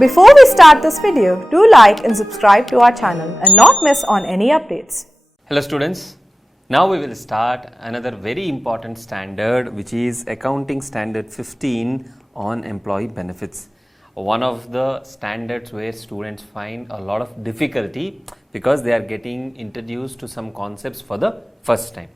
Before we start this video, do like and subscribe to our channel and not miss on any updates. Hello students, now we will start another very important standard, which is Accounting Standard 15 on employee benefits. One of the standards where students find a lot of difficulty because they are getting introduced to some concepts for the first time.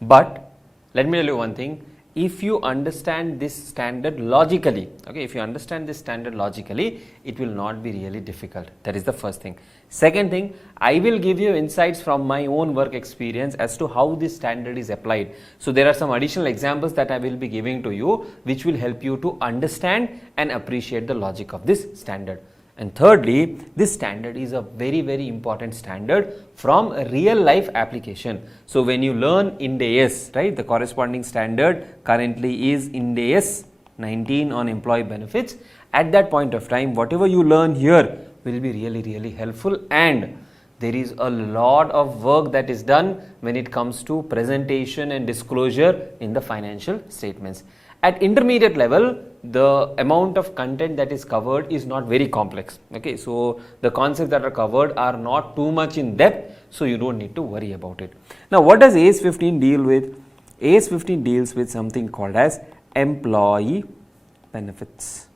But let me tell you one thing, if you understand this standard logically, if you understand this standard logically, it will not be really difficult. That is the first thing. Second thing, I will give you insights from my own work experience as to how this standard is applied. So there are some additional examples that I will be giving to you, which will help you to understand and appreciate the logic of this standard. And thirdly, this standard is a very, very important standard from a real life application. So when you learn Ind AS, right, the corresponding standard currently is Ind AS 19 on employee benefits. At that point of time, whatever you learn here will be really, really helpful, and there is a lot of work that is done when it comes to presentation and disclosure in the financial statements. At intermediate level, the amount of content that is covered is not very complex. So the concepts that are covered are not too much in depth, so you don't need to worry about it. Now, what does AS 15 deal with? AS 15 deals with something called as employee benefits.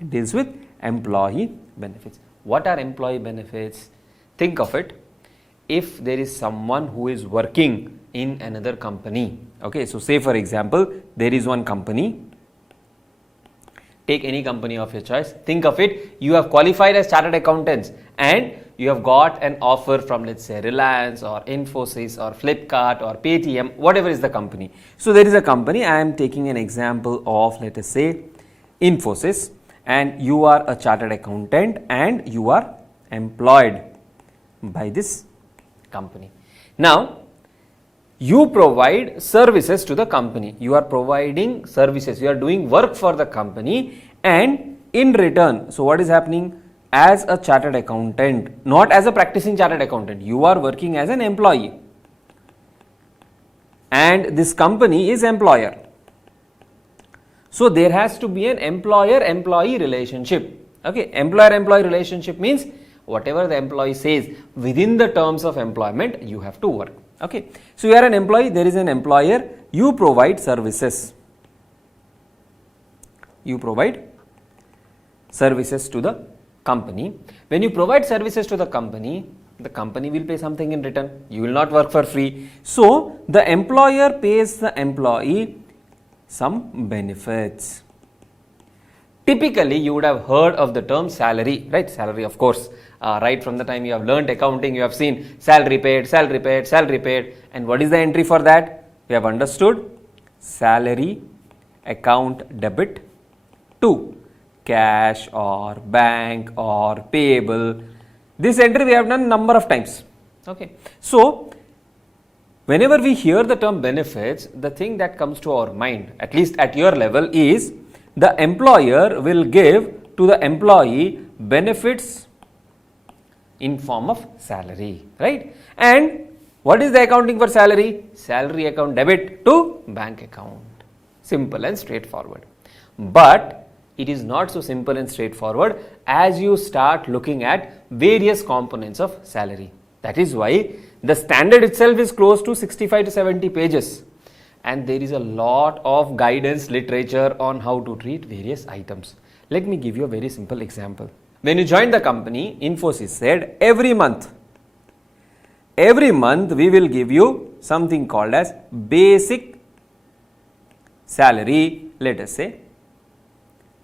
It deals with employee benefits. What are employee benefits? Think of it. If there is someone who is working in another company, so say for example, there is one company, take any company of your choice, think of it, you have qualified as chartered accountants and you have got an offer from, let's say, Reliance or Infosys or Flipkart or Paytm, whatever is the company. So there is a company, I am taking an example of, let us say, Infosys, and you are a chartered accountant and you are employed by this company. Now, you provide services to the company. You are providing services. You are doing work for the company, and in return, so what is happening? As a chartered accountant, not as a practicing chartered accountant, you are working as an employee, and this company is employer. So there has to be an employer-employee relationship. Employer-employee relationship means whatever the employee says within the terms of employment, you have to work. So you are an employee, there is an employer, you provide services. You provide services to the company. When you provide services to the company will pay something in return. You will not work for free. So the employer pays the employee some benefits. Typically, you would have heard of the term salary, right? Salary, of course. Right from the time you have learned accounting, you have seen salary paid, salary paid, salary paid. And what is the entry for that? We have understood salary account debit to cash or bank or payable. This entry we have done number of times. So whenever we hear the term benefits, the thing that comes to our mind, at least at your level, is the employer will give to the employee benefits in form of salary, right? And what is the accounting for salary? Salary account debit to bank account. Simple and straightforward. But it is not so simple and straightforward as you start looking at various components of salary. That is why the standard itself is close to 65 to 70 pages. And there is a lot of guidance literature on how to treat various items. Let me give you a very simple example. When you joined the company, Infosys said every month we will give you something called as basic salary, let us say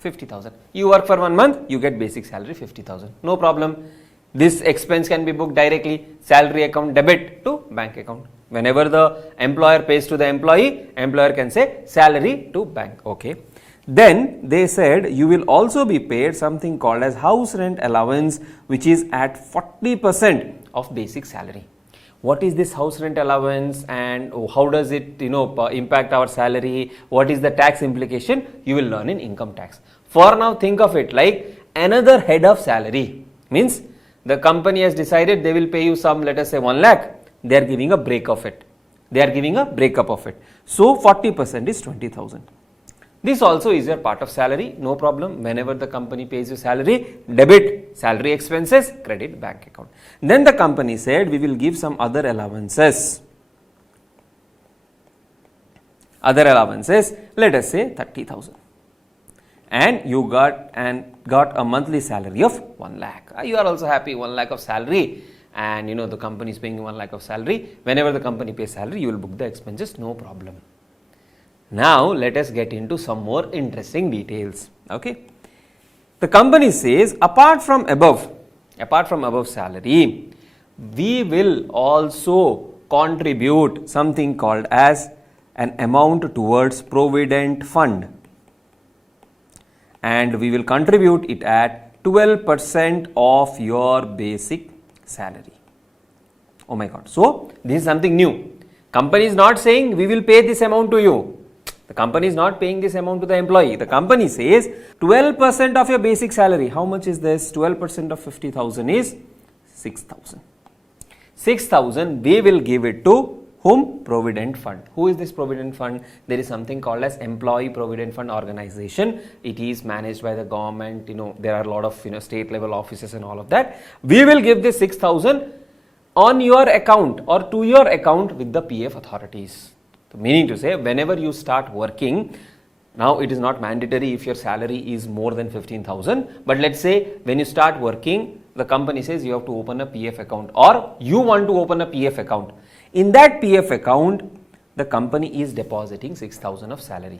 50,000. You work for 1 month, you get basic salary 50,000. No problem. This expense can be booked directly, salary account debit to bank account. Whenever the employer pays to the employee, employer can say salary to bank. Then they said you will also be paid something called as house rent allowance, which is at 40% of basic salary. What is this house rent allowance and how does it impact our salary? What is the tax implication? You will learn in income tax. For now, think of it like another head of salary. Means the company has decided they will pay you some, let us say 1 lakh. They are giving a break of it. So 40% is 20,000. This also is your part of salary, no problem. Whenever the company pays you salary, debit salary expenses, credit bank account. Then the company said we will give some other allowances. Other allowances, let us say 30,000. And you got a monthly salary of 1 lakh. You are also happy, 1 lakh of salary, and the company is paying you 1 lakh of salary. Whenever the company pays salary, you will book the expenses, no problem. Now let us get into some more interesting details. Okay, the company says apart from above salary, we will also contribute something called as an amount towards provident fund, and we will contribute it at 12% of your basic salary. Oh my God! So this is something new. Company is not saying we will pay this amount to you. The company is not paying this amount to the employee. The company says 12% of your basic salary. How much is this? 12% of 50,000 is 6,000. 6,000 we will give it to whom? Provident fund. Who is this provident fund? There is something called as employee provident fund organization. It is managed by the government. There are a lot of state level offices and all of that. We will give this 6,000 on your account or to your account with the PF authorities. Meaning to say, whenever you start working, now it is not mandatory if your salary is more than 15,000, but let's say when you start working, the company says you have to open a PF account or you want to open a PF account. In that PF account, the company is depositing 6,000 of salary.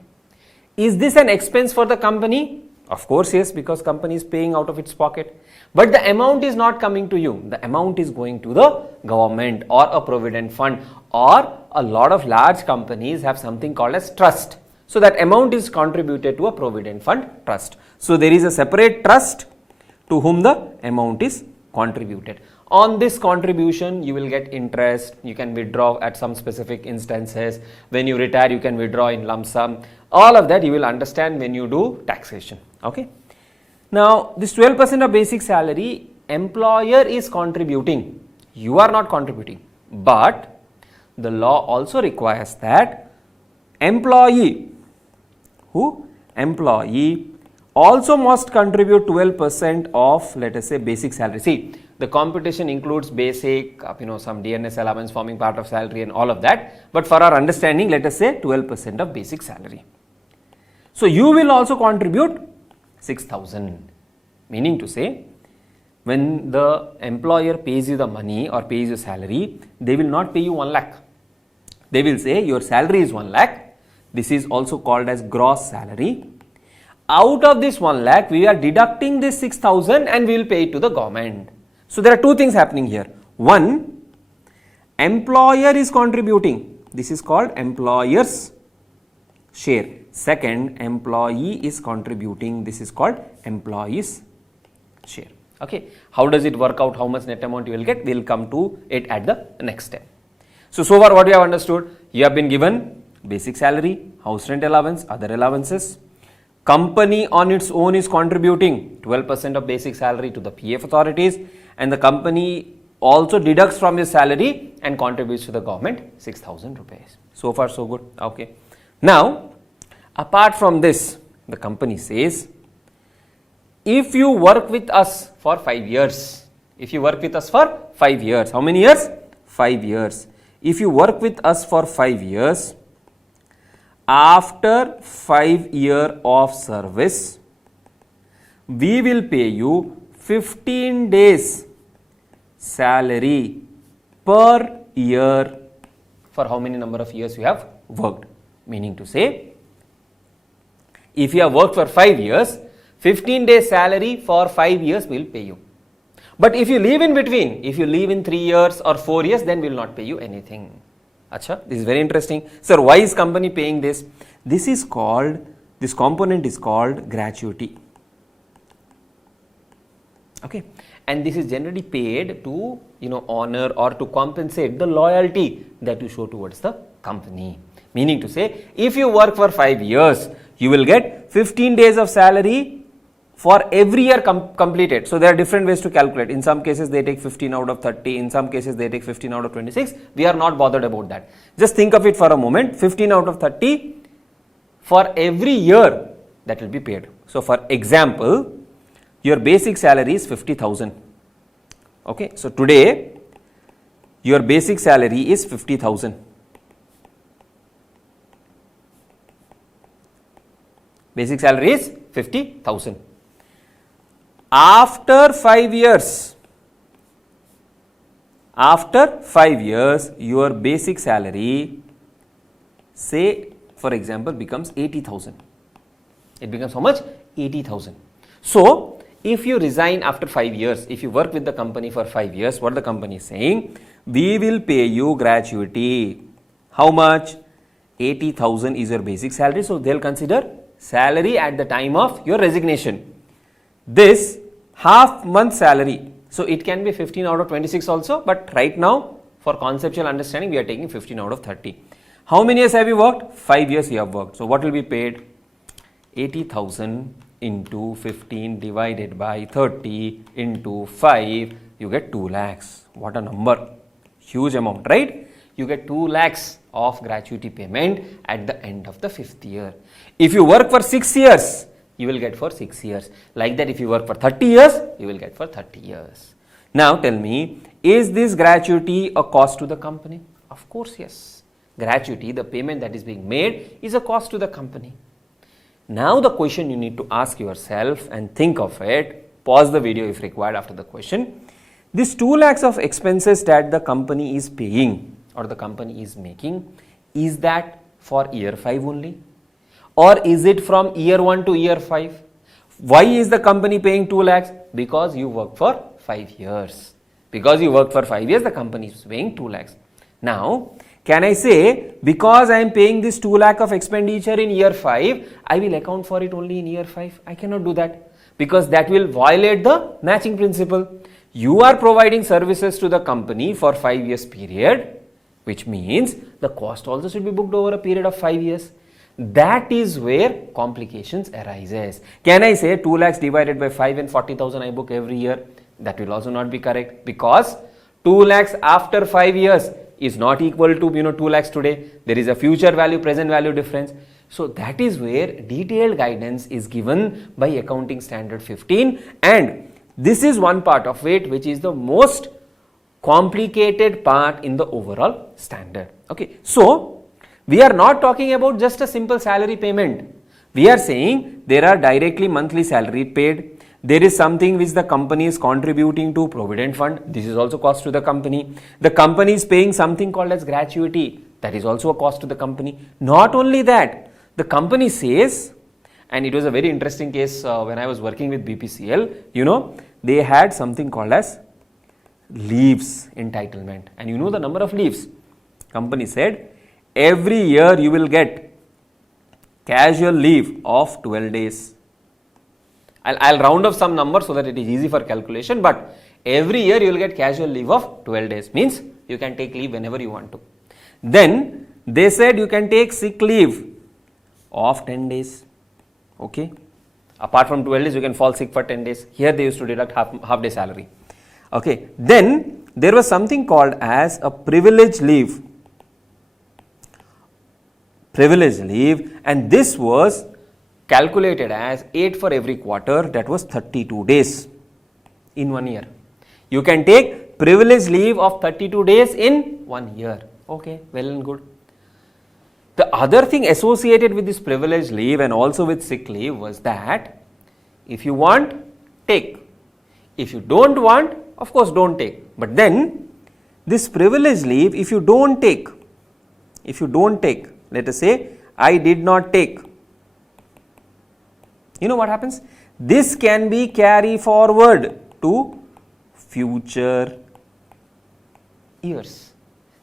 Is this an expense for the company? Of course, yes, because company is paying out of its pocket. But the amount is not coming to you. The amount is going to the government or a provident fund, or a lot of large companies have something called as trust. So that amount is contributed to a provident fund trust. So there is a separate trust to whom the amount is contributed. On this contribution, you will get interest. You can withdraw at some specific instances. When you retire, you can withdraw in lump sum. All of that you will understand when you do taxation. Okay. Now, this 12% of basic salary, employer is contributing. You are not contributing. But the law also requires that employee also must contribute 12% of, let us say, basic salary. See, the computation includes basic, some DNS allowance forming part of salary and all of that. But for our understanding, let us say 12% of basic salary. So you will also contribute 6,000. Meaning to say, when the employer pays you the money or pays you salary, they will not pay you 1 lakh. They will say your salary is 1 lakh. This is also called as gross salary. Out of this 1 lakh, we are deducting this 6,000 and we will pay it to the government. So there are two things happening here. One, employer is contributing. This is called employer's share. Second, employee is contributing. This is called employee's share. Okay. How does it work out? How much net amount you will get? We will come to it at the next step. So far what you have understood? You have been given basic salary, house rent allowance, other allowances. Company on its own is contributing 12% of basic salary to the PF authorities, and the company also deducts from his salary and contributes to the government 6,000 rupees. So far so good. Okay. Now, apart from this, the company says, if you work with us for 5 years, how many years? 5 years. If you work with us for 5 years, after 5 years of service, we will pay you 15 days salary per year for how many number of years you have worked. Meaning to say, if you have worked for 5 years, 15 days salary for 5 years we will pay you. But if you leave in between, if you leave in 3 years or 4 years, then we will not pay you anything. Acha, this is very interesting. Sir, why is company paying this? This component is called gratuity. Okay. And this is generally paid to, honor or to compensate the loyalty that you show towards the company. Meaning to say, if you work for 5 years, you will get 15 days of salary for every year completed. So there are different ways to calculate. In some cases they take 15 out of 30, in some cases they take 15 out of 26. We are not bothered about that. Just think of it for a moment. 15 out of 30, for every year that will be paid. So, for example, your basic salary is 50,000. Okay. So, today your basic salary is 50,000. Basic salary is 50,000. After 5 years, your basic salary, say for example, becomes 80,000. It becomes how much? 80,000. So, if you resign after 5 years, if you work with the company for 5 years, what the company is saying? We will pay you gratuity. How much? 80,000 is your basic salary. So, they will consider salary at the time of your resignation. This half month salary. So, it can be 15 out of 26 also, but right now for conceptual understanding we are taking 15 out of 30. How many years have you worked? 5 years you have worked. So, what will be paid? 80,000 into 15 divided by 30 into 5, you get 2 lakhs. What a number. Huge amount, right? You get 2 lakhs of gratuity payment at the end of the 5th year. If you work for 6 years, you will get for 6 years. Like that, if you work for 30 years, you will get for 30 years. Now, tell me, is this gratuity a cost to the company? Of course, yes. Gratuity, the payment that is being made, is a cost to the company. Now, the question you need to ask yourself and think of it, pause the video if required after the question. This 2 lakhs of expenses that the company is paying or the company is making, is that for year 5 only? Or is it from year 1 to year 5? Why is the company paying 2 lakhs? Because you work for 5 years. Because you work for 5 years, the company is paying 2 lakhs. Now, can I say, because I am paying this 2 lakh of expenditure in year 5, I will account for it only in year 5? I cannot do that, because that will violate the matching principle. You are providing services to the company for 5 years period, which means the cost also should be booked over a period of 5 years. That is where complications arises. Can I say 2 lakhs divided by 5 and 40,000 I book every year? That will also not be correct, because 2 lakhs after 5 years is not equal to 2 lakhs today. There is a future value, present value difference. So, that is where detailed guidance is given by Accounting Standard 15, and this is one part of it which is the most complicated part in the overall standard. Okay. So, we are not talking about just a simple salary payment. We are saying there are directly monthly salary paid. There is something which the company is contributing to provident fund. This is also cost to the company. The company is paying something called as gratuity. That is also a cost to the company. Not only that, the company says, and it was a very interesting case when I was working with BPCL, they had something called as leaves entitlement. And you know the number of leaves. Company said, every year you will get casual leave of 12 days. I'll round up some numbers so that it is easy for calculation, but every year you will get casual leave of 12 days, means you can take leave whenever you want to. Then they said you can take sick leave of 10 days. Okay. Apart from 12 days, you can fall sick for 10 days. Here they used to deduct half day salary. Okay. Then there was something called as a privilege leave. Privilege leave, and this was calculated as 8 for every quarter, that was 32 days in 1 year. You can take privilege leave of 32 days in 1 year. Okay, well and good. The other thing associated with this privilege leave and also with sick leave was that if you want, take. If you don't want, of course don't take. But then this privilege leave, if you don't take, let us say I did not take, you know what happens? This can be carried forward to future years.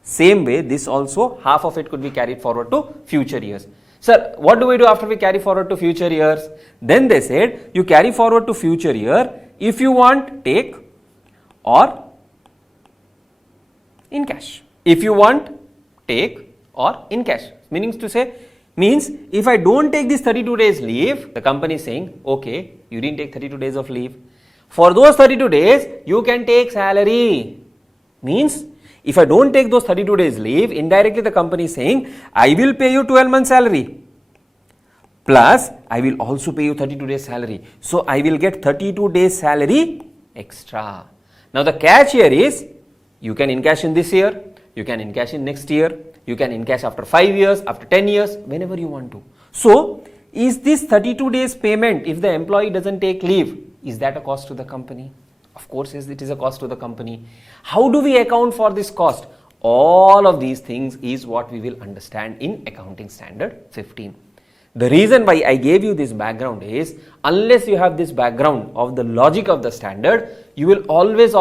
Same way, this also, half of it could be carried forward to future years. Sir, what do we do after we carry forward to future years? Then they said, you carry forward to future year, if you want, take, or in cash. If you want, take, or in cash. Means if I don't take this 32 days leave, the company is saying, okay, you didn't take 32 days of leave. For those 32 days, you can take salary. Means if I don't take those 32 days leave, indirectly the company is saying, I will pay you 12 months salary. plus I will also pay you 32 days salary. So I will get 32 days salary extra. Now the catch here is you can encash in this year, you can encash in next year, you can encash after 5 years, after 10 years, whenever you want to. So is this 32 days payment, if the employee doesn't take leave, is that a cost to the company? Of course, yes, it is a cost to the company. How do we account for this cost? All of these things is what we will understand in Accounting Standard 15. The reason why I gave you this background is, unless you have this background of the logic of the standard, you will always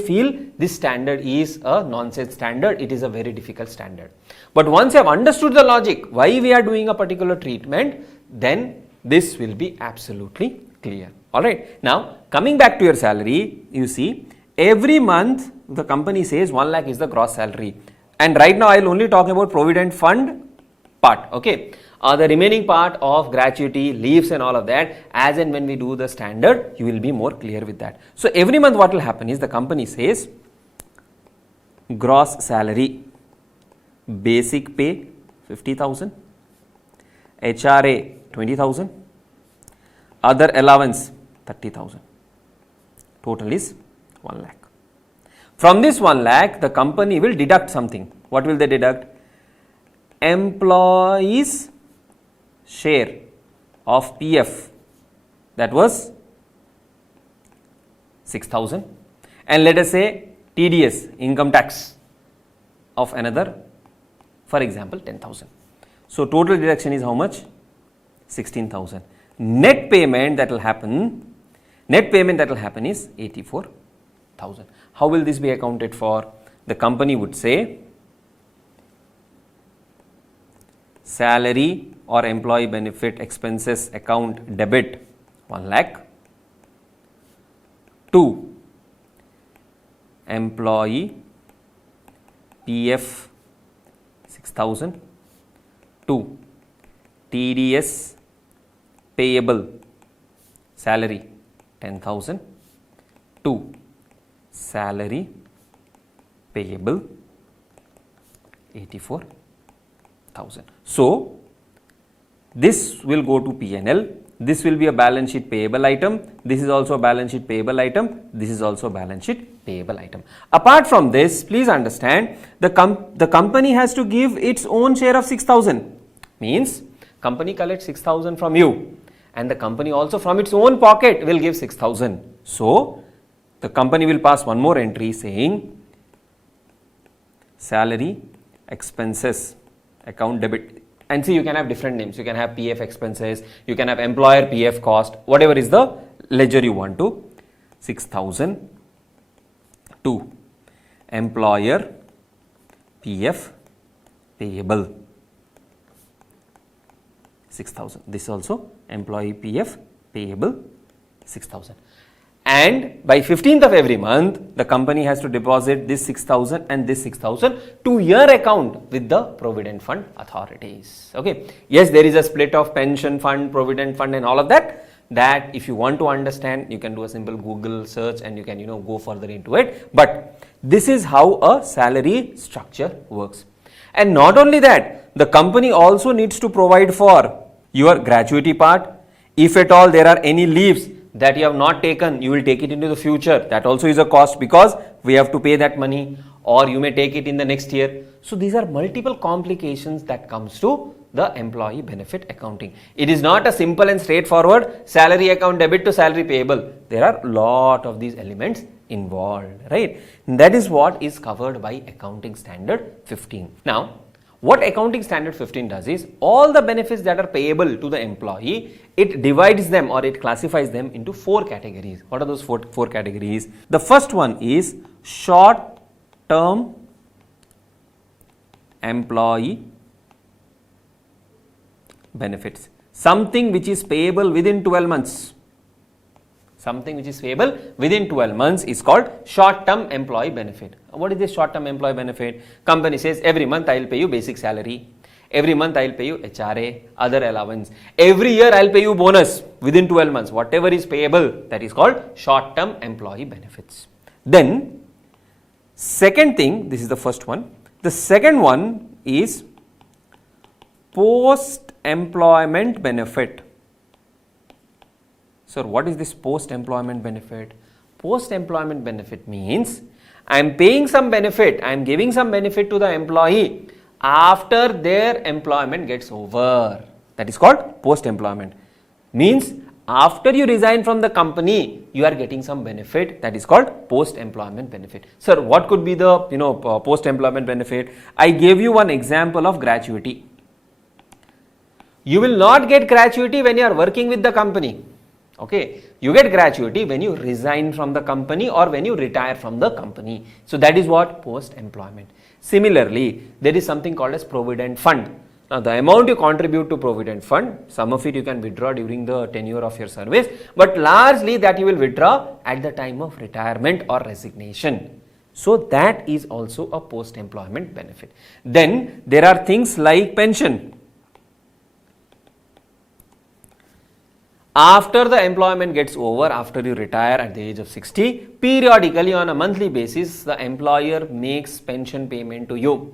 feel this standard is a nonsense standard, it is a very difficult standard. But once you have understood the logic, why we are doing a particular treatment, then this will be absolutely clear. Alright, now coming back to your salary, you see, every month the company says 1 lakh is the gross salary. And right now I will only talk about provident fund part, okay. The remaining part of gratuity, leaves and all of that, as and when we do the standard, you will be more clear with that. So every month what will happen is the company says gross salary, basic pay 50,000, HRA 20,000, other allowance 30,000, total is 1 lakh. From this 1 lakh, the company will deduct something. What will they deduct? Employees' share of PF, that was 6,000, and let us say TDS, income tax, of another, for example, 10,000. So total deduction is how much? 16,000. Net payment that will happen is 84,000. How will this be accounted for? The company would say salary or employee benefit expenses account debit 1 lakh to employee PF 6,000 to TDS payable salary 10,000 to salary payable 84,000. So this will go to P&L. This will be a balance sheet payable item. This is also a balance sheet payable item. This is also a balance sheet payable item. Apart from this, please understand the company has to give its own share of 6,000. Means company collects 6,000 from you, and the company also from its own pocket will give 6,000. So the company will pass one more entry saying salary expenses account debit. And see, you can have different names. You can have PF expenses, you can have employer PF cost, whatever is the ledger you want to. 6,000 to employer PF payable 6,000. This also employee PF payable 6,000. And by 15th of every month, the company has to deposit this 6,000 and this 6,000 to your account with the Provident Fund authorities. Okay. Yes, there is a split of pension fund, Provident Fund and all of that. That if you want to understand, you can do a simple Google search and you can, go further into it. But this is how a salary structure works. And not only that, the company also needs to provide for your gratuity part. If at all there are any leaves that you have not taken, you will take it into the future. That also is a cost because we have to pay that money, or you may take it in the next year. So these are multiple complications that comes to the employee benefit accounting. It is not a simple and straightforward salary account debit to salary payable. There are a lot of these elements involved, right? And that is what is covered by Accounting Standard 15. Now, what Accounting Standard 15 does is, all the benefits that are payable to the employee, it divides them or it classifies them into 4 categories. What are those four categories? The first one is short-term employee benefits. Something which is payable within 12 months. Something which is payable within 12 months is called short-term employee benefit. What is this short-term employee benefit? Company says every month I will pay you basic salary. Every month I will pay you HRA, other allowance. Every year I will pay you bonus within 12 months. Whatever is payable, that is called short-term employee benefits. Then, second thing, this is the first one. The second one is post post-employment benefit. So what is this post-employment benefit? Post-employment benefit means I am paying some benefit, I am giving some benefit to the employee after their employment gets over. That is called post-employment. Means after you resign from the company, you are getting some benefit, that is called post-employment benefit. Sir, what could be the post-employment benefit? I gave you one example of gratuity. You will not get gratuity when you are working with the company. Okay, you get gratuity when you resign from the company or when you retire from the company. So that is what post-employment. Similarly, there is something called as provident fund. Now the amount you contribute to provident fund, some of it you can withdraw during the tenure of your service, but largely that you will withdraw at the time of retirement or resignation. So that is also a post-employment benefit. Then there are things like pension. After the employment gets over, after you retire at the age of 60, periodically on a monthly basis, the employer makes pension payment to you.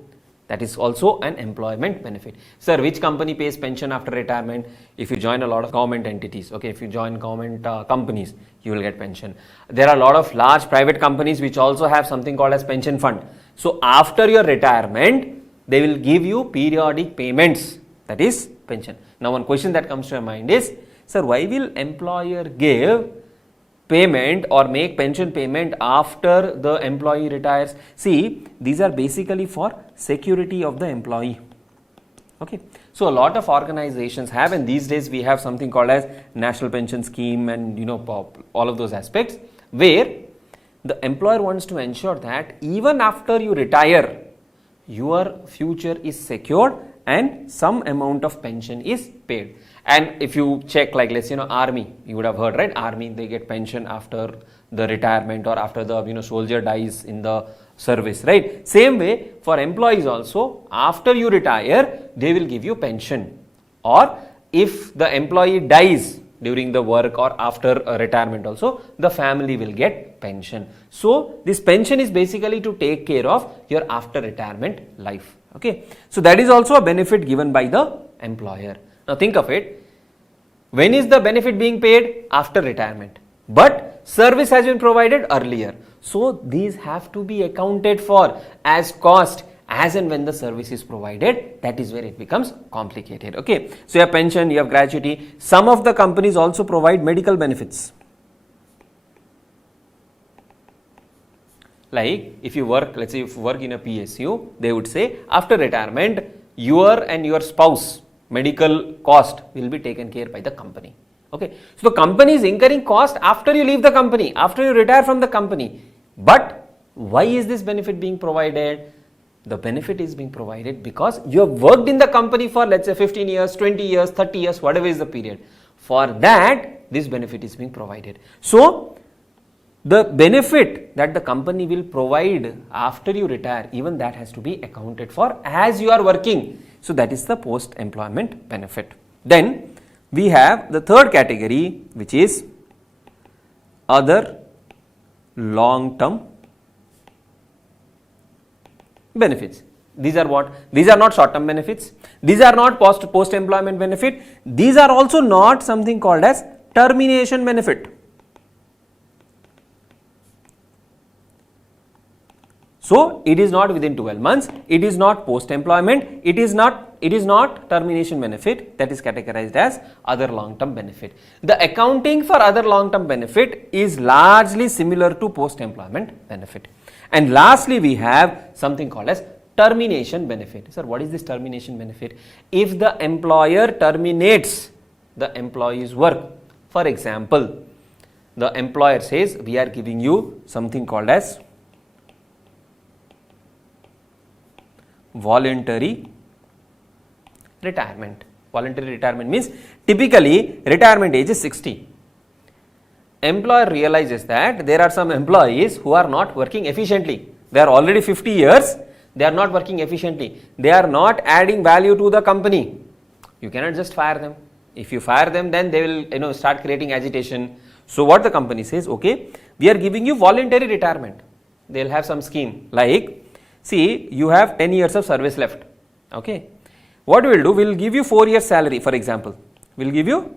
That is also an employment benefit. Sir, which company pays pension after retirement? If you join a lot of government entities, okay, if you join government companies, you will get pension. There are a lot of large private companies which also have something called as pension fund. So after your retirement, they will give you periodic payments, that is pension. Now one question that comes to your mind is, sir, why will employer give payment or make pension payment after the employee retires? See, these are basically for security of the employee. Okay, so a lot of organizations have, and these days we have something called as National Pension Scheme and all of those aspects, where the employer wants to ensure that even after you retire, your future is secured and some amount of pension is paid. And if you check, like let's say army, you would have heard, right? Army, they get pension after the retirement or after the soldier dies in the service, right? Same way for employees also, after you retire, they will give you pension. Or if the employee dies during the work or after retirement also, the family will get pension. So this pension is basically to take care of your after retirement life. Okay, so that is also a benefit given by the employer. Now think of it, when is the benefit being paid? After retirement, but service has been provided earlier. So these have to be accounted for as cost as and when the service is provided. That is where it becomes complicated. Okay, so you have pension, you have gratuity. Some of the companies also provide medical benefits. Like if you work, let's say if you work in a PSU, they would say after retirement, your and your spouse medical cost will be taken care by the company. Okay, so the company is incurring cost after you leave the company, after you retire from the company. But why is this benefit being provided? The benefit is being provided because you have worked in the company for, let's say, 15 years, 20 years, 30 years, whatever is the period. For that, this benefit is being provided. So the benefit that the company will provide after you retire, even that has to be accounted for as you are working. So that is the post-employment benefit. Then we have the third category, which is other long-term benefits. These are what? These are not short-term benefits. These are not post-employment benefit. These are also not something called as termination benefit. So it is not within 12 months, it is not post-employment, it is not termination benefit, that is categorized as other long-term benefit. The accounting for other long-term benefit is largely similar to post-employment benefit. And lastly, we have something called as termination benefit. Sir, what is this termination benefit? If the employer terminates the employee's work, for example, the employer says, we are giving you something called as voluntary retirement. Voluntary retirement means typically retirement age is 60. Employer realizes that there are some employees who are not working efficiently. They are already 50 years, they are not working efficiently. They are not adding value to the company. You cannot just fire them. If you fire them, then they will start creating agitation. So what the company says, okay, we are giving you voluntary retirement. They will have some scheme like, see, you have 10 years of service left, okay, What we will do, we will give you 4 years salary, for example. We will give you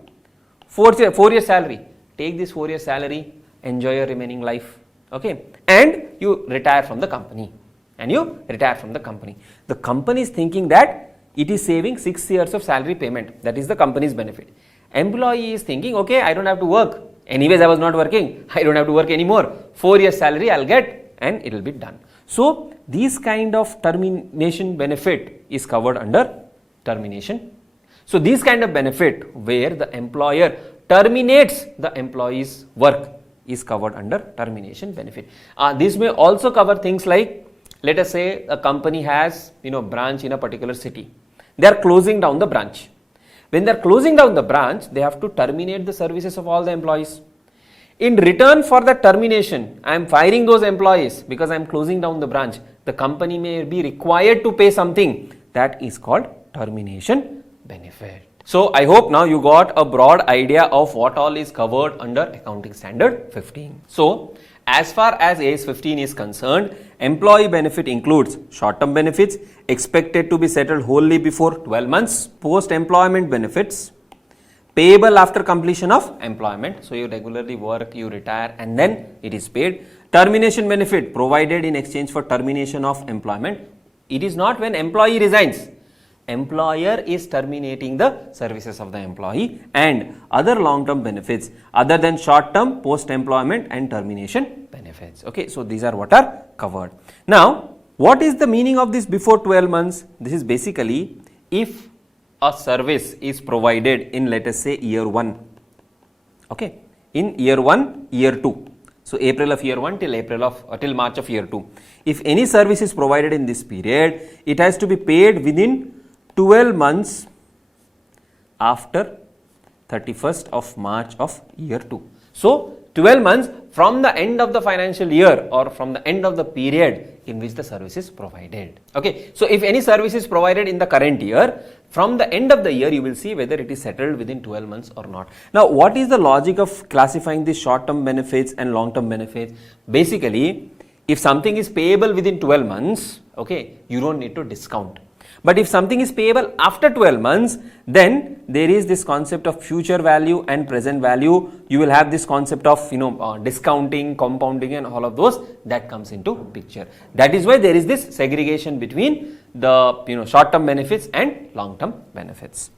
4 years salary. Take this 4 years salary, enjoy your remaining life, okay, and you retire from the company. The company is thinking that it is saving 6 years of salary payment. That is the company's benefit. Employee is thinking, okay, I don't have to work. Anyways, I was not working. I don't have to work anymore. 4 years salary I'll get and it will be done. So, this kind of termination benefit is covered under termination. So, this kind of benefit where the employer terminates the employee's work is covered under termination benefit. This may also cover things like, let us say a company has branch in a particular city. They are closing down the branch. When they are closing down the branch, they have to terminate the services of all the employees. In return for the termination, I am firing those employees because I am closing down the branch. The company may be required to pay something that is called termination benefit. So, I hope now you got a broad idea of what all is covered under Accounting Standard 15. So, as far as AS 15 is concerned, employee benefit includes short-term benefits expected to be settled wholly before 12 months, post-employment benefits payable after completion of employment. So, you regularly work, you retire and then it is paid. Termination benefit provided in exchange for termination of employment. It is not when employee resigns. Employer is terminating the services of the employee, and other long-term benefits other than short-term, post-employment and termination benefits. Okay, so these are what are covered. Now, what is the meaning of this before 12 months? This is basically if a service is provided in, let us say, year 1. Okay, in year 1, year 2. So, April of year 1 till March of year 2. If any service is provided in this period, it has to be paid within 12 months after 31st of March of year 2. So, 12 months from the end of the financial year or from the end of the period in which the service is provided. Okay. So, if any service is provided in the current year, from the end of the year you will see whether it is settled within 12 months or not. Now, what is the logic of classifying these short-term benefits and long-term benefits? Basically, if something is payable within 12 months, okay, you don't need to discount. But if something is payable after 12 months, then there is this concept of future value and present value. You will have this concept of discounting, compounding and all of those that comes into picture. That is why there is this segregation between the short-term benefits and long-term benefits.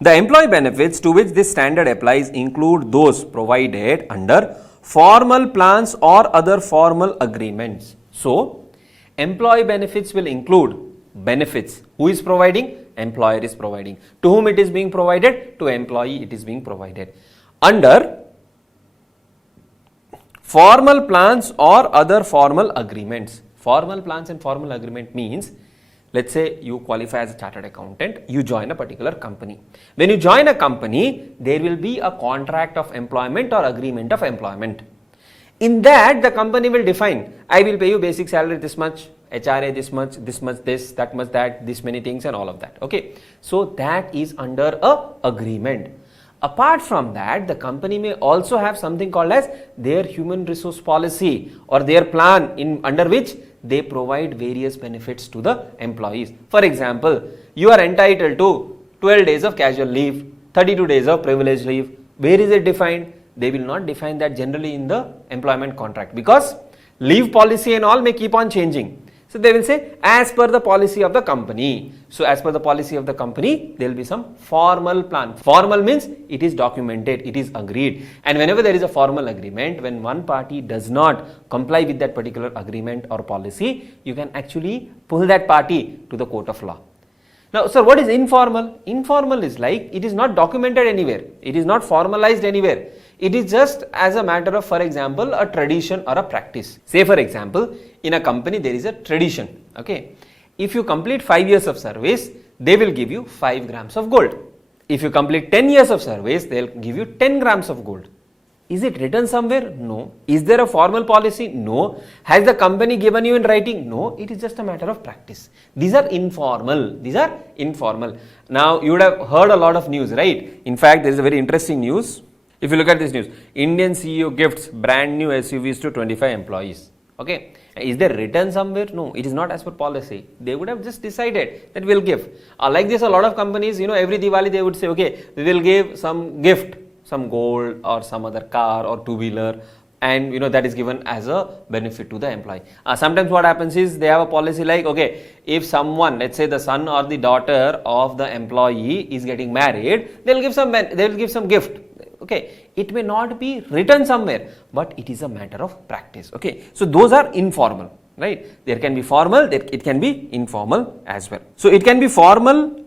The employee benefits to which this standard applies include those provided under formal plans or other formal agreements. So, employee benefits will include benefits. Who is providing? Employer is providing. To whom it is being provided? To employee it is being provided. Under formal plans or other formal agreements. Formal plans and formal agreement means, let's say you qualify as a chartered accountant, you join a particular company. When you join a company, there will be a contract of employment or agreement of employment. In that, the company will define, I will pay you basic salary this much, HRA this much, this, that much that, this many things and all of that. Okay. So, that is under a agreement. Apart from that, the company may also have something called as their human resource policy or their plan under which they provide various benefits to the employees. For example, you are entitled to 12 days of casual leave, 32 days of privilege leave. Where is it defined? They will not define that generally in the employment contract because leave policy and all may keep on changing. So, they will say as per the policy of the company. So, as per the policy of the company, there will be some formal plan. Formal means it is documented, it is agreed. And whenever there is a formal agreement, when one party does not comply with that particular agreement or policy, you can actually pull that party to the court of law. Now, sir, what is informal? Informal is like it is not documented anywhere. It is not formalized anywhere. It is just as a matter of, for example, a tradition or a practice. Say, for example, in a company there is a tradition. Okay. If you complete 5 years of service, they will give you 5 grams of gold. If you complete 10 years of service, they will give you 10 grams of gold. Is it written somewhere? No. Is there a formal policy? No. Has the company given you in writing? No. It is just a matter of practice. These are informal. These are informal. Now, you would have heard a lot of news, right? In fact, there is a very interesting news. If you look at this news, Indian CEO gifts brand new SUVs to 25 employees. Okay, is there written somewhere? No, it is not as per policy. They would have just decided that we'll give. Like this, a lot of companies, every Diwali they would say, okay, we will give some gift, some gold or some other car or two-wheeler, and that is given as a benefit to the employee. Sometimes what happens is they have a policy like, okay, if someone, let's say the son or the daughter of the employee is getting married, they will give some gift. Okay, it may not be written somewhere, but it is a matter of practice. Okay, so those are informal, right? There can be formal, it can be informal as well. So it can be formal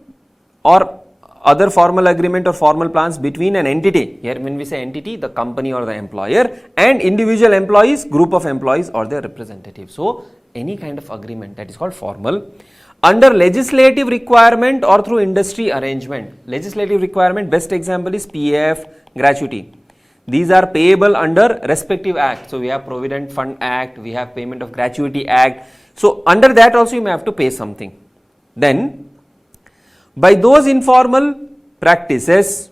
or other formal agreement or formal plans between an entity. Here when we say entity, the company or the employer, and individual employees, group of employees or their representatives. So any kind of agreement that is called formal. Under legislative requirement or through industry arrangement. Legislative requirement, best example is PF, Gratuity. These are payable under respective act. So we have Provident Fund Act, we have Payment of Gratuity Act. So under that also you may have to pay something. Then by those informal practices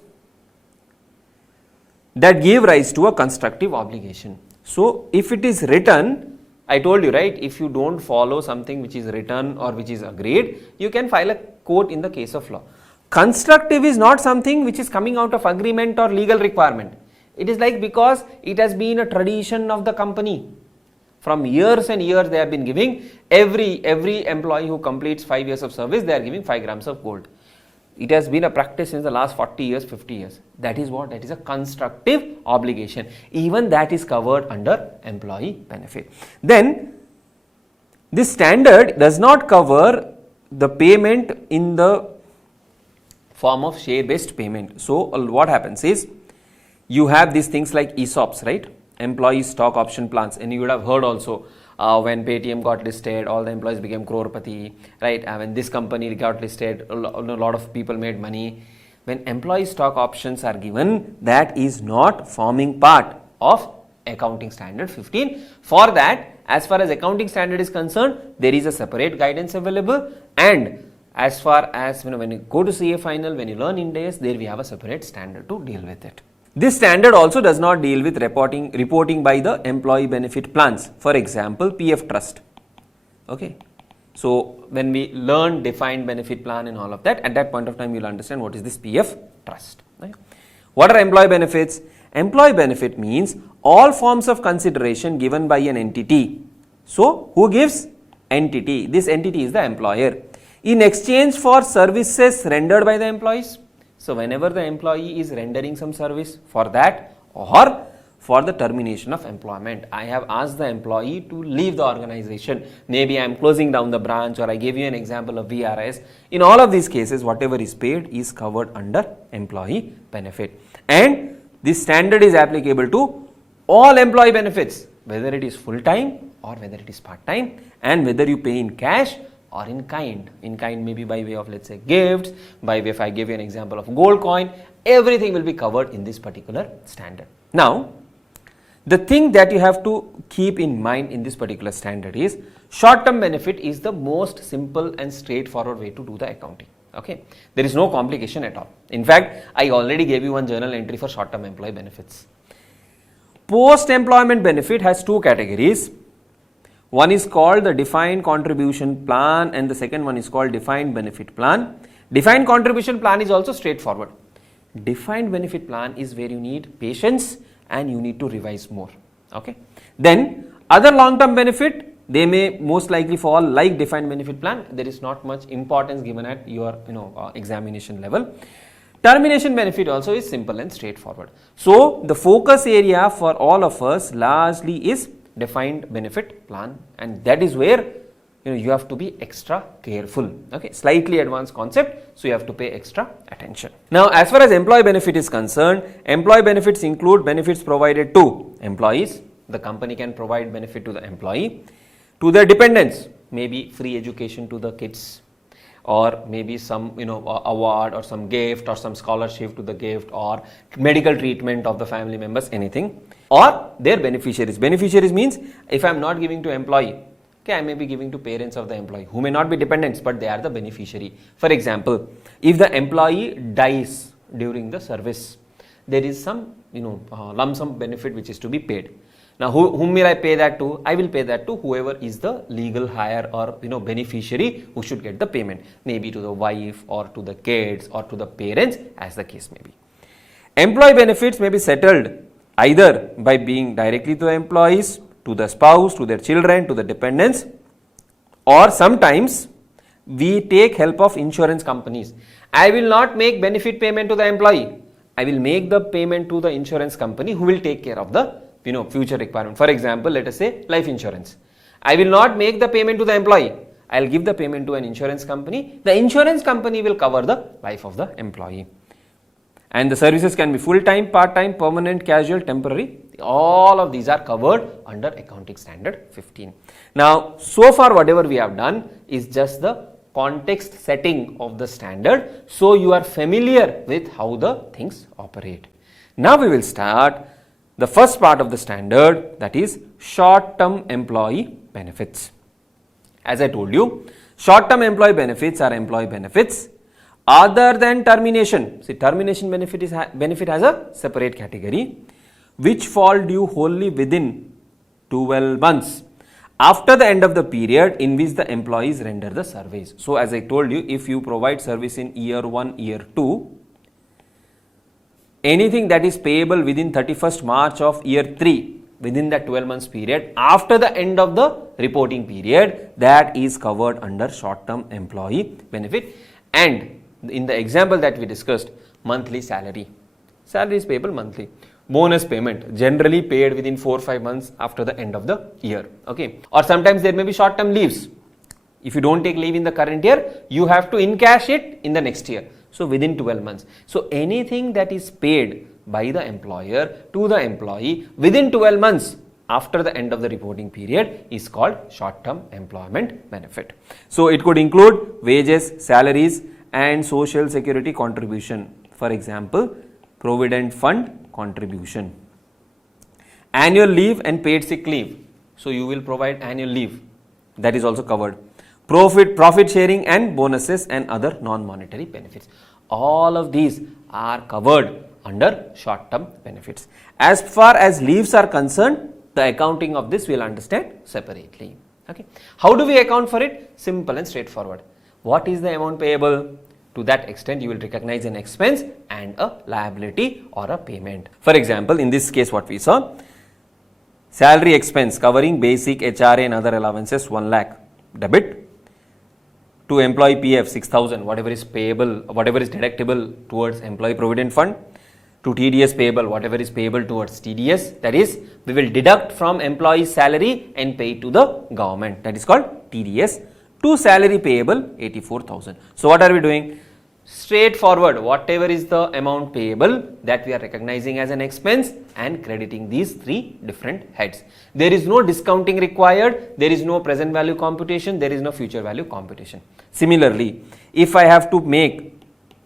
that give rise to a constructive obligation. So if it is written, I told you, right, if you don't follow something which is written or which is agreed, you can file a court in the case of law. Constructive is not something which is coming out of agreement or legal requirement. It is like because it has been a tradition of the company. From years and years they have been giving, every employee who completes 5 years of service, they are giving 5 grams of gold. It has been a practice since the last 40 years, 50 years. That is what? That is a constructive obligation. Even that is covered under employee benefit. Then, this standard does not cover the payment in the form of share-based payment. So, what happens is, you have these things like ESOPs, right? Employee stock option plans. And you would have heard also, when Paytm got listed, all the employees became crorepati, right? When this company got listed, a lot of people made money. When employee stock options are given, that is not forming part of Accounting Standard 15. For that, as far as Accounting Standard is concerned, there is a separate guidance available, and as far as when you go to CA Final, when you learn Ind AS, there we have a separate standard to deal with it. This standard also does not deal with reporting by the employee benefit plans. For example, PF trust. Okay. So when we learn defined benefit plan and all of that, at that point of time you will understand what is this PF trust. Right? What are employee benefits? Employee benefit means all forms of consideration given by an entity. So who gives? Entity. This entity is the employer. In exchange for services rendered by the employees. So whenever the employee is rendering some service for that or for the termination of employment, I have asked the employee to leave the organization. Maybe I am closing down the branch, or I gave you an example of VRS. In all of these cases, whatever is paid is covered under employee benefit. And this standard is applicable to all employee benefits, whether it is full-time or whether it is part-time, and whether you pay in cash or in kind. In kind maybe by way of, let's say, gifts, by way, if I give you an example of gold coin, everything will be covered in this particular standard. Now, the thing that you have to keep in mind in this particular standard is short-term benefit is the most simple and straightforward way to do the accounting. Okay, there is no complication at all. In fact, I already gave you one journal entry for short-term employee benefits. Post-employment benefit has two categories. One is called the defined contribution plan and the second one is called defined benefit plan. Defined contribution plan is also straightforward. Defined benefit plan is where you need patience and you need to revise more. Okay. Then other long-term benefit, they may most likely fall like defined benefit plan. There is not much importance given at your examination level. Termination benefit also is simple and straightforward. So the focus area for all of us largely is defined benefit plan, and that is where you have to be extra careful. Okay, slightly advanced concept, so you have to pay extra attention. Now, as far as employee benefit is concerned, employee benefits include benefits provided to employees. The company can provide benefit to the employee, to their dependents, maybe free education to the kids, or maybe some award or some gift or some scholarship to the gift, or medical treatment of the family members, anything, or their beneficiaries. Beneficiaries means if I am not giving to employee, okay, I may be giving to parents of the employee who may not be dependents, but they are the beneficiary. For example, if the employee dies during the service, there is some lump sum benefit which is to be paid. Now, whom will I pay that to? I will pay that to whoever is the legal heir or beneficiary who should get the payment, maybe to the wife or to the kids or to the parents, as the case may be. Employee benefits may be settled either by being directly to the employees, to the spouse, to their children, to the dependents, or sometimes we take help of insurance companies. I will not make benefit payment to the employee. I will make the payment to the insurance company who will take care of the future requirement. For example, let us say life insurance. I will not make the payment to the employee. I will give the payment to an insurance company. The insurance company will cover the life of the employee. And the services can be full-time, part-time, permanent, casual, temporary. All of these are covered under Accounting Standard 15. Now, so far whatever we have done is just the context setting of the standard, so you are familiar with how the things operate. Now we will start the first part of the standard, that is short-term employee benefits. As I told you, short-term employee benefits are employee benefits other than termination. See, termination benefit has a separate category, which fall due wholly within 12 months after the end of the period in which the employees render the service. So, as I told you, if you provide service in year 1, year 2, anything that is payable within 31st March of year 3, within that 12 months period, after the end of the reporting period, that is covered under short-term employee benefit. And in the example that we discussed, monthly salary. Salary is payable monthly. Bonus payment generally paid within 4 or 5 months after the end of the year. Okay. Or sometimes there may be short-term leaves. If you don't take leave in the current year, you have to encash it in the next year. So within 12 months. So anything that is paid by the employer to the employee within 12 months after the end of the reporting period is called short-term employment benefit. So it could include wages, salaries, and social security contribution. For example, provident fund contribution, annual leave and paid sick leave. So you will provide annual leave, that is also covered. Profit sharing and bonuses and other non-monetary benefits. All of these are covered under short-term benefits. As far as leaves are concerned, the accounting of this we will understand separately. Okay. How do we account for it? Simple and straightforward. What is the amount payable? To that extent, you will recognize an expense and a liability or a payment. For example, in this case, what we saw, salary expense covering basic HRA and other allowances 1 lakh debit, to employee PF 6,000, whatever is payable, whatever is deductible towards employee provident fund, to TDS payable, whatever is payable towards TDS, that is, we will deduct from employee's salary and pay to the government, that is called TDS. To salary payable 84,000. So what are we doing? Straightforward, whatever is the amount payable, that we are recognizing as an expense and crediting these 3 different heads. There is no discounting required, there is no present value computation, there is no future value computation. Similarly, if I have to make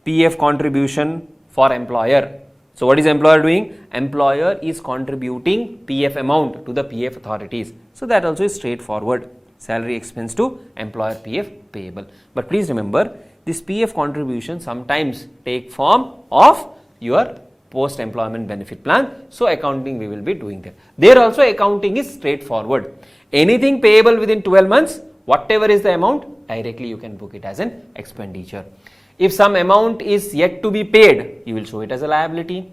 PF contribution for employer, so what is employer doing? Employer is contributing PF amount to the PF authorities. So that also is straightforward. Salary expense to employer PF payable. But please remember, this PF contribution sometimes take form of your post-employment benefit plan. So accounting we will be doing there. There also accounting is straightforward. Anything payable within 12 months, whatever is the amount, directly you can book it as an expenditure. If some amount is yet to be paid, you will show it as a liability.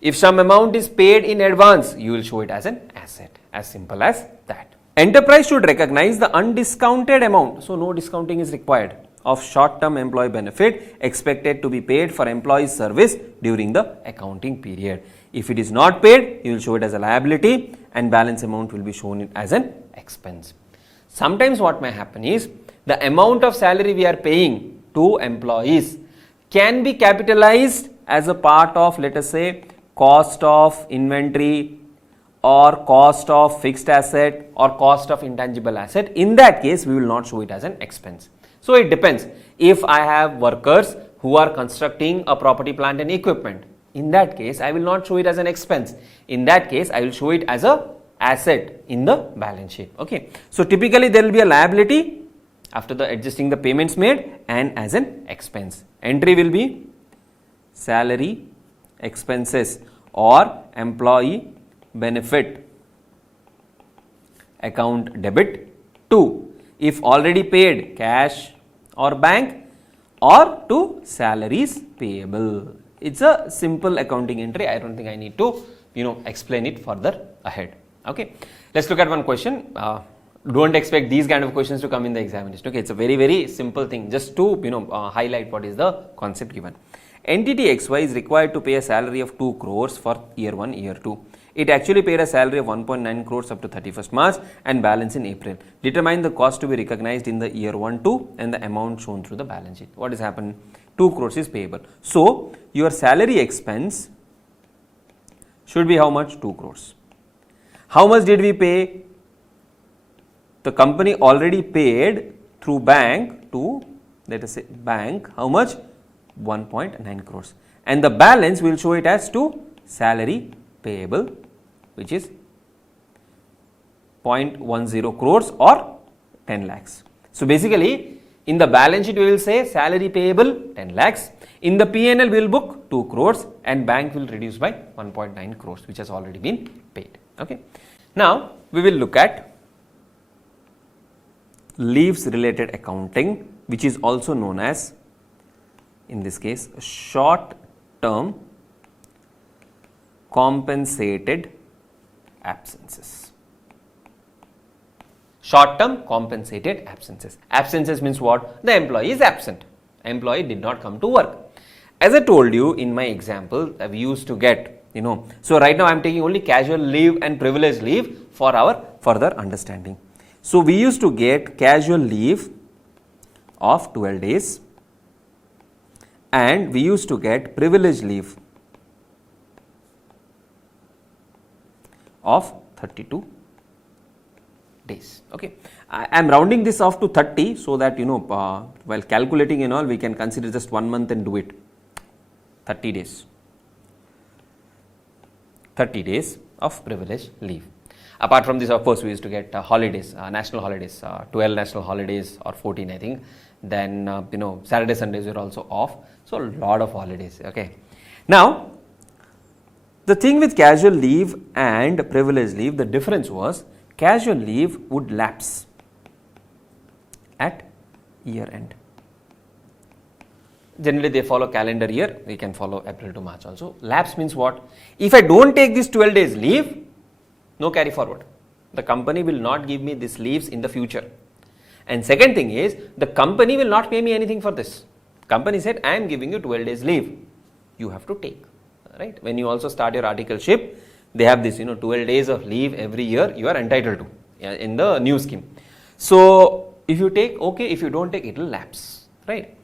If some amount is paid in advance, you will show it as an asset. As simple as that. Enterprise should recognize the undiscounted amount, so no discounting is required, of short-term employee benefit expected to be paid for employee service during the accounting period. If it is not paid, you will show it as a liability and balance amount will be shown as an expense. Sometimes what may happen is, the amount of salary we are paying to employees can be capitalized as a part of, let us say, cost of inventory, or cost of fixed asset, or cost of intangible asset. In that case, we will not show it as an expense. So it depends. If I have workers who are constructing a property, plant and equipment, in that case I will not show it as an expense. In that case I will show it as a asset in the balance sheet. Okay. So typically there will be a liability after the adjusting the payments made and as an expense. Entry will be salary expenses or employee benefit account debit. 2. If already paid, cash or bank, or to salaries payable. It's a simple accounting entry. I don't think I need to explain it further ahead. Okay, let's look at one question. Don't expect these kind of questions to come in the examination. Okay, it's a very simple thing, just to highlight what is the concept given. Entity XY is required to pay a salary of 2 crores for year 1, year 2. It actually paid a salary of 1.9 crores up to 31st March and balance in April. Determine the cost to be recognized in the year 1, 2 and the amount shown through the balance sheet. What has happened? 2 crores is payable. So, your salary expense should be how much? 2 crores. How much did we pay? The company already paid through bank to, let us say, bank, how much? 1.9 crores. And the balance will show it as to salary payable, which is 0.10 crores or 10 lakhs. So, basically, in the balance sheet we will say salary payable 10 lakhs. In the P&L we will book 2 crores and bank will reduce by 1.9 crores, which has already been paid. Okay. Now, we will look at leaves related accounting, which is also known as, in this case, short term compensated absences. Short term compensated absences. Absences means what? The employee is absent. Employee did not come to work. As I told you in my example, we used to get, so right now I am taking only casual leave and privilege leave for our further understanding. So, we used to get casual leave of 12 days and we used to get privilege leave of 32 days. Okay, I am rounding this off to 30 so that while calculating and all, we can consider just 1 month and do it. 30 days. 30 days of privilege leave. Apart from this, of course, we used to get holidays, national holidays, 12 national holidays or 14, I think. Then, Saturday, Sundays were also off. So, a lot of holidays. Okay. Now, the thing with casual leave and privilege leave, the difference was casual leave would lapse at year end. Generally, they follow calendar year. We can follow April to March also. Lapse means what? If I don't take this 12 days leave, no carry forward. The company will not give me these leaves in the future. And second thing is, the company will not pay me anything for this. Company said, I am giving you 12 days leave. You have to take. Right? When you also start your articleship, they have this, 12 days of leave every year you are entitled to in the new scheme. So, if you take, okay. If you don't take, it will lapse. Right?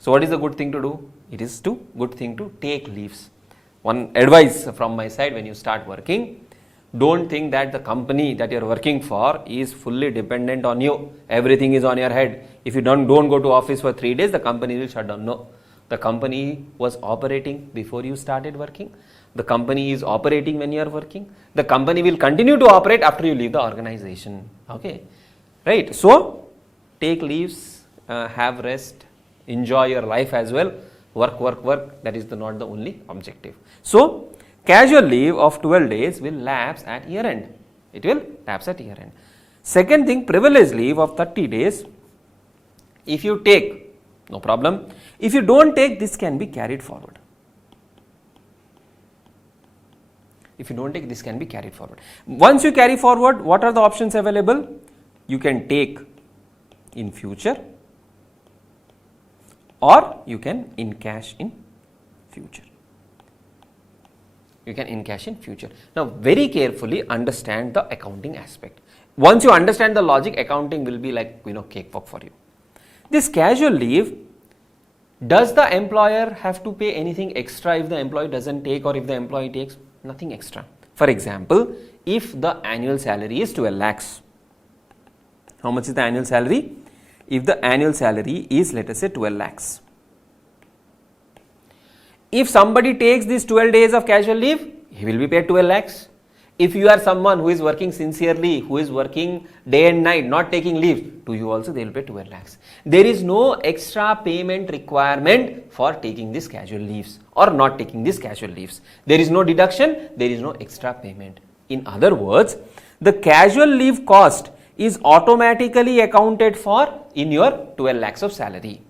So, what is the good thing to do? It is good thing to take leaves. One advice from my side, when you start working, don't think that the company that you are working for is fully dependent on you. Everything is on your head. If you don't go to office for 3 days, the company will shut down. No. The company was operating before you started working. The company is operating when you are working. The company will continue to operate after you leave the organization. Okay. Right. So, take leaves, have rest, enjoy your life as well. Work. That is not the only objective. So, casual leave of 12 days will lapse at year end. It will lapse at year end. Second thing, privilege leave of 30 days. If you take, no problem. If you don't take, this can be carried forward. If you don't take, this can be carried forward. Once you carry forward, what are the options available? You can take in future or you can encash in future. You can encash in future. Now, very carefully understand the accounting aspect. Once you understand the logic, accounting will be like, cakewalk for you. This casual leave, does the employer have to pay anything extra if the employee doesn't take, or if the employee takes? Nothing extra. For example, if the annual salary is 12 lakhs, how much is the annual salary? If the annual salary is, let us say, 12 lakhs. If somebody takes these 12 days of casual leave, he will be paid 12 lakhs. If you are someone who is working sincerely, who is working day and night, not taking leave, to you also they will pay 12 lakhs. There is no extra payment requirement for taking these casual leaves or not taking these casual leaves. There is no deduction, there is no extra payment. In other words, the casual leave cost is automatically accounted for in your 12 lakhs of salary.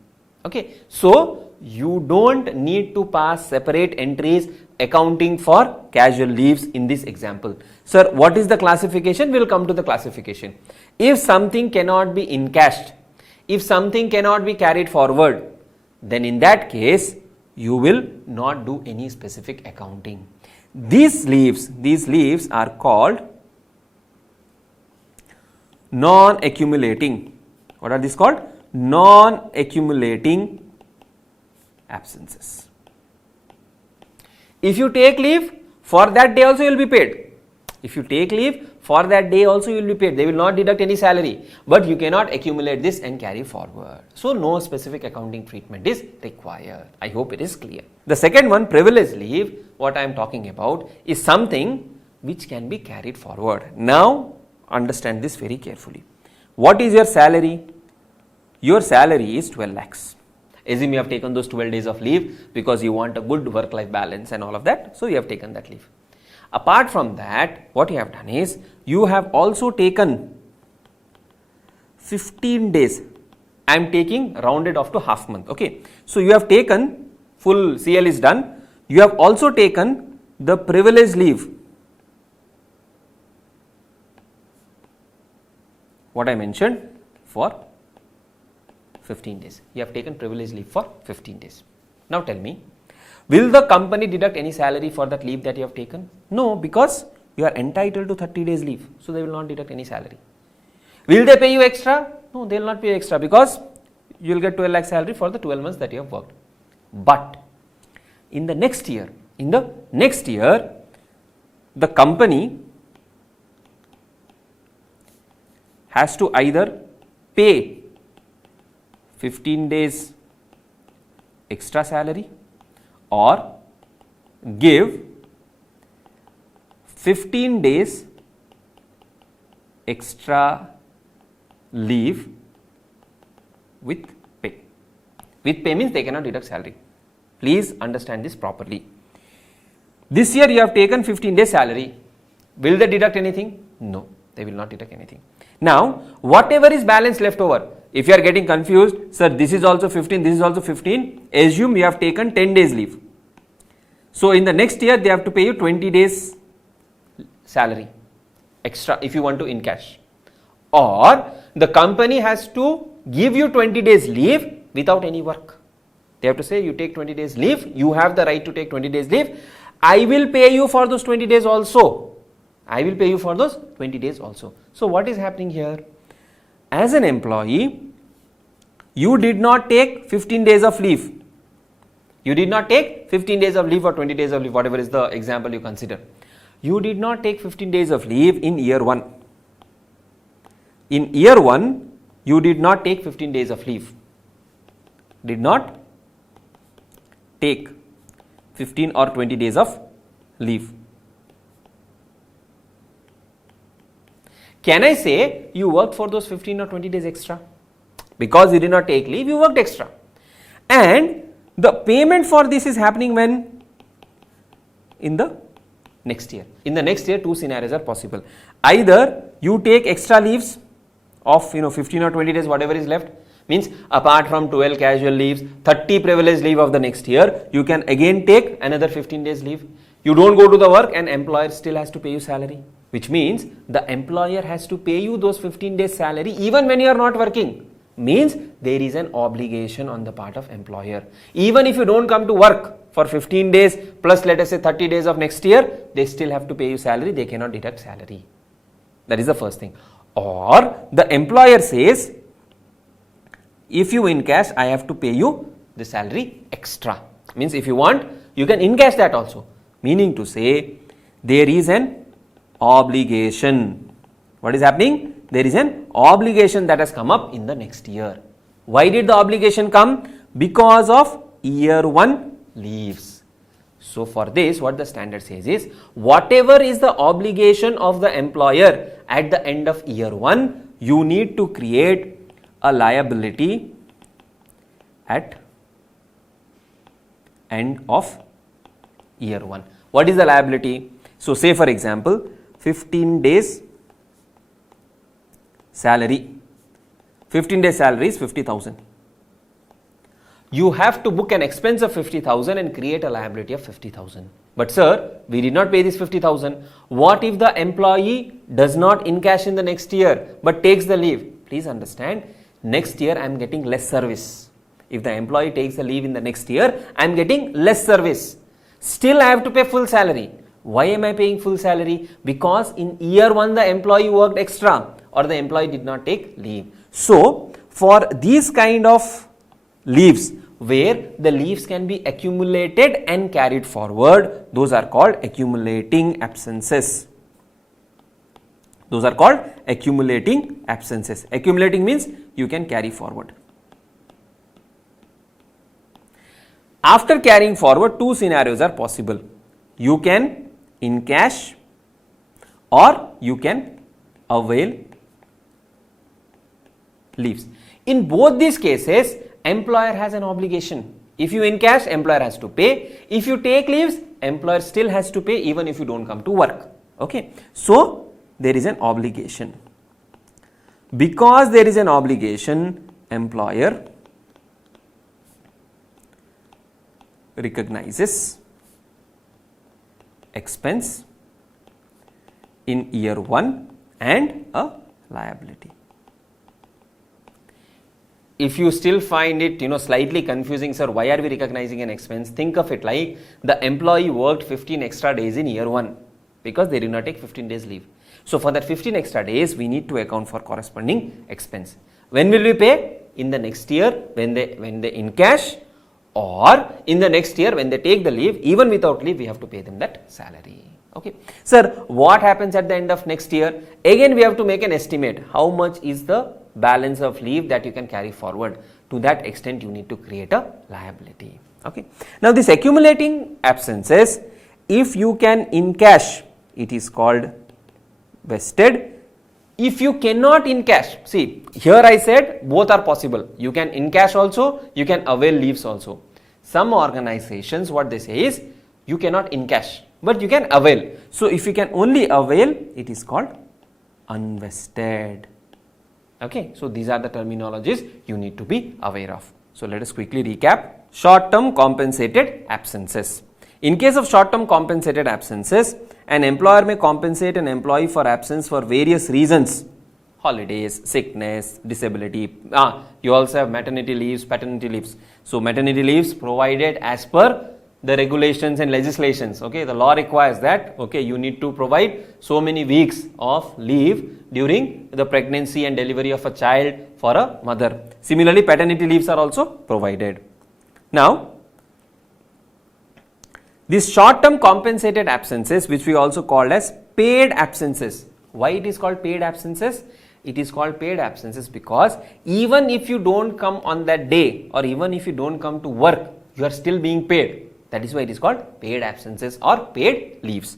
Okay, so you don't need to pass separate entries accounting for casual leaves in this example. Sir, what is the classification? We will come to the classification. If something cannot be encashed, if something cannot be carried forward, then in that case you will not do any specific accounting. These leaves are called non-accumulating. What are these called? Non-accumulating absences. If you take leave, for that day also you will be paid. If you take leave, for that day also you will be paid. They will not deduct any salary, but you cannot accumulate this and carry forward. So no specific accounting treatment is required. I hope it is clear. The second one, privilege leave, what I am talking about is something which can be carried forward. Now understand this very carefully. What is your salary? Your salary is 12 lakhs. Assume you have taken those 12 days of leave because you want a good work-life balance and all of that. So you have taken that leave. Apart from that, what you have done is you have also taken 15 days. I am taking rounded off to half month. Okay. So you have taken full CL is done. You have also taken the privilege leave. What I mentioned for 15 days. You have taken privilege leave for 15 days. Now tell me, will the company deduct any salary for that leave that you have taken? No, because you are entitled to 30 days leave. So they will not deduct any salary. Will they pay you extra? No, they will not pay extra because you will get 12 lakh salary for the 12 months that you have worked. But in the next year, the company has to either pay 15 days extra salary or give 15 days extra leave with pay. With pay means they cannot deduct salary. Please understand this properly. This year you have taken 15 days salary. Will they deduct anything? No, they will not deduct anything. Now, whatever is balance left over, if you are getting confused, sir, this is also 15, this is also 15, assume you have taken 10 days leave. So in the next year, they have to pay you 20 days salary extra if you want to encash. Or the company has to give you 20 days leave without any work. They have to say you take 20 days leave, you have the right to take 20 days leave. I will pay you for those 20 days also. I will pay you for those 20 days also. So what is happening here? As an employee, you did not take 15 days of leave. You did not take 15 days of leave or 20 days of leave, whatever is the example you consider. You did not take 15 days of leave in year 1. In year 1, you did not take 15 days of leave. Did not take 15 or 20 days of leave. Can I say you worked for those 15 or 20 days extra? Because you did not take leave, you worked extra. And the payment for this is happening when? In the next year. In the next year, two scenarios are possible. Either you take extra leaves of 15 or 20 days, whatever is left. Means apart from 12 casual leaves, 30 privilege leave of the next year, you can again take another 15 days leave. You don't go to the work and employer still has to pay you salary. Which means the employer has to pay you those 15 days salary even when you are not working. Means there is an obligation on the part of employer. Even if you don't come to work for 15 days plus let us say 30 days of next year, they still have to pay you salary, they cannot deduct salary. That is the first thing. Or the employer says, if you encash, I have to pay you the salary extra. Means if you want, you can encash that also. Meaning to say, there is an obligation. What is happening? There is an obligation that has come up in the next year. Why did the obligation come? Because of year 1 leaves. So for this, what the standard says is, whatever is the obligation of the employer at the end of year 1, you need to create a liability at end of year 1. What is the liability? So say for example, 15 days salary. 15 days salary is 50,000. You have to book an expense of 50,000 and create a liability of 50,000. But sir, we did not pay this 50,000. What if the employee does not encash in the next year but takes the leave? Please understand, next year I am getting less service. If the employee takes the leave in the next year, I am getting less service. Still I have to pay full salary. Why am I paying full salary? Because in year 1 the employee worked extra or the employee did not take leave. So for these kind of leaves where the leaves can be accumulated and carried forward, those are called accumulating absences. Those are called accumulating absences. Accumulating means you can carry forward. After carrying forward, two scenarios are possible. You can encash or you can avail leaves. In both these cases, employer has an obligation. If you encash, employer has to pay. If you take leaves, employer still has to pay even if you don't come to work. Okay. So there is an obligation. Because there is an obligation, employer recognizes expense in year 1 and a liability. If you still find it, slightly confusing, sir, why are we recognizing an expense? Think of it like the employee worked 15 extra days in year 1 because they did not take 15 days leave. So for that 15 extra days, we need to account for corresponding expense. When will we pay? In the next year when they encash, or in the next year when they take the leave. Even without leave, we have to pay them that salary. Okay. Sir, what happens at the end of next year? Again, we have to make an estimate. How much is the balance of leave that you can carry forward? To that extent, you need to create a liability. Okay. Now, this accumulating absences, if you can encash, it is called vested. If you cannot encash, see, here I said both are possible. You can encash also, you can avail leaves also. Some organizations, what they say is, you cannot encash, but you can avail. So if you can only avail, it is called unvested. Okay, so these are the terminologies you need to be aware of. So let us quickly recap. Short-term compensated absences. In case of short-term compensated absences, an employer may compensate an employee for absence for various reasons. Holidays, sickness, disability. You also have maternity leaves, paternity leaves. So maternity leaves provided as per the regulations and legislations. Okay, the law requires that, okay, you need to provide so many weeks of leave during the pregnancy and delivery of a child for a mother. Similarly, paternity leaves are also provided. Now, these short-term compensated absences, which we also call as paid absences. Why it is called paid absences? It is called paid absences because even if you don't come on that day or even if you don't come to work, you are still being paid. That is why it is called paid absences or paid leaves.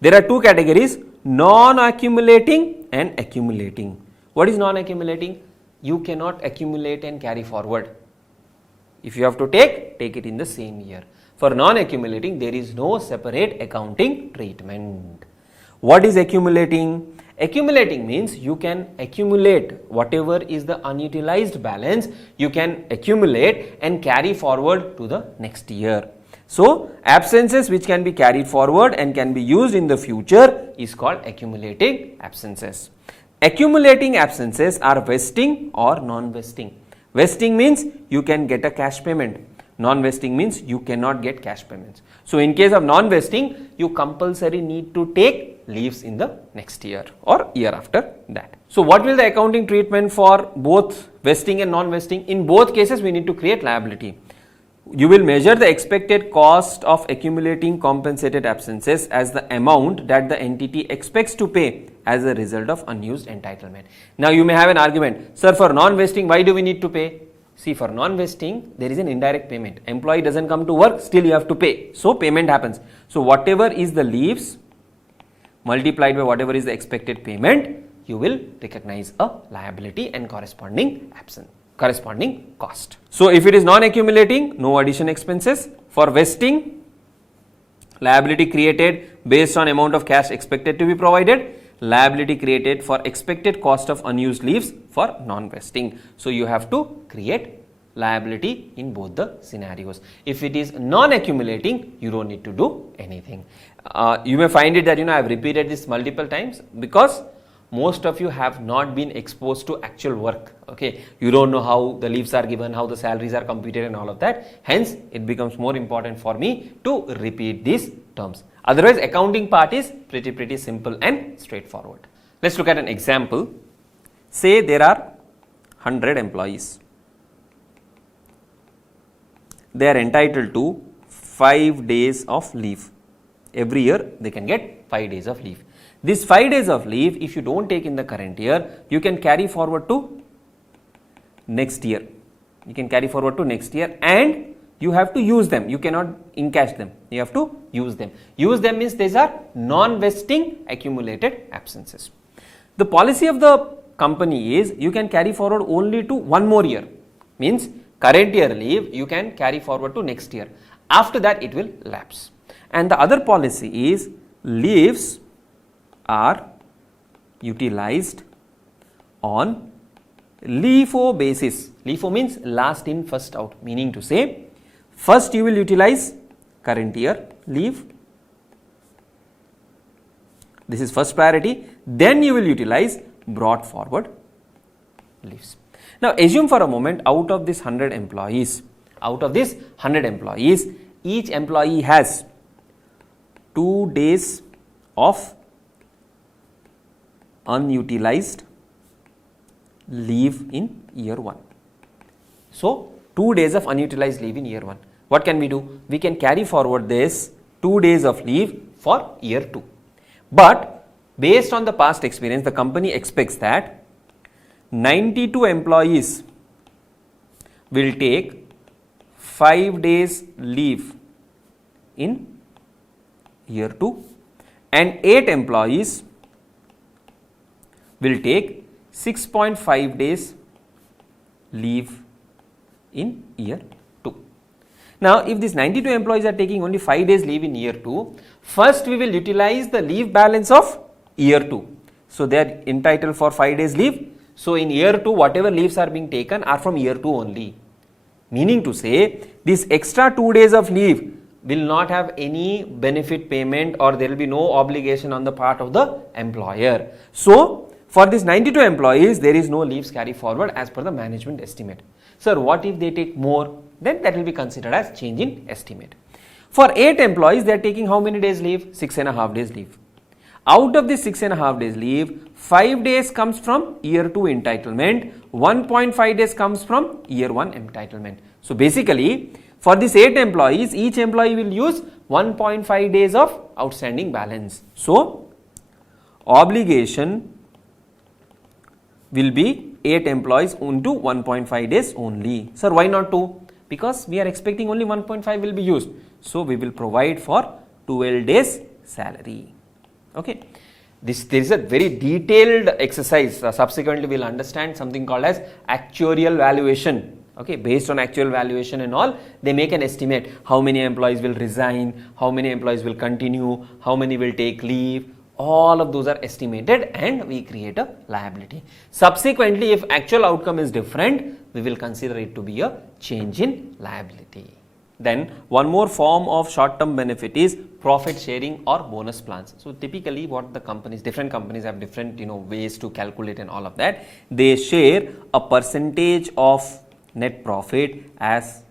There are two categories, non-accumulating and accumulating. What is non-accumulating? You cannot accumulate and carry forward. If you have to take it in the same year. For non-accumulating, there is no separate accounting treatment. What is accumulating? Accumulating means you can accumulate whatever is the unutilized balance, you can accumulate and carry forward to the next year. So, absences which can be carried forward and can be used in the future is called accumulating absences. Accumulating absences are vesting or non-vesting. Vesting means you can get a cash payment. Non-vesting means you cannot get cash payments. So, in case of non-vesting, you compulsory need to take leaves in the next year or year after that. So, what will the accounting treatment for both vesting and non-vesting? In both cases, we need to create liability. You will measure the expected cost of accumulating compensated absences as the amount that the entity expects to pay as a result of unused entitlement. Now, you may have an argument, sir, for non-vesting, why do we need to pay? See, for non-vesting, there is an indirect payment. Employee doesn't come to work, still you have to pay. So, payment happens. So, whatever is the leaves multiplied by whatever is the expected payment, you will recognize a liability and corresponding cost. So, if it is non-accumulating, no addition expenses. For vesting, liability created based on amount of cash expected to be provided. liability created for expected cost of unused leaves for non-vesting. So you have to create liability in both the scenarios. If it is non-accumulating, you don't need to do anything. You may find it that I have repeated this multiple times because most of you have not been exposed to actual work. Okay, you don't know how the leaves are given, how the salaries are computed and all of that. Hence, it becomes more important for me to repeat these terms. Otherwise, accounting part is pretty simple and straightforward. Let's look at an example. Say there are 100 employees. They are entitled to 5 days of leave. Every year they can get 5 days of leave. This 5 days of leave, if you don't take in the current year, you can carry forward to next year. You can carry forward to next year and you have to use them. You cannot encash them. You have to use them. Use them means these are non-vesting accumulated absences. The policy of the company is you can carry forward only to one more year. Means current year leave you can carry forward to next year. After that it will lapse. And the other policy is leaves are utilized on LIFO basis. LIFO means last in first out, meaning to say first you will utilize current year leave. This is first priority. Then you will utilize brought forward leaves. Now assume for a moment out of this 100 employees, each employee has 2 days of unutilized leave in year 1. So 2 days of unutilized leave in year 1. What can we do? We can carry forward this 2 days of leave for year 2. But based on the past experience, the company expects that 92 employees will take 5 days leave in year 2 and 8 employees will take 6.5 days leave in year 2. Now, if these 92 employees are taking only 5 days leave in year 2, first we will utilize the leave balance of year 2. So, they are entitled for 5 days leave. So, in year 2, whatever leaves are being taken are from year 2 only. Meaning to say, this extra 2 days of leave will not have any benefit payment or there will be no obligation on the part of the employer. So, for these 92 employees, there is no leaves carry forward as per the management estimate. Sir, what if they take more? Then that will be considered as change in estimate. For 8 employees, they are taking how many days leave? 6.5 days leave. Out of this 6.5 days leave, 5 days comes from year 2 entitlement, 1.5 days comes from year 1 entitlement. So basically, for these 8 employees, each employee will use 1.5 days of outstanding balance. So, obligation will be 8 employees into 1.5 days only. Sir, why not 2? Because we are expecting only 1.5 will be used. So, we will provide for 12 days salary. Okay. There is a very detailed exercise. Subsequently, we will understand something called as actuarial valuation. Okay, based on actual valuation and all, they make an estimate how many employees will resign, how many employees will continue, how many will take leave. All of those are estimated and we create a liability. Subsequently, if actual outcome is different, we will consider it to be a change in liability. Then one more form of short-term benefit is profit sharing or bonus plans. So typically what the companies, different companies have different ways to calculate and all of that. They share a percentage of net profit as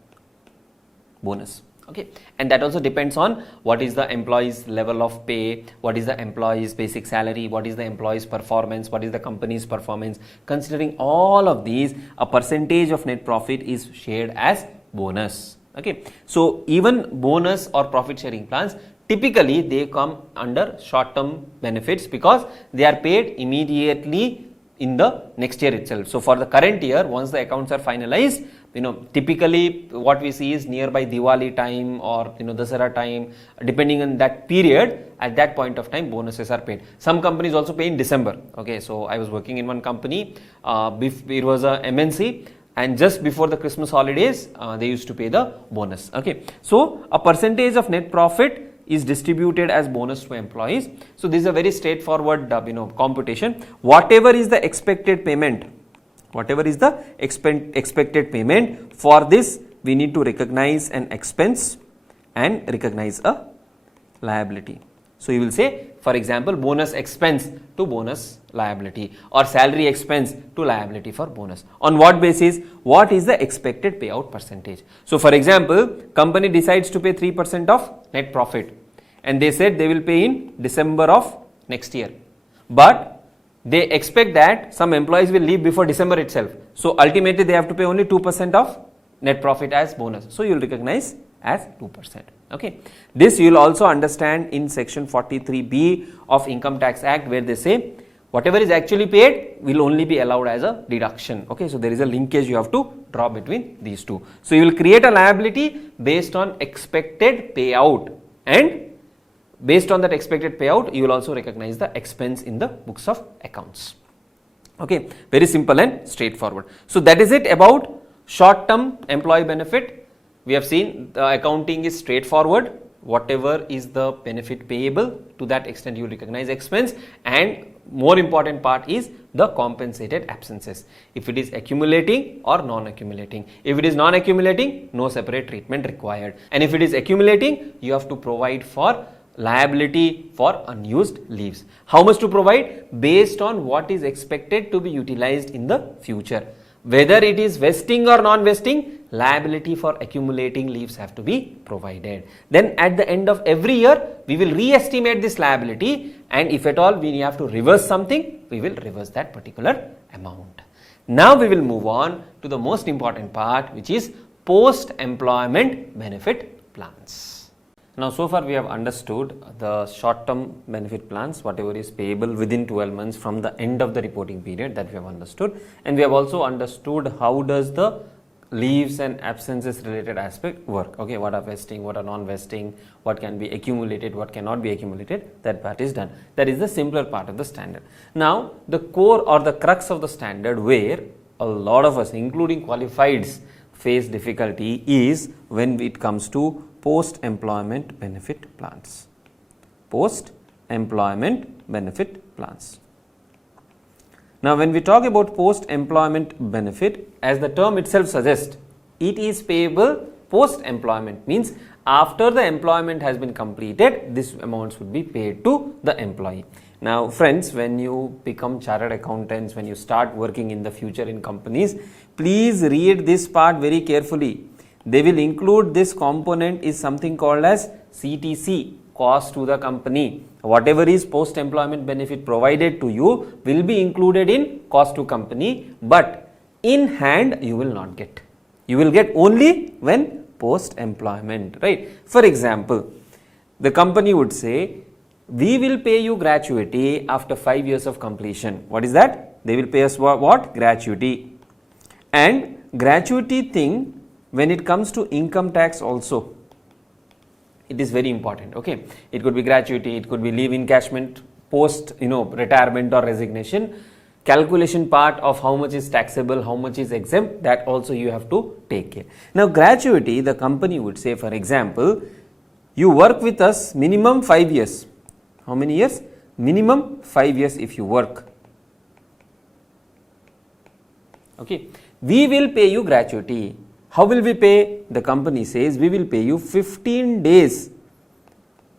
bonus. Okay, and that also depends on what is the employee's level of pay, what is the employee's basic salary, what is the employee's performance, what is the company's performance. Considering all of these, a percentage of net profit is shared as bonus. Okay, so even bonus or profit sharing plans, typically they come under short term benefits because they are paid immediately in the next year itself. So for the current year, once the accounts are finalized, typically what we see is nearby Diwali time or Dasara time, depending on that period, at that point of time bonuses are paid. Some companies also pay in December. Okay, so I was working in one company, it was a MNC, and just before the Christmas holidays, they used to pay the bonus. Okay, so a percentage of net profit is distributed as bonus to employees. So this is a very straightforward computation. Whatever is the expected payment, expected payment, for this we need to recognize an expense and recognize a liability. So you will say, for example, bonus expense to bonus liability, or salary expense to liability for bonus. On what basis? What is the expected payout percentage? So for example, company decides to pay 3% of net profit, and they said they will pay in December of next year, but they expect that some employees will leave before December itself. So ultimately they have to pay only 2% of net profit as bonus. So you will recognize as 2%. Okay. This you will also understand in section 43B of Income Tax Act, where they say whatever is actually paid will only be allowed as a deduction. Okay. So there is a linkage you have to draw between these two. So you will create a liability based on expected payout, and based on that expected payout you will also recognize the expense in the books of accounts. Okay. Very simple and straightforward. So that is it about short term employee benefit. We have seen the accounting is straightforward. Whatever is the benefit payable, to that extent you will recognize expense, and more important part is the compensated absences. If it is accumulating or non-accumulating. If it is non-accumulating, no separate treatment required. And if it is accumulating, you have to provide for liability for unused leaves. How much to provide? Based on what is expected to be utilized in the future. Whether it is vesting or non-vesting, liability for accumulating leaves have to be provided. Then at the end of every year, we will re-estimate this liability, and if at all we have to reverse something, we will reverse that particular amount. Now we will move on to the most important part, which is post-employment benefit plans. Now so far we have understood the short term benefit plans, whatever is payable within 12 months from the end of the reporting period, that we have understood, and we have also understood how does the leaves and absences related aspect work. Okay, what are vesting, what are non-vesting, what can be accumulated, what cannot be accumulated, that part is done. That is the simpler part of the standard. Now the core or the crux of the standard, where a lot of us including qualifieds face difficulty, is when it comes to post-employment benefit plans. Post-employment benefit plans. Now when we talk about post-employment benefit, as the term itself suggests, it is payable post-employment, means after the employment has been completed, this amounts would be paid to the employee. Now friends, when you become chartered accountants, when you start working in the future in companies, please read this part very carefully. They will include this component is something called as CTC, cost to the company. Whatever is post-employment benefit provided to you will be included in cost to company, but in hand you will not get. You will get only when post-employment, right? For example, the company would say, we will pay you gratuity after 5 years of completion. What is that? They will pay us what? Gratuity. And gratuity thing, when it comes to income tax also, it is very important. Okay, it could be gratuity, it could be leave encashment post retirement or resignation. Calculation part of how much is taxable, how much is exempt, that also you have to take care. Now gratuity, the company would say, for example, you work with us minimum 5 years. How many years? Minimum 5 years if you work. Okay, we will pay you gratuity. How will we pay? The company says we will pay you 15 days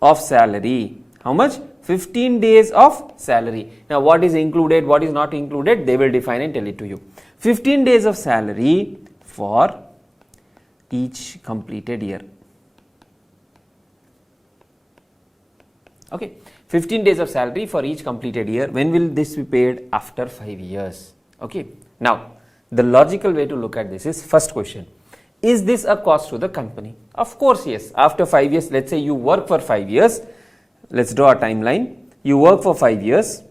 of salary. How much? 15 days of salary. Now what is included, what is not included, they will define and tell it to you. 15 days of salary for each completed year. Okay, 15 days of salary for each completed year. When will this be paid? After 5 years. Okay, now the logical way to look at this is, first question, is this a cost to the company? Of course yes. After 5 years, let's say you work for 5 years, let's draw a timeline. You work for 5 years,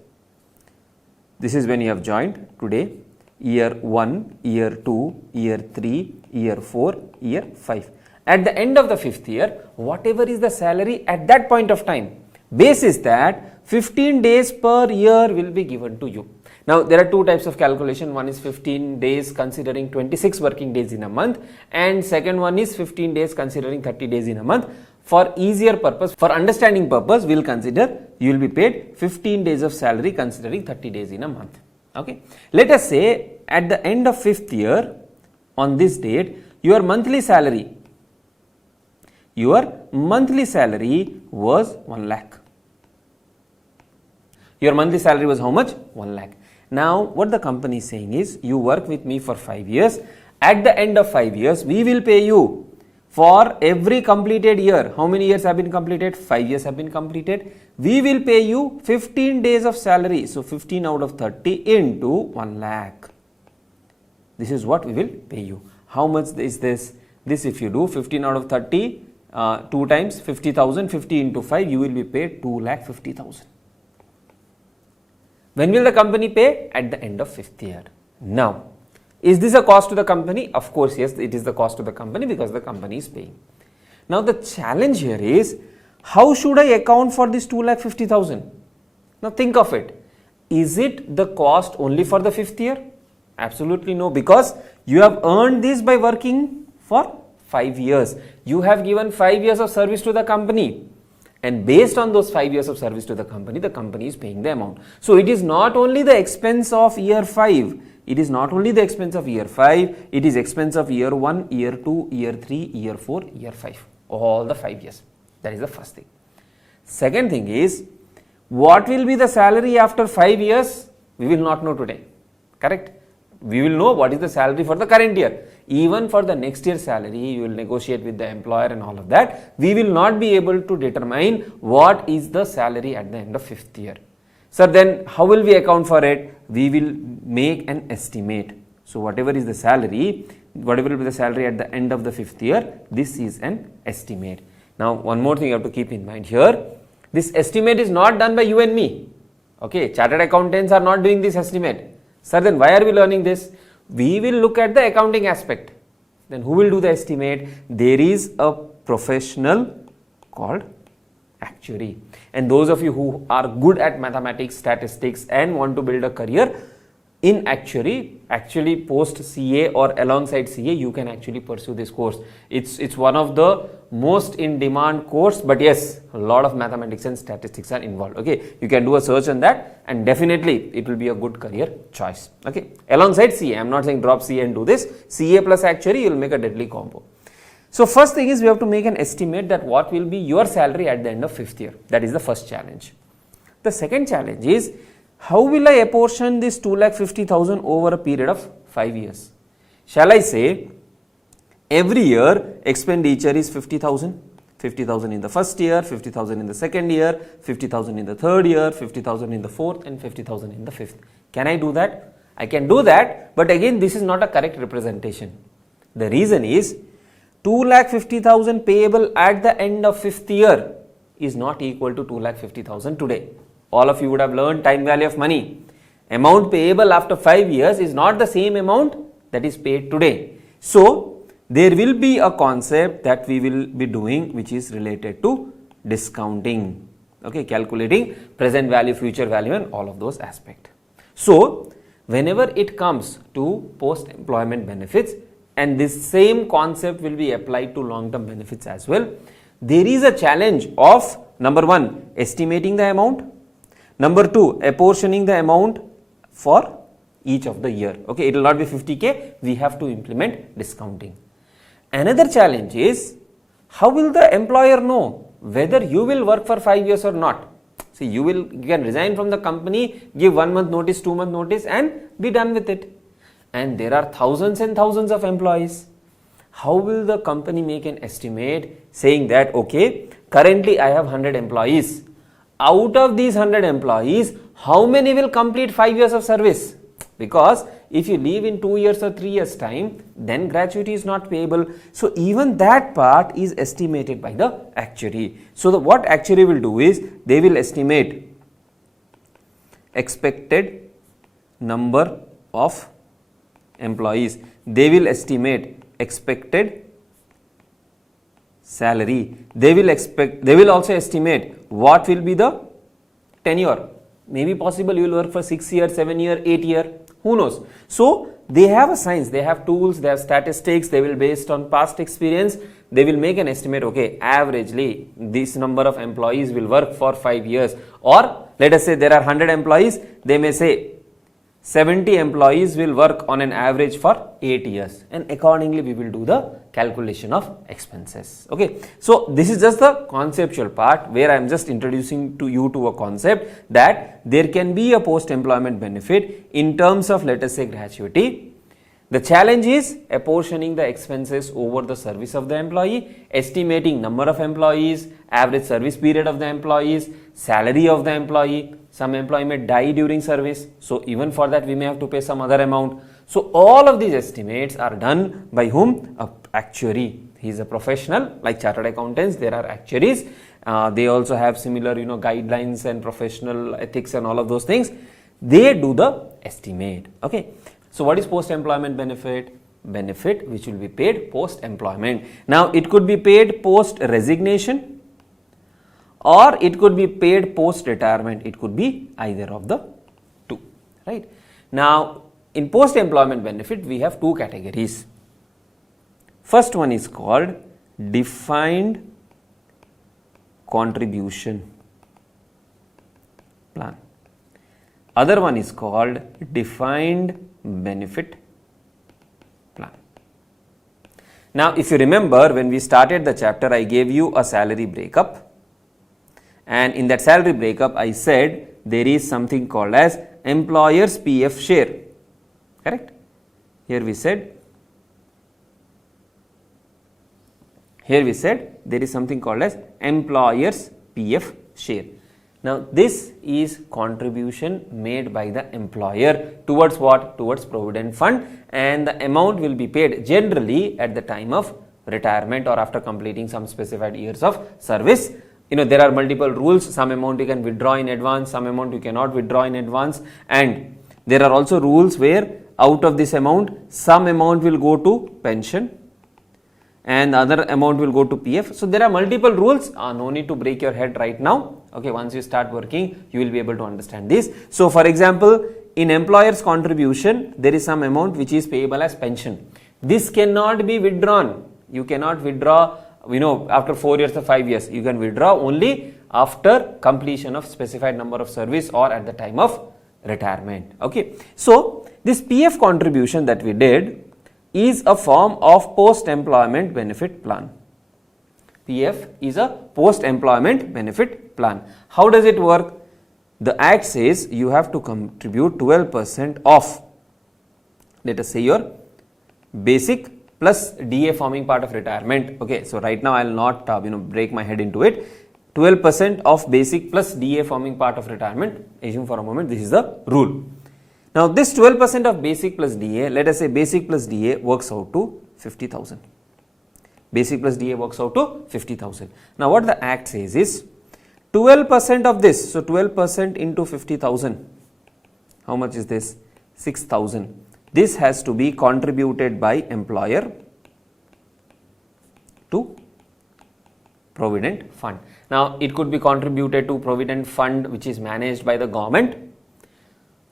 this is when you have joined today, year 1, year 2, year 3, year 4, year 5. At the end of the 5th year, whatever is the salary at that point of time, basis that 15 days per year will be given to you. Now there are two types of calculation. One is 15 days considering 26 working days in a month, and second one is 15 days considering 30 days in a month. For easier purpose, for understanding purpose, we will consider you will be paid 15 days of salary considering 30 days in a month. Okay. Let us say at the end of 5th year on this date, your monthly salary was 1 lakh. Your monthly salary was how much? 1 lakh. Now what the company is saying is, you work with me for 5 years. At the end of 5 years, we will pay you for every completed year. How many years have been completed? 5 years have been completed. We will pay you 15 days of salary. So 15 out of 30 into 1 lakh. This is what we will pay you. How much is this? This, if you do 15 out of 30, 2 times 50,000, 50 into 5, you will be paid 2,50,000. When will the company pay? At the end of 5th year. Now, is this a cost to the company? Of course, yes, it is the cost to the company because the company is paying. Now, the challenge here is, how should I account for this 2,50,000? Now, think of it. Is it the cost only for the 5th year? Absolutely no, because you have earned this by working for 5 years. You have given 5 years of service to the company. And based on those 5 years of service to the company is paying the amount. So, it is not only the expense of year 5, it is not only the expense of year 5, it is expense of year 1, year 2, year 3, year 4, year 5, all the 5 years. That is the first thing. Second thing is, what will be the salary after 5 years? We will not know today, correct? We will know what is the salary for the current year. Even for the next year's salary, you will negotiate with the employer and all of that. We will not be able to determine what is the salary at the end of 5th year. So then how will we account for it? We will make an estimate. So whatever is the salary, whatever will be the salary at the end of the 5th year, this is an estimate. Now one more thing you have to keep in mind here. This estimate is not done by you and me. Okay, chartered accountants are not doing this estimate. Sir, then why are we learning this? We will look at the accounting aspect. Then who will do the estimate? There is a professional called actuary. And those of you who are good at mathematics, statistics and want to build a career in actuary, actually post CA or alongside CA, you can actually pursue this course. It's one of the most in demand course, but yes, a lot of mathematics and statistics are involved. Okay, you can do a search on that and definitely it will be a good career choice. Okay, alongside CA, I'm not saying drop CA and do this. CA plus actuary, you will make a deadly combo. So first thing is, we have to make an estimate that what will be your salary at the end of 5th year. That is the first challenge. The second challenge is, how will I apportion this 2,50,000 over a period of 5 years? Shall I say every year expenditure is 50,000? 50,000 in the first year, 50,000 in the second year, 50,000 in the third year, 50,000 in the fourth and 50,000 in the fifth. Can I do that? I can do that, but again this is not a correct representation. The reason is, 2,50,000 payable at the end of 5th year is not equal to 2,50,000 today. All of you would have learned time value of money. Amount payable after 5 years is not the same amount that is paid today. So, there will be a concept that we will be doing which is related to discounting. Okay, calculating present value, future value and all of those aspects. So, whenever it comes to post-employment benefits, and this same concept will be applied to long-term benefits as well, there is a challenge of number 1, estimating the amount. Number 2, apportioning the amount for each of the year. Okay, it will not be 50k, we have to implement discounting. Another challenge is, how will the employer know whether you will work for 5 years or not? See, you can resign from the company, give 1 month notice, 2 month notice and be done with it. And there are thousands and thousands of employees. How will the company make an estimate saying that, okay, currently I have 100 employees. Out of these 100 employees, how many will complete 5 years of service? Because if you leave in 2 years or 3 years time, then gratuity is not payable. So even that part is estimated by the actuary. So what actuary will do is, they will estimate expected number of employees. They will estimate expected salary. They will also estimate what will be the tenure. Maybe possible you will work for 6 years, 7 years, 8 years, who knows. So they have a science, they have tools, they have statistics, they will based on past experience, they will make an estimate, okay, averagely this number of employees will work for 5 years, or let us say there are 100 employees, they may say 70 employees will work on an average for 8 years, and accordingly we will do the calculation of expenses. Okay, so this is just the conceptual part where I am just introducing to you to a concept that there can be a post employment benefit in terms of, let us say, gratuity. The challenge is apportioning the expenses over the service of the employee, estimating number of employees, average service period of the employees, salary of the employee. Some employee may die during service, so even for that we may have to pay some other amount. So all of these estimates are done by whom? A actuary. He is a professional, like chartered accountants, there are actuaries. They also have similar, guidelines and professional ethics and all of those things. They do the estimate. Okay. So what is post-employment benefit? Benefit which will be paid post-employment. Now it could be paid post-resignation, or it could be paid post-retirement. It could be either of the two, right? Now in post-employment benefit we have two categories. First one is called defined contribution plan. Other one is called defined benefit plan. Now if you remember, when we started the chapter I gave you a salary breakup, and in that salary breakup I said there is something called as employer's PF share, correct? Here we said there is something called as employer's PF share. Now this is contribution made by the employer towards what? Towards provident fund, and the amount will be paid generally at the time of retirement or after completing some specified years of service. There are multiple rules. Some amount you can withdraw in advance, some amount you cannot withdraw in advance, and there are also rules where out of this amount some amount will go to pension and the other amount will go to PF. So there are multiple rules. No need to break your head right now. Okay, once you start working, you will be able to understand this. So for example, in employer's contribution, there is some amount which is payable as pension. This cannot be withdrawn. You cannot withdraw, after 4 years or 5 years. You can withdraw only after completion of specified number of service or at the time of retirement. Okay, so this PF contribution that we did is a form of post-employment benefit plan. PF is a post-employment benefit plan. How does it work? The Act says you have to contribute 12% of, let us say, your basic plus DA forming part of retirement. Okay, so right now I will not break my head into it. 12% of basic plus DA forming part of retirement. Assume for a moment this is the rule. Now this 12% of basic plus DA, let us say basic plus DA works out to 50,000. Basic plus DA works out to 50,000. Now what the Act says is 12% of this, so 12% into 50,000, how much is this? 6,000. This has to be contributed by employer to provident fund. Now it could be contributed to provident fund which is managed by the government,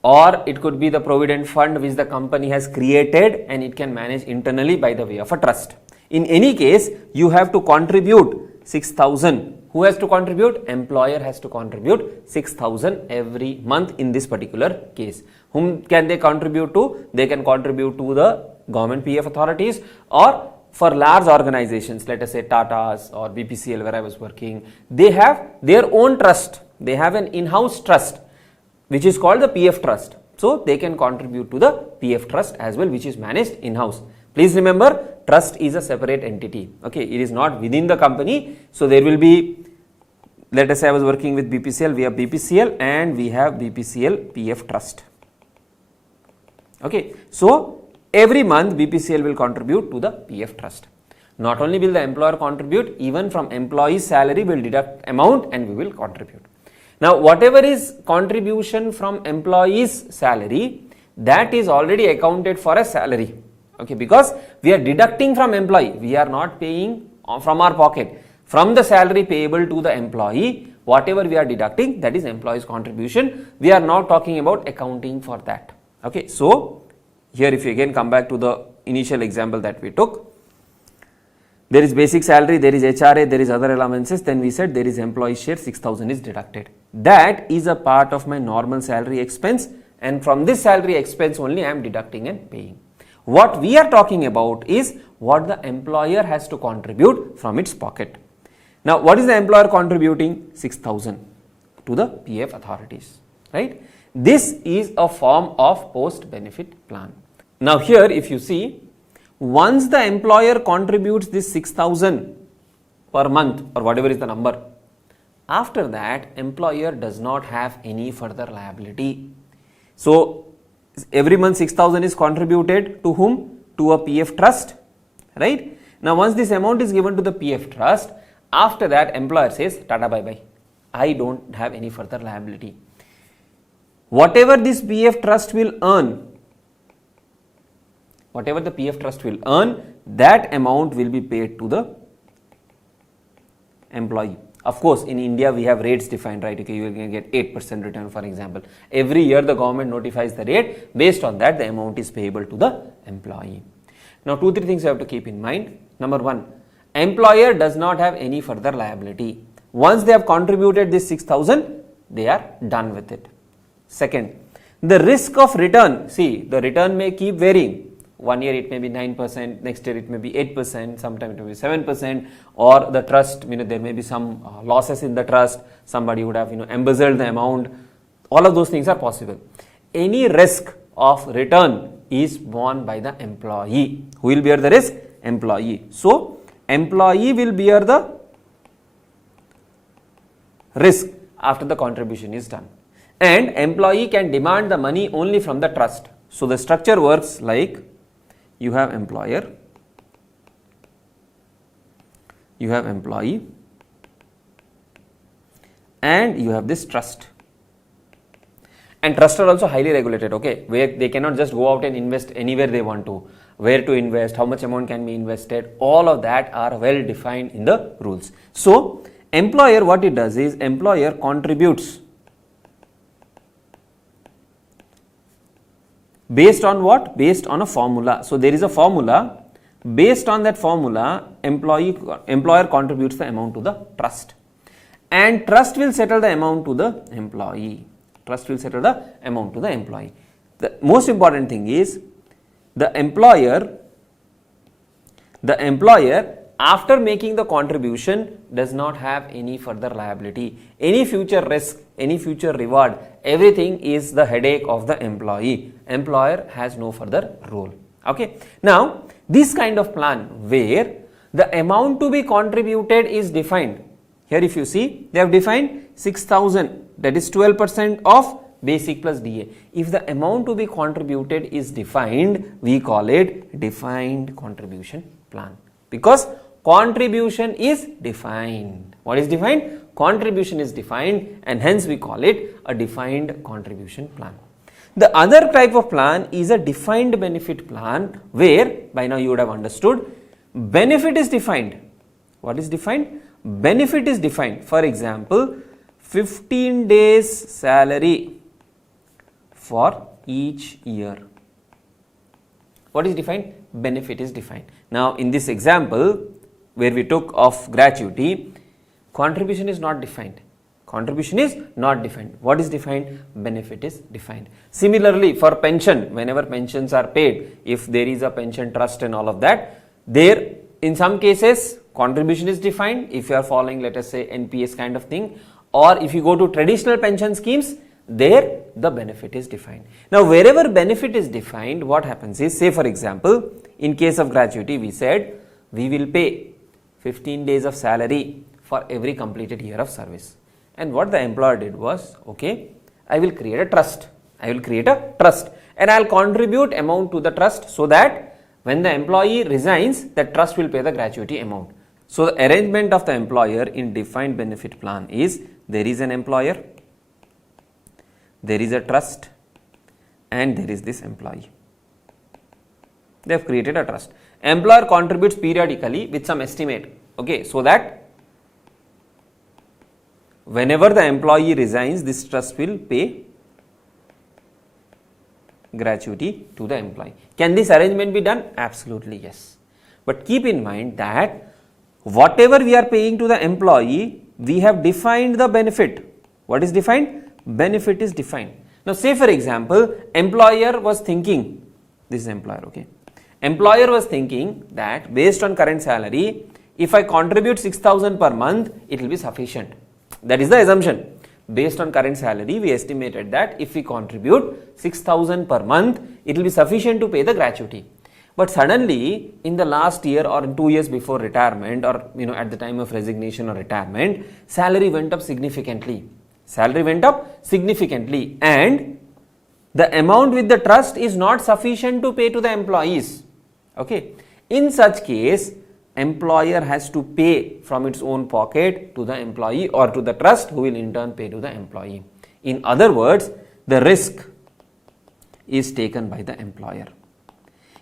or it could be the provident fund which the company has created and it can manage internally by the way of a trust. In any case, you have to contribute 6,000. Who has to contribute? Employer has to contribute 6,000 every month in this particular case. Whom can they contribute to? They can contribute to the government PF authorities, or for large organizations, let us say Tata's or BPCL where I was working, they have their own trust. They have an in-house trust which is called the PF trust. So they can contribute to the PF trust as well, which is managed in-house. Please remember, trust is a separate entity. Okay, it is not within the company. So there will be, let us say I was working with BPCL, we have BPCL and we have BPCL PF trust. Okay, so every month BPCL will contribute to the PF trust. Not only will the employer contribute, even from employee's salary will deduct amount and we will contribute. Now whatever is contribution from employee's salary, that is already accounted for as salary. Okay, because we are deducting from employee, we are not paying from our pocket. From the salary payable to the employee, whatever we are deducting, that is employee's contribution. We are not talking about accounting for that. Okay, so here if you again come back to the initial example that we took, There is basic salary, there is HRA, there is other allowances, then we said there is employee share, 6,000 is deducted. That is a part of my normal salary expense, and from this salary expense only I am deducting and paying. What we are talking about is what the employer has to contribute from its pocket. Now, what is the employer contributing? 6,000 to the PF authorities, right? This is a form of post-benefit plan. Now, here if you see, once the employer contributes this 6,000 per month or whatever is the number, after that employer does not have any further liability. So, every month 6,000 is contributed to whom? To a PF trust, right? Now, once this amount is given to the PF trust, after that employer says tata bye bye, I don't have any further liability. Whatever this PF trust will earn, whatever the PF trust will earn, that amount will be paid to the employee. Of course, in India we have rates defined, right? Okay, you can get 8% return, for example. Every year the government notifies the rate. Based on that, the amount is payable to the employee. Now, 2-3 things you have to keep in mind. Number 1, employer does not have any further liability. Once they have contributed this 6,000, they are done with it. Second, the risk of return, see, the return may keep varying. 1 year it may be 9%, next year it may be 8%, sometime it may be 7%, or the trust, there may be some losses in the trust, somebody would have, embezzled the amount. All of those things are possible. Any risk of return is borne by the employee. Who will bear the risk? Employee. So, employee will bear the risk after the contribution is done. And employee can demand the money only from the trust. So, the structure works like you have employer, you have employee, and you have this trust. And trusts are also highly regulated, okay, where they cannot just go out and invest anywhere they want to. Where to invest, how much amount can be invested, all of that are well defined in the rules. So, employer, what it does is, employer contributes based on what? Based on a formula. So, there is a formula. Based on that formula, employer contributes the amount to the trust, and trust will settle the amount to the employee. Trust will settle the amount to the employee. The most important thing is, the employer after making the contribution does not have any further liability. Any future risk, any future reward, everything is the headache of the employee. Employer has no further role. Okay. Now, this kind of plan where the amount to be contributed is defined. Here if you see, they have defined 6,000, that is 12% of basic plus DA. If the amount to be contributed is defined, we call it defined contribution plan, because contribution is defined. What is defined? Contribution is defined, and hence we call it a defined contribution plan. The other type of plan is a defined benefit plan, where by now you would have understood benefit is defined. What is defined? Benefit is defined. For example, 15 days salary for each year. What is defined? Benefit is defined. Now, in this example where we took of gratuity, contribution is not defined. Contribution is not defined. What is defined? Benefit is defined. Similarly, for pension, whenever pensions are paid, if there is a pension trust and all of that, there in some cases contribution is defined if you are following, let us say, NPS kind of thing, or if you go to traditional pension schemes, there the benefit is defined. Now, wherever benefit is defined, what happens is, say for example, in case of gratuity, we said we will pay 15 days of salary for every completed year of service. And what the employer did was, okay, I will create a trust. I will create a trust, and I will contribute amount to the trust, so that when the employee resigns, the trust will pay the gratuity amount. So, the arrangement of the employer in defined benefit plan is, there is an employer, there is a trust, and there is this employee. They have created a trust. Employer contributes periodically with some estimate, okay, so that whenever the employee resigns, this trust will pay gratuity to the employee. Can this arrangement be done? Absolutely yes. But keep in mind that whatever we are paying to the employee, we have defined the benefit. What is defined? Benefit is defined. Now say for example, employer was thinking, this is employer, okay. Employer was thinking that based on current salary, if I contribute 6,000 per month, it will be sufficient. That is the assumption. Based on current salary, we estimated that if we contribute 6,000 per month, it will be sufficient to pay the gratuity. But suddenly, in the last year or in 2 years before retirement, or at the time of resignation or retirement, salary went up significantly. Salary went up significantly, and the amount with the trust is not sufficient to pay to the employees. Okay. In such case, employer has to pay from its own pocket to the employee or to the trust, who will in turn pay to the employee. In other words, the risk is taken by the employer.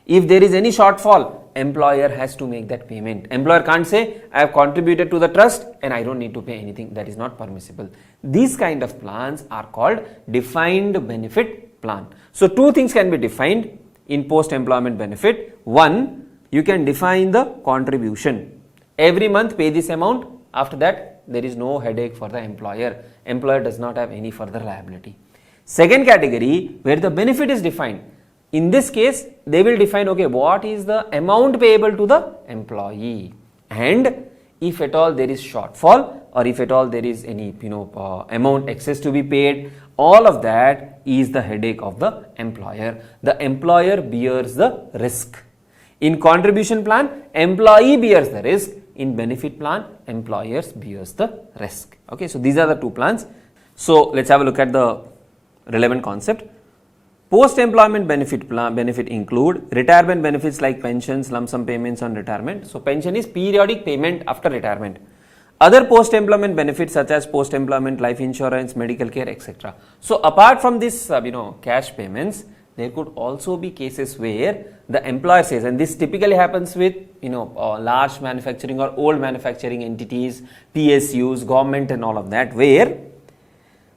If there is any shortfall, employer has to make that payment. Employer can't say, I have contributed to the trust and I don't need to pay anything. That is not permissible. These kind of plans are called defined benefit plan. So two things can be defined in post-employment benefit. One, you can define the contribution. Every month pay this amount. After that, there is no headache for the employer. Employer does not have any further liability. Second category, where the benefit is defined. In this case, they will define, okay, what is the amount payable to the employee, and if at all there is shortfall, or if at all there is any amount excess to be paid, all of that is the headache of the employer. The employer bears the risk. In contribution plan, employee bears the risk. In benefit plan, employers bears the risk. Okay, so these are the two plans. So let's have a look at the relevant concept. Post-employment benefit include retirement benefits like pensions, lump sum payments on retirement. So pension is periodic payment after retirement. Other post-employment benefits such as post-employment life insurance, medical care, etc. So apart from this, cash payments, there could also be cases where the employer says, and this typically happens with large manufacturing or old manufacturing entities, PSUs, government and all of that, where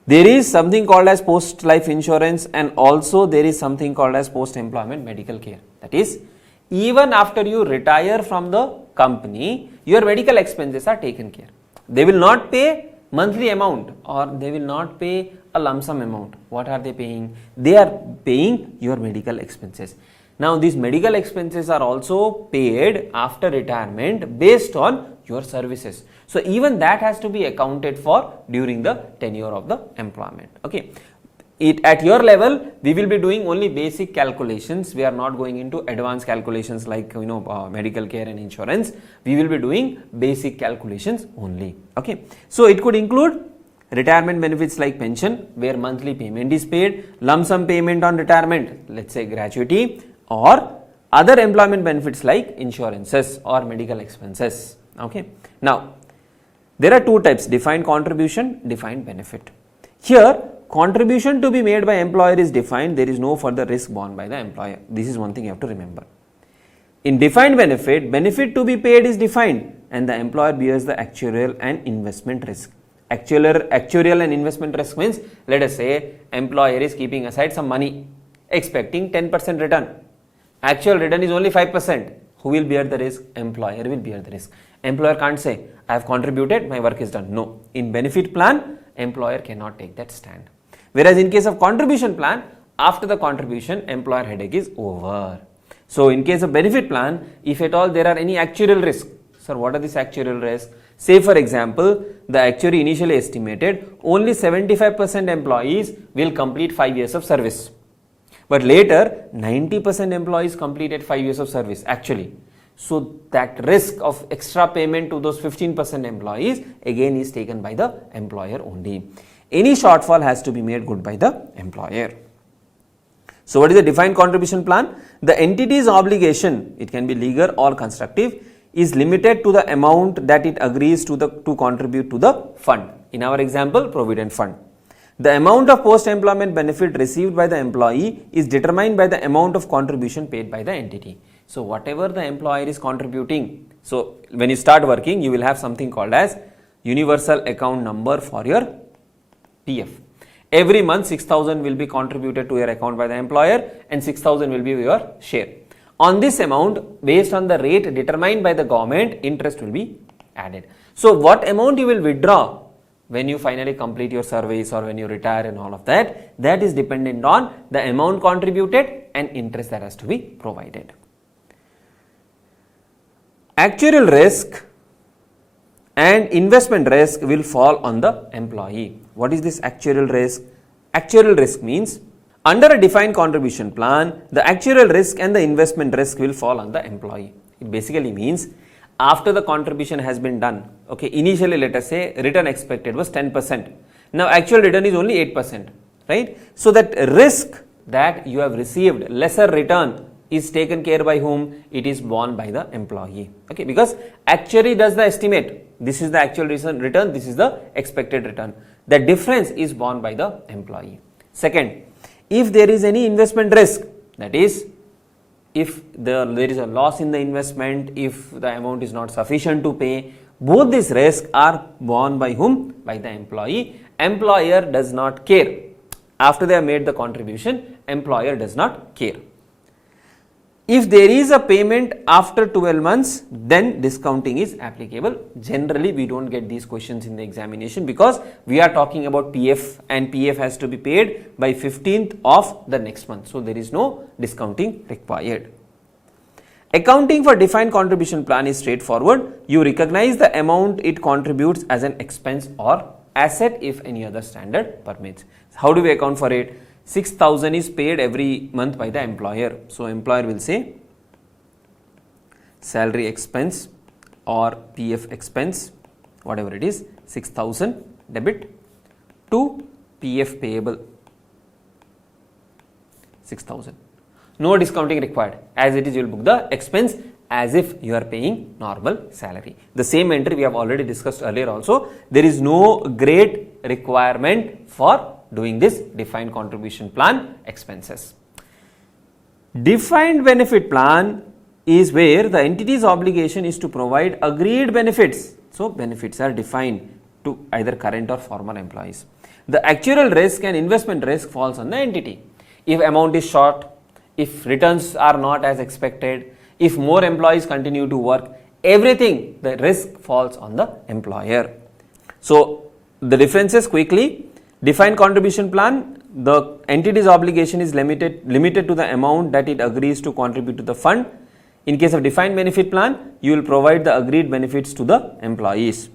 there is something called as post-life insurance, and also there is something called as post-employment medical care. That is, even after you retire from the company, your medical expenses are taken care. They will not pay monthly amount, or they will not pay a lump sum amount. What are they paying? They are paying your medical expenses. Now these medical expenses are also paid after retirement based on your services. So even that has to be accounted for during the tenure of the employment. Okay. At your level, we will be doing only basic calculations. We are not going into advanced calculations like medical care and insurance. We will be doing basic calculations only. Okay. So it could include retirement benefits like pension, where monthly payment is paid, lump sum payment on retirement, let's say gratuity, or other employment benefits like insurances or medical expenses. Okay. Now, there are two types: defined contribution, defined benefit. Here, contribution to be made by employer is defined. There is no further risk borne by the employer. This is one thing you have to remember. In defined benefit, benefit to be paid is defined, and the employer bears the actuarial and investment risk. Actuarial and investment risk means, let us say employer is keeping aside some money, expecting 10% return. Actual return is only 5%. Who will bear the risk? Employer will bear the risk. Employer can't say, I have contributed, my work is done. No. In benefit plan, employer cannot take that stand. Whereas in case of contribution plan, after the contribution, employer headache is over. So in case of benefit plan, if at all there are any actuarial risk, sir, what are these actuarial risks? Say for example, the actuary initially estimated only 75% employees will complete 5 years of service. But later, 90% employees completed 5 years of service actually. So that risk of extra payment to those 15% employees again is taken by the employer only. Any shortfall has to be made good by the employer. So what is the defined contribution plan? The entity's obligation, it can be legal or constructive, is limited to the amount that it agrees to contribute to the fund. In our example, provident fund. The amount of post-employment benefit received by the employee is determined by the amount of contribution paid by the entity. So whatever the employer is contributing, so when you start working, you will have something called as universal account number for your PF. Every month 6,000 will be contributed to your account by the employer, and 6,000 will be your share. On this amount, based on the rate determined by the government, interest will be added. So what amount you will withdraw when you finally complete your service or when you retire and all of that, that is dependent on the amount contributed and interest that has to be provided. Actuarial risk and investment risk will fall on the employee. What is this actuarial risk? Actuarial risk means under a defined contribution plan, the actuarial risk and the investment risk will fall on the employee. It basically means after the contribution has been done, okay, initially let us say return expected was 10%. Now actual return is only 8%, right? So that risk that you have received, lesser return, is taken care by whom? It is borne by the employee, okay, because actuary does the estimate. This is the actual return, this is the expected return. The difference is borne by the employee. Second, if there is any investment risk, that is, if there is a loss in the investment, if the amount is not sufficient to pay, both these risks are borne by whom? By the employee. Employer does not care. After they have made the contribution, employer does not care. If there is a payment after 12 months, then discounting is applicable. Generally, we don't get these questions in the examination because we are talking about PF and PF has to be paid by 15th of the next month. So, there is no discounting required. Accounting for defined contribution plan is straightforward. You recognize the amount it contributes as an expense or asset if any other standard permits. How do we account for it? 6,000 is paid every month by the employer. So, employer will say salary expense or PF expense, whatever it is, 6,000 debit to PF payable, 6,000. No discounting required. As it is, you will book the expense as if you are paying normal salary. The same entry we have already discussed earlier also. There is no great requirement for doing this defined contribution plan expenses. Defined benefit plan is where the entity's obligation is to provide agreed benefits. So, benefits are defined to either current or former employees. The actuarial risk and investment risk falls on the entity. If amount is short, if returns are not as expected, if more employees continue to work, everything, the risk falls on the employer. So, the differences quickly. Defined contribution plan, the entity's obligation is limited to the amount that it agrees to contribute to the fund. In case of defined benefit plan, you will provide the agreed benefits to the employees.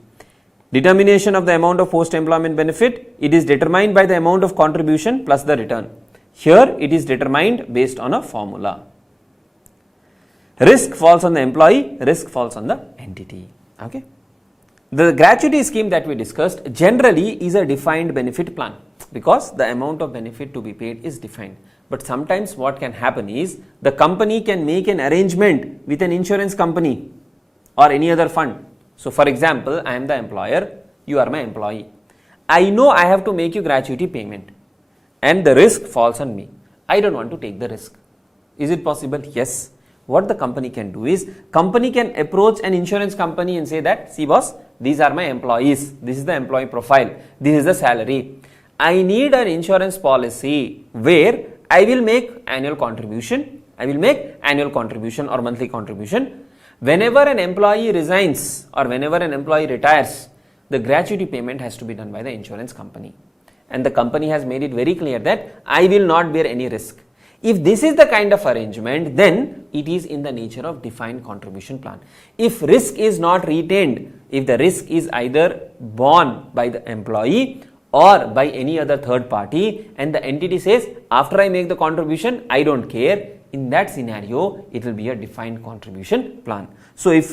Determination of the amount of post-employment benefit, it is determined by the amount of contribution plus the return. Here, it is determined based on a formula. Risk falls on the employee, risk falls on the entity. Okay. The gratuity scheme that we discussed generally is a defined benefit plan because the amount of benefit to be paid is defined. But sometimes what can happen is the company can make an arrangement with an insurance company or any other fund. So, for example, I am the employer, you are my employee. I know I have to make you gratuity payment and the risk falls on me. I don't want to take the risk. Is it possible? Yes. What the company can do is, company can approach an insurance company and say that, see boss, these are my employees, this is the employee profile, this is the salary. I need an insurance policy where I will make annual contribution, or monthly contribution. Whenever an employee resigns or whenever an employee retires, the gratuity payment has to be done by the insurance company. And the company has made it very clear that I will not bear any risk. If this is the kind of arrangement, then it is in the nature of defined contribution plan. If risk is not retained, if the risk is either borne by the employee or by any other third party and the entity says, after I make the contribution, I don't care, in that scenario, it will be a defined contribution plan. So, if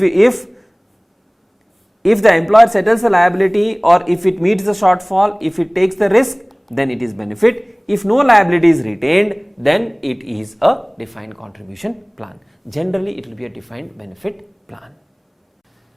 the employer settles the liability or if it meets the shortfall, if it takes the risk, then it is benefit. If no liability is retained, then it is a defined contribution plan. Generally, it will be a defined benefit plan.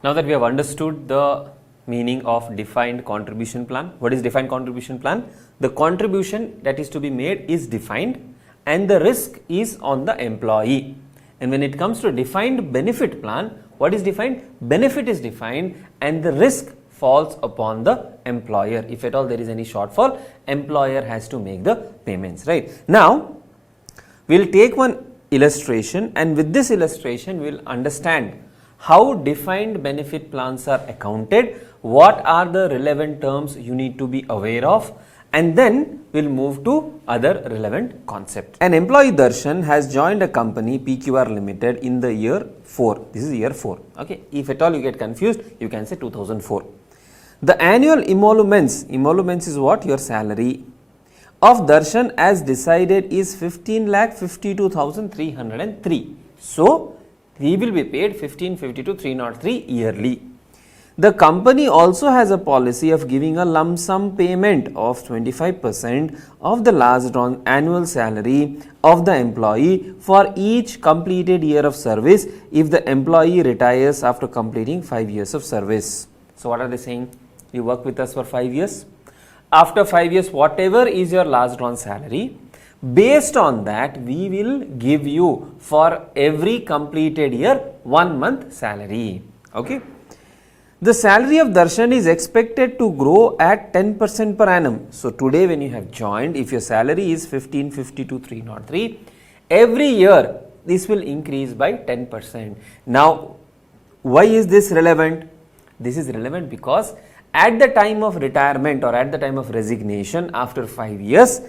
Now that we have understood the meaning of defined contribution plan, what is defined contribution plan? The contribution that is to be made is defined and the risk is on the employee. And when it comes to defined benefit plan, what is defined? Benefit is defined and the risk falls upon the employer. If at all there is any shortfall, employer has to make the payments, right? Now, we will take one illustration and with this illustration we will understand how defined benefit plans are accounted, what are the relevant terms you need to be aware of, and then we'll move to other relevant concepts. An employee Darshan has joined a company PQR Limited in the year 4. This is year 4. Okay. If at all you get confused, you can say 2004. The annual emoluments is what? Your salary of Darshan as decided is 15,52,303. So, we will be paid 15,52,303 yearly. The company also has a policy of giving a lump sum payment of 25% of the last drawn annual salary of the employee for each completed year of service if the employee retires after completing 5 years of service. So, what are they saying? You work with us for 5 years. After 5 years, whatever is your last drawn salary, based on that, we will give you for every completed year 1 month salary. Okay. The salary of Darshan is expected to grow at 10% per annum. So, today when you have joined, if your salary is 15,52,303, every year this will increase by 10%. Now, why is this relevant? This is relevant because at the time of retirement or at the time of resignation after 5 years,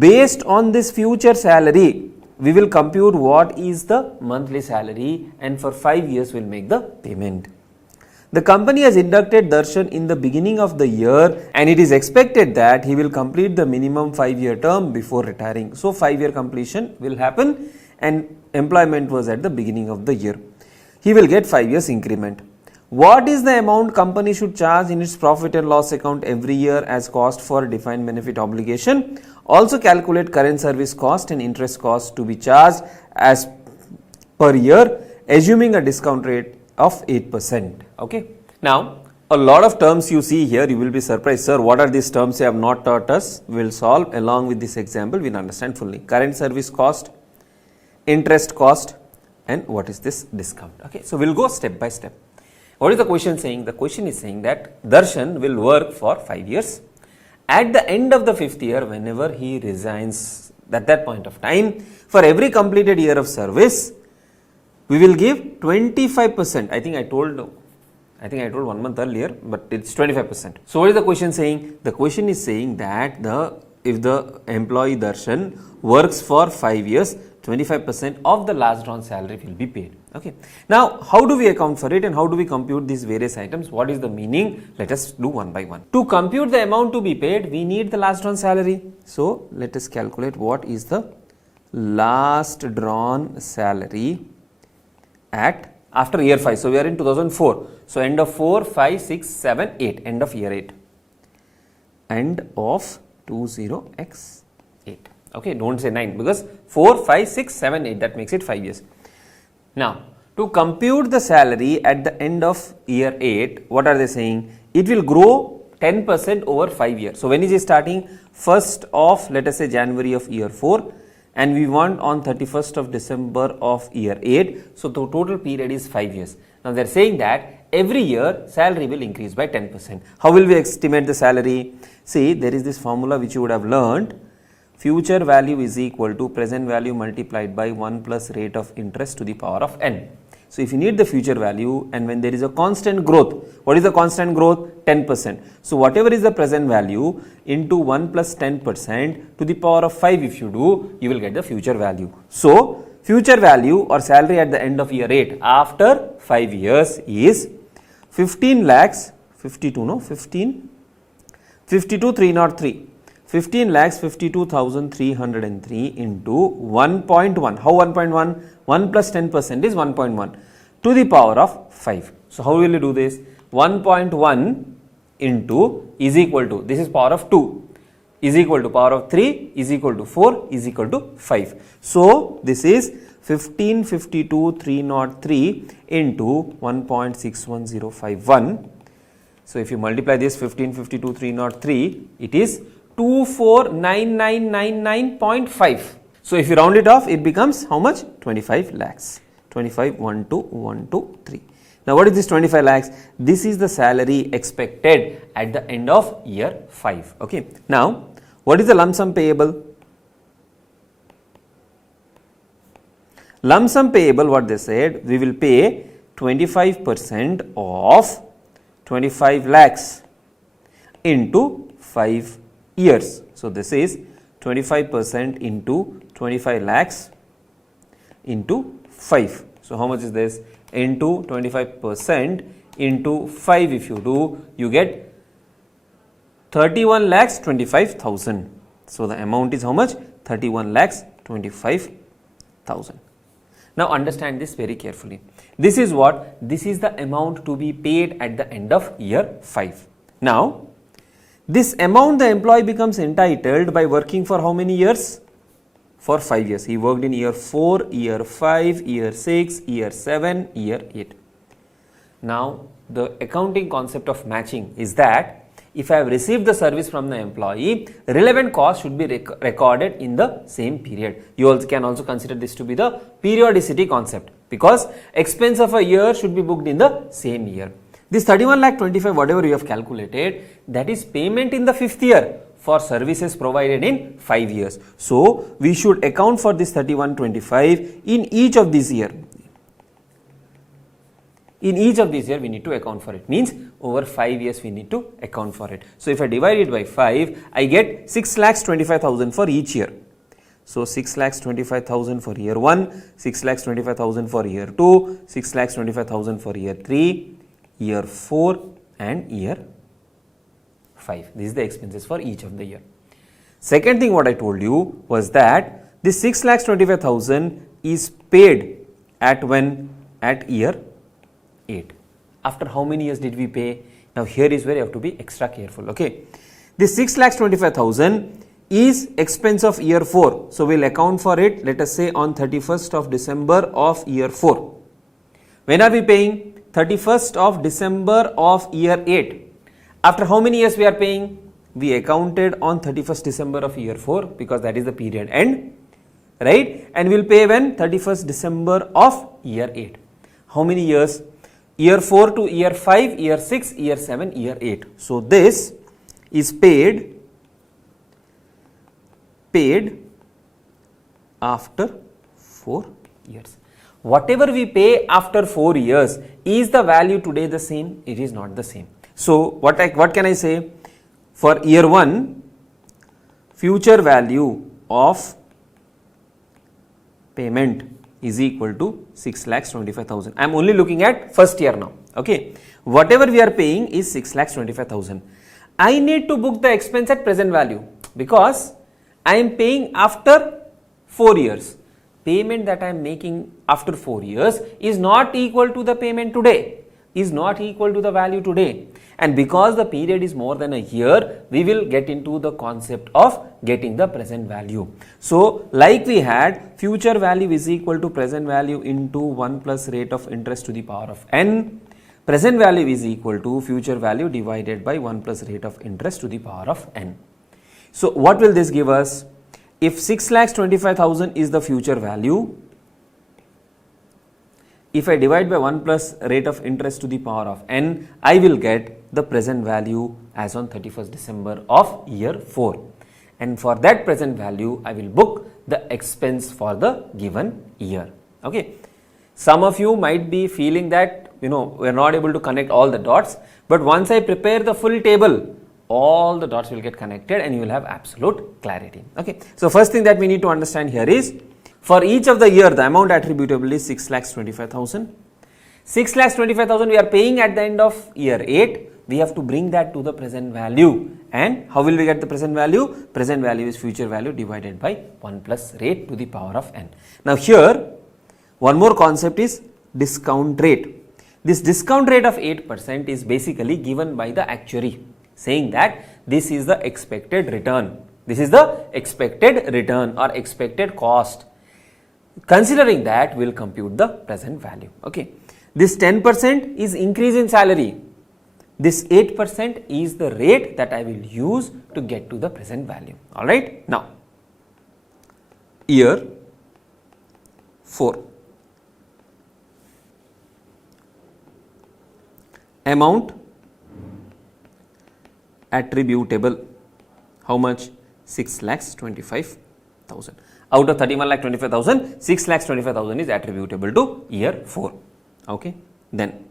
based on this future salary, we will compute what is the monthly salary and for 5 years we will make the payment. The company has inducted Darshan in the beginning of the year and it is expected that he will complete the minimum 5-year term before retiring. So, 5-year completion will happen and employment was at the beginning of the year. He will get 5 years increment. What is the amount company should charge in its profit and loss account every year as cost for defined benefit obligation? Also calculate current service cost and interest cost to be charged as per year, assuming a discount rate of 8%. Okay. Now, a lot of terms you see here, you will be surprised, sir, what are these terms you have not taught us? We will solve along with this example, we will understand fully. Current service cost, interest cost, and what is this discount? Okay. So, we will go step by step. What is the question saying? The question is saying that Darshan will work for 5 years. At the end of the 5th year, whenever he resigns, at that point of time, for every completed year of service, we will give 25%. I think I told 1 month earlier, but it's 25%. So, what is the question saying? The question is saying that if the employee Darshan works for 5 years, 25% of the last drawn salary will be paid. Okay. Now, how do we account for it and how do we compute these various items? What is the meaning? Let us do one by one. To compute the amount to be paid, we need the last drawn salary. So, let us calculate what is the last drawn salary at after year 5. So, we are in 2004. So, end of 4, 5, 6, 7, 8, end of year 8. End of 20x8. Okay, don't say 9 because 4, 5, 6, 7, 8, that makes it 5 years. Now, to compute the salary at the end of year 8, what are they saying? It will grow 10% over 5 years. So, when is it starting? 1st of, let us say, January of year 4 and we want on 31st of December of year 8. So, the total period is 5 years. Now, they are saying that every year salary will increase by 10%. How will we estimate the salary? See, there is this formula which you would have learned. Future value is equal to present value multiplied by 1 plus rate of interest to the power of n. So, if you need the future value and when there is a constant growth, what is the constant growth? 10%. So, whatever is the present value into 1 plus 10% to the power of 5 if you do, you will get the future value. So, future value or salary at the end of year 8 after 5 years is 15 lakhs 52,303. 15 lakhs 52,303 into 1.1. How 1.1? 1 plus 10% is 1.1 to the power of 5. So, how will you do this? 1.1 into is equal to, this is power of 2, is equal to power of 3 is equal to 4 is equal to 5. So, this is 15,52,303 into 1.61051. So, if you multiply this 15,52,303, it is 249999.5. So, if you round it off, it becomes how much? 25 lakhs. 25,12123. Now, what is this 25 lakhs? This is the salary expected at the end of year 5. Okay. Now, what is the lump sum payable? Lump sum payable, what they said, we will pay 25% of 25 lakhs into 5 years. So, this is 25% into 25 lakhs into 5. So, how much is this? Into 25% into 5 if you do, you get 31 lakhs 25,000. So, the amount is how much? 31 lakhs 25,000. Now, understand this very carefully. This is what? This is the amount to be paid at the end of year 5. Now, this amount the employee becomes entitled by working for how many years? For 5 years. He worked in year 4, year 5, year 6, year 7, year 8. Now, the accounting concept of matching is that if I have received the service from the employee, relevant cost should be recorded in the same period. You also can also consider this to be the periodicity concept, because expense of a year should be booked in the same year. This 31 lakh 25 whatever you have calculated, that is payment in the 5th year for services provided in 5 years. So, we should account for this 3125 in each of these years. In each of these years we need to account for it, means over 5 years we need to account for it. So, if I divide it by 5, I get 6 lakhs 25,000 for each year. So, 6 lakhs 25,000 for year 1, 6 lakhs 25,000 for year 2, 6 lakhs 25,000 for year 3, year 4 and year 5. This is the expenses for each of the year. Second thing what I told you was that this 6 lakhs 25,000 is paid at when? At year 8. After how many years did we pay? Now, here is where you have to be extra careful. Okay, this 6 lakhs 25,000 is expense of year 4. So, we will account for it, let us say on 31st of December of year 4. When are we paying? 31st of December of year 8. After how many years we are paying? We accounted on 31st December of year 4, because that is the period end, right? And we will pay when? 31st December of year 8. How many years? Year 4 to year 5, year 6, year 7, year 8. So, this is paid after 4 years. Whatever we pay after 4 years, is the value today the same? It is not the same. So, what can I say? For year 1, future value of payment is equal to 6 lakhs 25,000. I am only looking at first year now. Okay, whatever we are paying is 6 lakhs 25,000. I need to book the expense at present value, because I am paying after 4 years. Payment that I am making after 4 years is not equal to the payment today, is not equal to the value today. And because the period is more than a year, we will get into the concept of getting the present value. So, like we had, future value is equal to present value into 1 plus rate of interest to the power of n. Present value is equal to future value divided by 1 plus rate of interest to the power of n. So, what will this give us? If 6 lakhs 25,000 is the future value, if I divide by 1 plus rate of interest to the power of n, I will get the present value as on 31st December of year 4. And for that present value, I will book the expense for the given year. Okay. Some of you might be feeling that, we are not able to connect all the dots, but once I prepare the full table, all the dots will get connected and you will have absolute clarity. Okay. So, first thing that we need to understand here is, for each of the year, the amount attributable is 6 lakhs 25,000. 6 lakhs 25,000 we are paying at the end of year 8. We have to bring that to the present value. And how will we get the present value? Present value is future value divided by 1 plus rate to the power of n. Now, here one more concept is discount rate. This discount rate of 8% is basically given by the actuary, saying that this is the expected return. This is the expected return or expected cost. Considering that, we will compute the present value. Okay. This 10% is increase in salary. This 8% is the rate that I will use to get to the present value. Alright. Now, year 4. Amount attributable. How much? 6 lakhs 25,000. Out of 31 lakh 25,000, 6 lakhs 25,000 is attributable to year 4. Okay. Then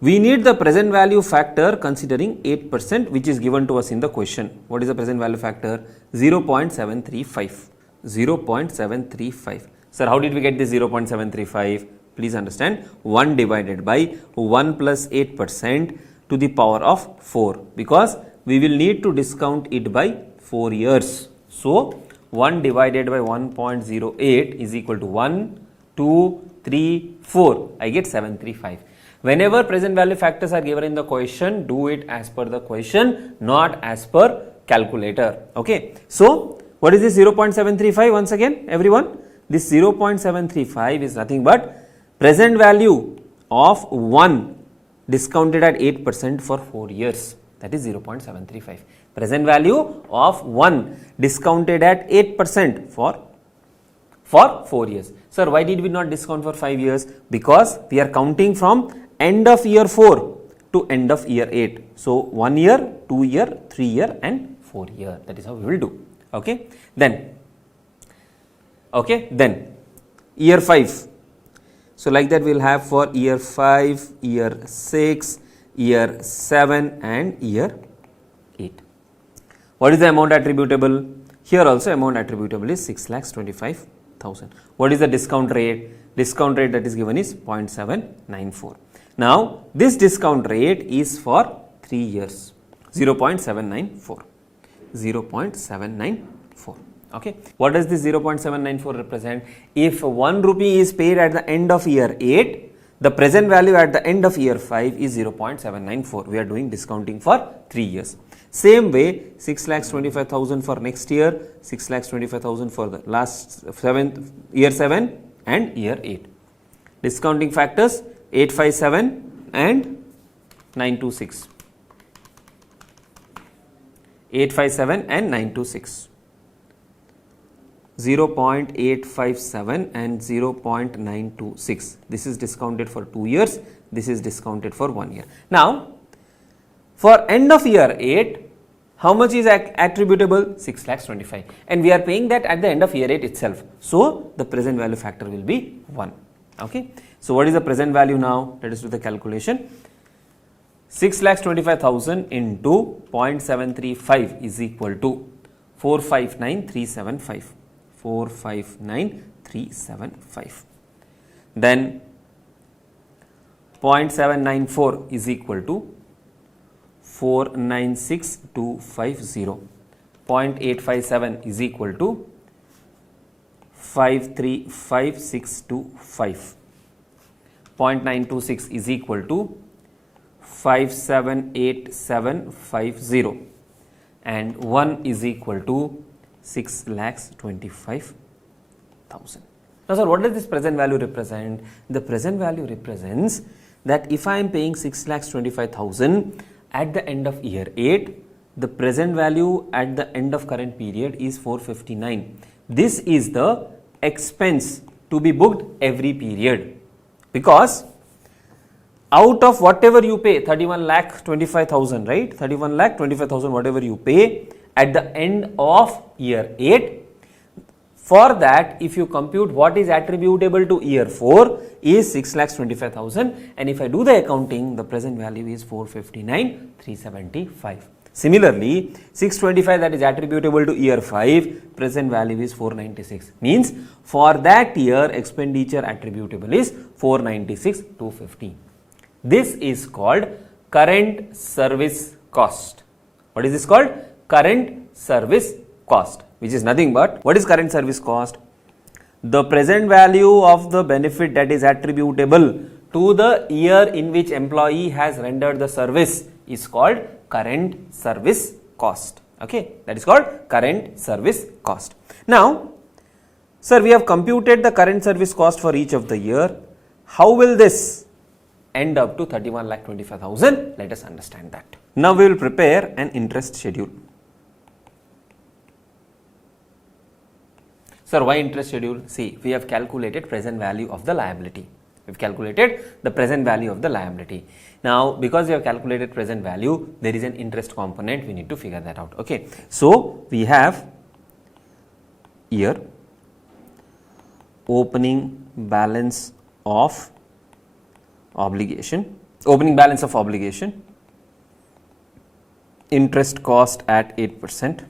we need the present value factor considering 8%, which is given to us in the question. What is the present value factor? 0.735. 0.735. Sir, how did we get this 0.735? Please understand, 1 divided by 1 plus 8% to the power of 4, because we will need to discount it by 4 years. So, 1 divided by 1.08 is equal to 1, 2, 3, 4. I get 735. Whenever present value factors are given in the question, do it as per the question, not as per calculator. Okay. So, what is this 0.735? Once again, everyone, this 0.735 is nothing but present value of 1 discounted at 8% for 4 years. That is 0.735. Present value of 1 discounted at 8% for 4 years. Sir, why did we not discount for 5 years? Because we are counting from end of year 4 to end of year 8. So, 1 year, 2 year, 3 year and 4 year. That is how we will do. Okay. Then year 5. So, like that we will have for year 5, year 6, year 7 and year 8. What is the amount attributable? Here also amount attributable is 6,25,000. What is the discount rate? Discount rate that is given is 0.794. Now, this discount rate is for 3 years, 0.794. 0.794. Okay. What does this 0.794 represent? If 1 rupee is paid at the end of year 8, the present value at the end of year 5 is 0.794. We are doing discounting for 3 years. Same way, 6,25,000 for next year, 6,25,000 for the last year 7 and year 8. Discounting factors 857 and 926. 857 and 926. 0.857 and 0.926. This is discounted for 2 years. This is discounted for 1 year. Now, for end of year 8, how much is attributable? 6,25,000, and we are paying that at the end of year 8 itself. So, the present value factor will be 1. Okay. So, what is the present value now? Let us do the calculation. 6,25,000 into 0.735 is equal to 459,375. 459,375. Then 0.794 is equal to 496,250. 0.857 is equal to 535,625. 0.926 is equal to 578,750, and 1 is equal to 6,25,000. Now, sir, what does this present value represent? The present value represents that if I am paying 6,25,000 at the end of year 8, the present value at the end of current period is 459. This is the expense to be booked every period, because out of whatever you pay, 31,25,000, right? 31,25,000 whatever you pay at the end of year 8, for that if you compute what is attributable to year 4 is 6,25,000, and if I do the accounting, the present value is 459,375. Similarly, 625 that is attributable to year 5, present value is 496. Means for that year expenditure attributable is 496,250. This is called current service cost. What is this called? Current service cost, which is nothing but, what is current service cost? The present value of the benefit that is attributable to the year in which employee has rendered the service is called current service cost. Okay, that is called current service cost. Now, sir, we have computed the current service cost for each of the year. How will this end up to 31,25,000? Let us understand that. Now, we will prepare an interest schedule. Sir, why interest schedule? See, we have calculated present value of the liability. We have calculated the present value of the liability. Now, because we have calculated present value, there is an interest component. We need to figure that out. Okay. So, we have year, opening balance of obligation, opening balance of obligation, interest cost at 8%,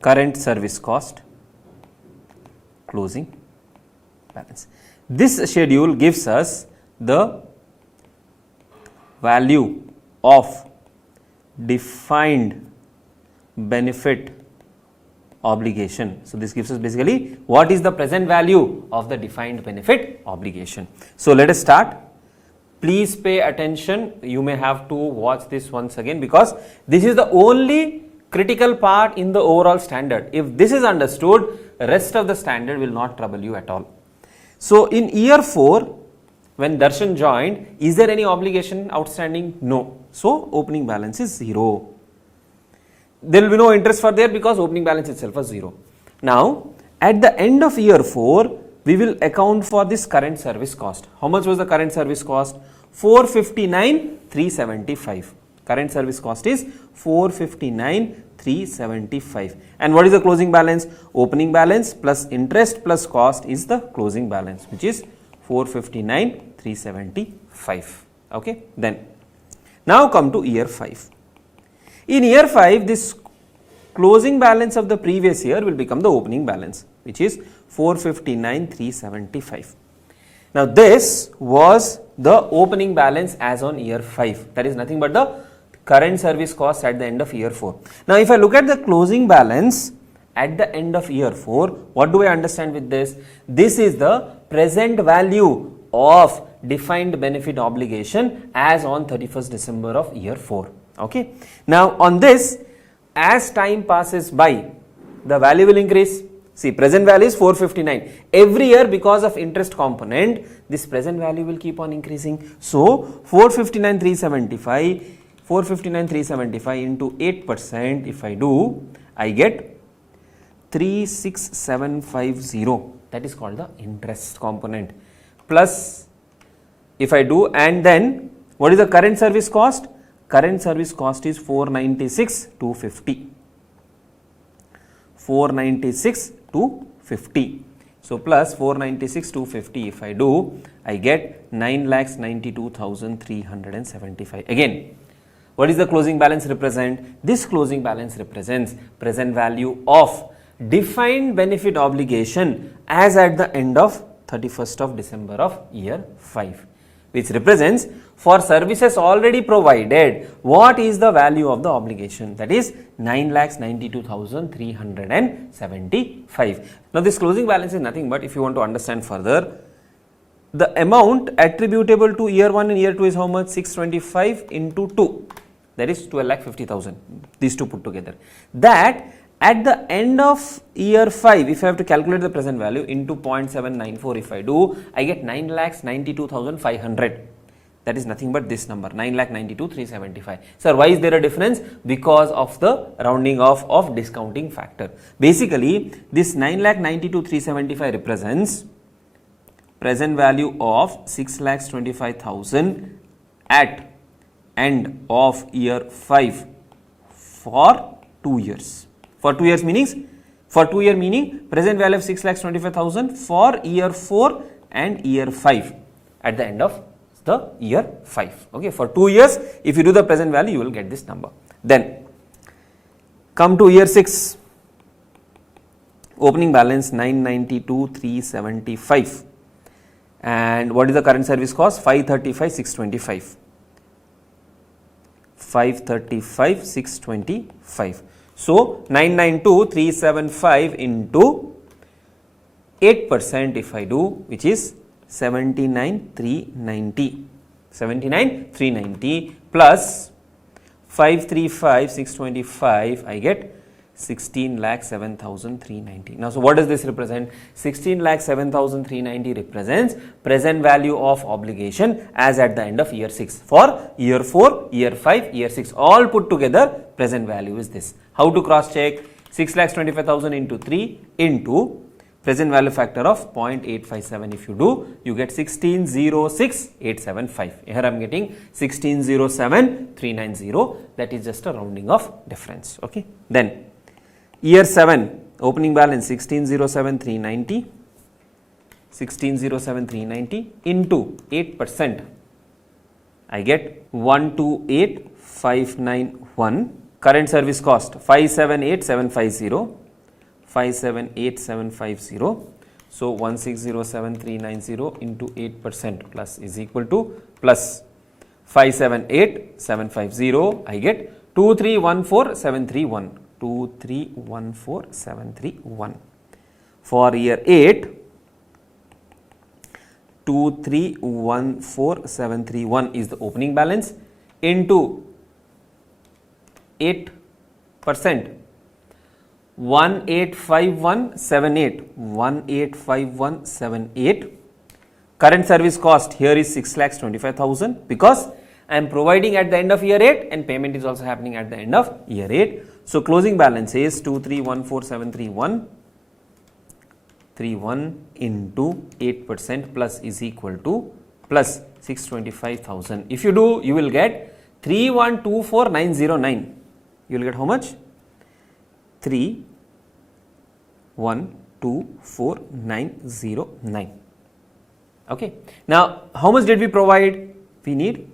current service cost, closing balance. This schedule gives us the value of defined benefit obligation. So, this gives us basically what is the present value of the defined benefit obligation. So, let us start. Please pay attention. You may have to watch this once again because this is the only critical part in the overall standard. If this is understood, rest of the standard will not trouble you at all. So, in year 4, when Darshan joined, is there any obligation outstanding? No. So, opening balance is 0. There will be no interest for there because opening balance itself was 0. Now, at the end of year 4, we will account for this current service cost. How much was the current service cost? 459,375. Current service cost is 459,375. And what is the closing balance? Opening balance plus interest plus cost is the closing balance, which is 459,375. Okay. Then, now come to year 5. In year 5, this closing balance of the previous year will become the opening balance, which is 459,375. Now, this was the opening balance as on year 5. That is nothing but the current service cost at the end of year 4. Now, if I look at the closing balance at the end of year 4, what do I understand with this? This is the present value of defined benefit obligation as on 31st December of year 4. Okay. Now, on this, as time passes by, the value will increase. See, present value is 459. Every year, because of interest component, this present value will keep on increasing. So, 459,375 into 8%, if I do, I get 36750. That is called the interest component. Plus, if I do, and then, what is the current service cost? Current service cost is 496,250. 496,250. So, plus 496,250 if I do, I get 9,92,375. Again, what is the closing balance represent? This closing balance represents present value of defined benefit obligation as at the end of 31st of December of year 5, which represents for services already provided, what is the value of the obligation? That is 9,92,375. Now, this closing balance is nothing but, if you want to understand further, the amount attributable to year 1 and year 2 is how much? 625 into 2, that is 12,50,000, these two put together. That at the end of year 5, if I have to calculate the present value into 0.794, if I do, I get 9,92,500. That is nothing but this number, 9,92,375. Sir, why is there a difference? Because of the rounding off of discounting factor. Basically, this 9,92,375 represents present value of 6,25,000 at end of year 5 for 2 years. For 2 years meaning present value of 6,25,000 for year 4 and year 5 at the end of the year 5. Okay, for 2 years, if you do the present value, you will get this number. Then come to year 6, opening balance 992,375, and what is the current service cost? 535,625. 535,625. So 992,375 into 8% if I do, which is 79,390. 79,390 plus 535,625, I get 16,07,390. Now, so what does this represent? 16,07,390 represents present value of obligation as at the end of year 6 for year 4, year 5, year 6, all put together. Present value is this. How to cross check? 6,25,000 into 3 into present value factor of 0.857. If you do, you get 16,06,875. Here I am getting 16,07,390. That is just a rounding of difference. Okay. Then year 7, opening balance 16,07,390 1607,390 into 8%. I get 128,591. Current service cost 578,750. 578,750. So 1607390 into 8% plus is equal to plus 578,750. I get 2314731. 2314731. For year 8, 2314731 is the opening balance into 8%. 185178. 185178. Current service cost here is 6,25,000 because I am providing at the end of year 8 and payment is also happening at the end of year 8. So closing balance is 2314731. 31 into 8% plus is equal to plus 625,000. If you do, you will get 3124909. You will get how much? 3124909. Okay. Now, how much did we provide? We need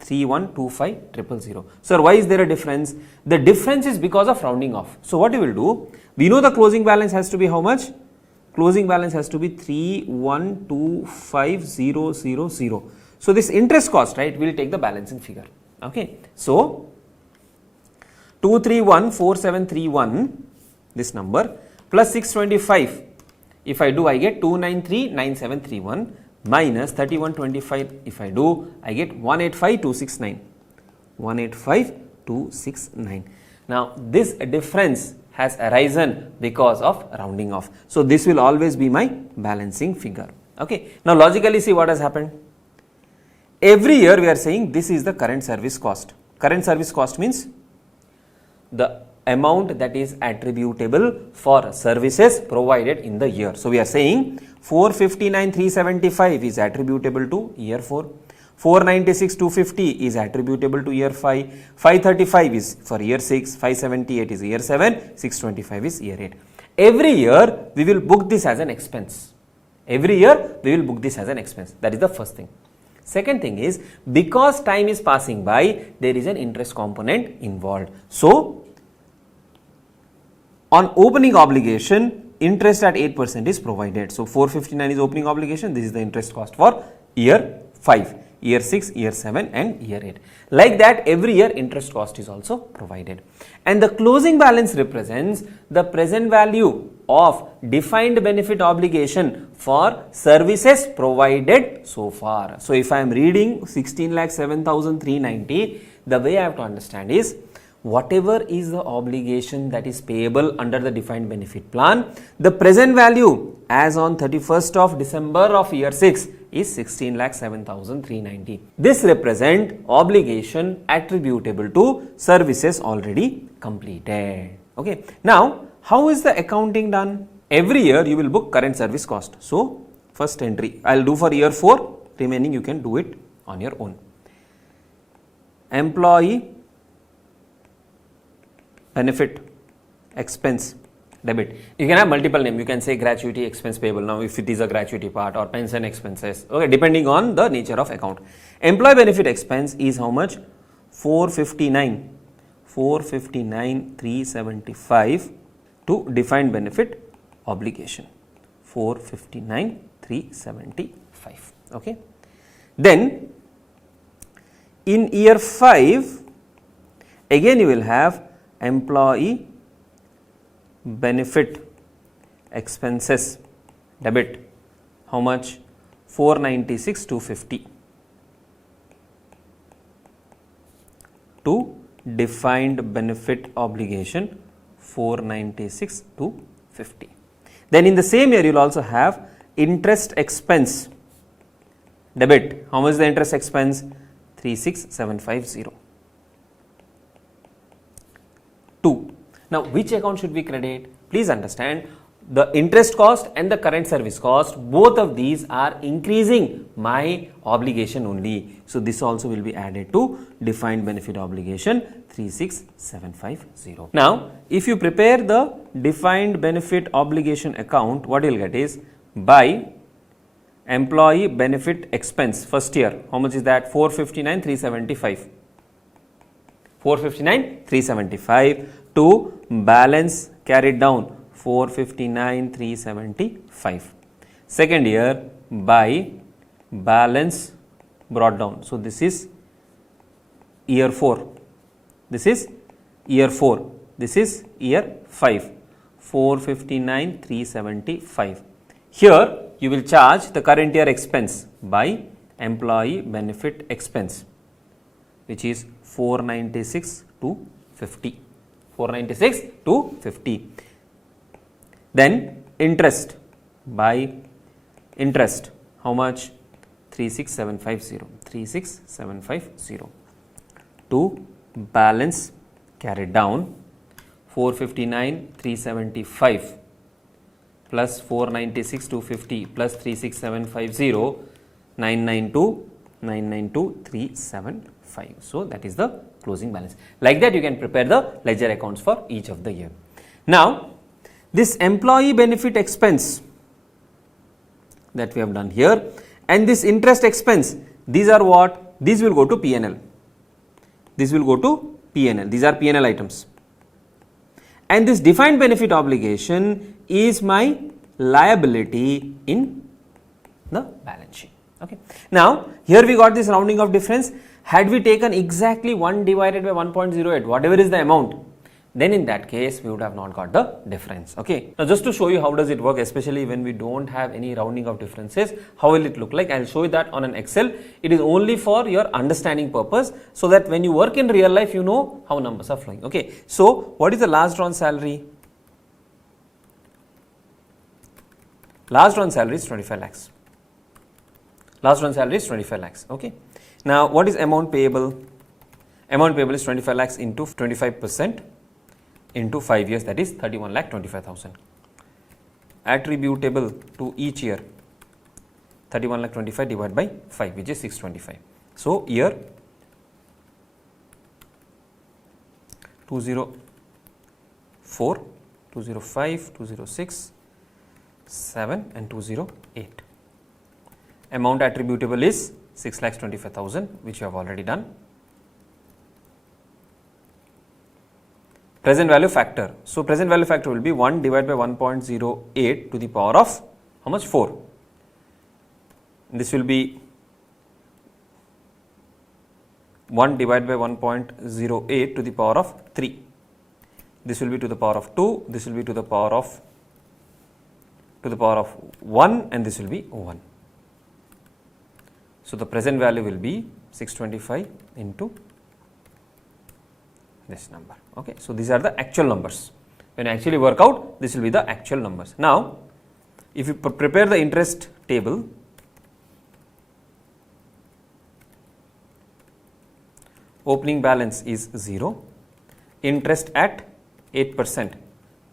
3125000. So, why is there a difference? The difference is because of rounding off. So, what you will do? We know the closing balance has to be how much? Closing balance has to be 3125000. So, this interest cost, right, we will take the balancing figure. Okay. So, 2314731, this number, plus 625. If I do, I get 2939731 minus 3125. If I do, I get 185269. 185269. Now, this difference has arisen because of rounding off. So, this will always be my balancing figure. Okay. Now, logically see what has happened. Every year we are saying this is the current service cost. Current service cost means the amount that is attributable for services provided in the year. So, we are saying 459,375 is attributable to year 4. 496,250 is attributable to year 5, 535 is for year 6, 578 is year 7, 625 is year 8. Every year we will book this as an expense. Every year we will book this as an expense. That is the first thing. Second thing is, because time is passing by, there is an interest component involved. So, on opening obligation, interest at 8% is provided. So, 459 is opening obligation. This is the interest cost for year 5. Year 6, year 7 and year 8. Like that, every year interest cost is also provided. And the closing balance represents the present value of defined benefit obligation for services provided so far. So, if I am reading 16,07,390, the way I have to understand is, whatever is the obligation that is payable under the defined benefit plan, the present value as on 31st of December of year 6 is 16,07,390. This represent obligation attributable to services already completed. Okay. Now, how is the accounting done? Every year you will book current service cost. So, first entry I will do for year 4, remaining you can do it on your own. Employee benefit expense debit. You can have multiple name. You can say gratuity expense payable now if it is a gratuity part, or pension expenses, okay, depending on the nature of account. Employee benefit expense is how much? 459,375 to defined benefit obligation. 459,375. Okay. Then in year 5 again you will have employee benefit expenses debit. How much? 496,250 to defined benefit obligation 496,250. Then in the same year you will also have interest expense debit. How much is the interest expense? 36,750. 2. Now, which account should we credit? Please understand, the interest cost and the current service cost, both of these are increasing my obligation only. So, this also will be added to defined benefit obligation 36750. Now, if you prepare the defined benefit obligation account, what you will get is, by employee benefit expense first year, how much is that? 459,375. 459,375 to balance carried down 459,375. Second year by balance brought down. So this is year 4. This is year 4. This is year 5. 459,375. Here you will charge the current year expense by employee benefit expense, which is 496 to 50. 496 to 50. Then interest by interest, how much? 36750. 36750 to balance carried down 459,375 plus 496,250 plus 36750, 992,375. So that is the closing balance. Like that you can prepare the ledger accounts for each of the year. Now this employee benefit expense that we have done here and this interest expense, these are what? These will go to P&L. This will go to P&L. These are P&L items. And this defined benefit obligation is my liability in the balance sheet. Okay. Now here we got this rounding of difference. Had we taken exactly 1 divided by 1.08, whatever is the amount, then in that case we would have not got the difference. Okay. Now just to show you how does it work, especially when we don't have any rounding of differences, how will it look like? I will show you that on an Excel. It is only for your understanding purpose, so that when you work in real life you know how numbers are flowing. Okay. So what is the last drawn salary? Last drawn salary is 25 lakhs. Last drawn salary is 25 lakhs. Okay. Now what is amount payable? Amount payable is 25 lakhs into 25% into 5 years, that is 31,25,000. Attributable to each year, 31,25,000 divided by 5, which is 625. So year 204, 205, 206, 7 and 208. Amount attributable is 6,25,000, which you have already done. Present value factor. So present value factor will be 1 divided by 1.08 to the power of how much? 4. This will be 1 divided by 1.08 to the power of 3. This will be to the power of 2. This will be to the power of 1, and this will be 1. So the present value will be 625 into this number. Okay. So these are the actual numbers. When I actually work out, this will be the actual numbers. Now if you prepare the interest table, opening balance is 0, interest at 8%,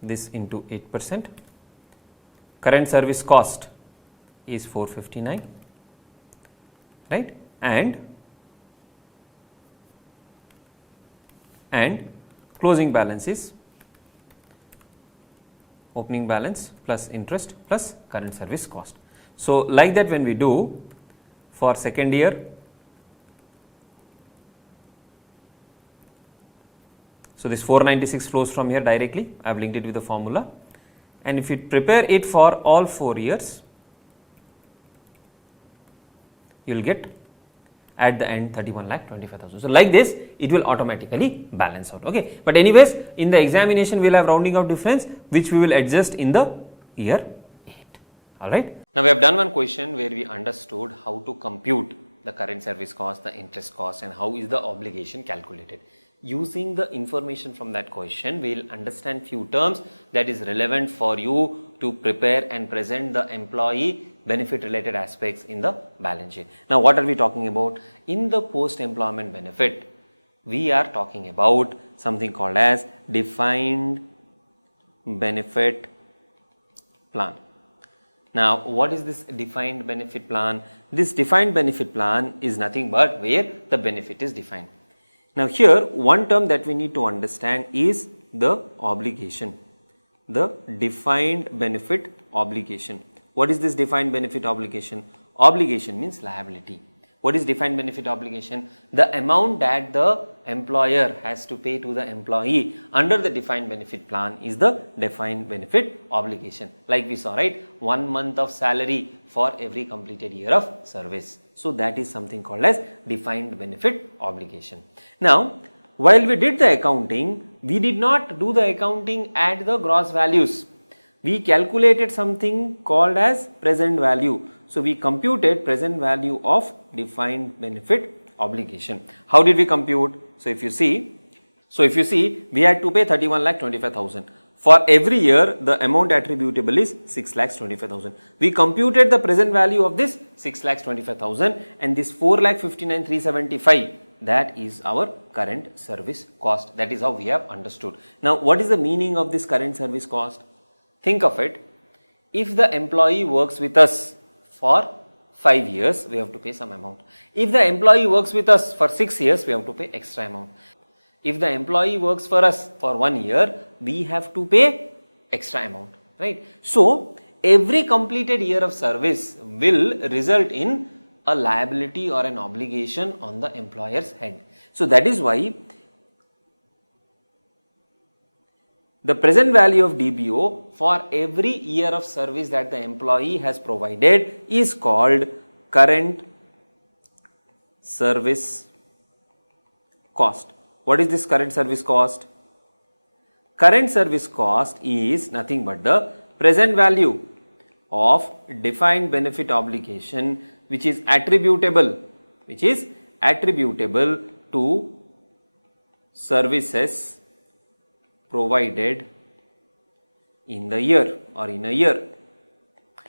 this into 8%, current service cost is 459, right, and closing balance is opening balance plus interest plus current service cost. So like that when we do for second year, so this 496 flows from here directly, I have linked it with the formula, and if you prepare it for all 4 years, you will get at the end 31,25,000. So like this it will automatically balance out. Okay. But anyways, in the examination we will have rounding of difference, which we will adjust in the year 8. Alright. Now we have done one question where we understood how to compute the current service cost, the interest cost, and how is the obligation calculated. Using the information from that question, we will understand few terms that is relevant for you to prepare and present the employee benefit related aspects in the balance sheet. Now what are we talking about? In the post employment benefit, we are talking about something called as defined benefit plan. Now what is this defined benefit plan? This defined benefit plan is nothing but where the benefit is defined. Now here one term that we need to understand is the obligation, the defined benefit obligation. What is this defined benefit obligation? Obligation means liability. What is defined benefit obligation? The amount that the employer has to pay to the employee under the defined benefit plan is the defined benefit obligation. Like we saw, right? 1 month of salary for every completed year of service. So that is something called as defined benefit obligation. Now, while we did the accounting, we did not do the accounting at the gross values. We calculated something called as present value. So we computed present value of defined benefit obligation. How did we compute? So if you see, we had to pay 31,25,000. For every year, the amount attributable is 6,25,000. We computed the present value of this 6,25,000 and this 4,59,375. That is our current service cost. That is how we have understood. Now, what is the meaning of this current service cost? Think of it. If the employee works with us for 5 years, we have to pay some amount. If the employee works with us for 6 years, we have to pay extra amount. If the employee works for us for 1 year, we have to pay extra amount, right? So, every completed year of service will result in a liability or an obligation on the employer's head. So, that is why the present value of DBO for every year of service that the employee has provided is called current service cost. What is this current service cost? Current service cost is nothing but the present value of defined benefit obligation which is attributable to services provided in the year or in a year.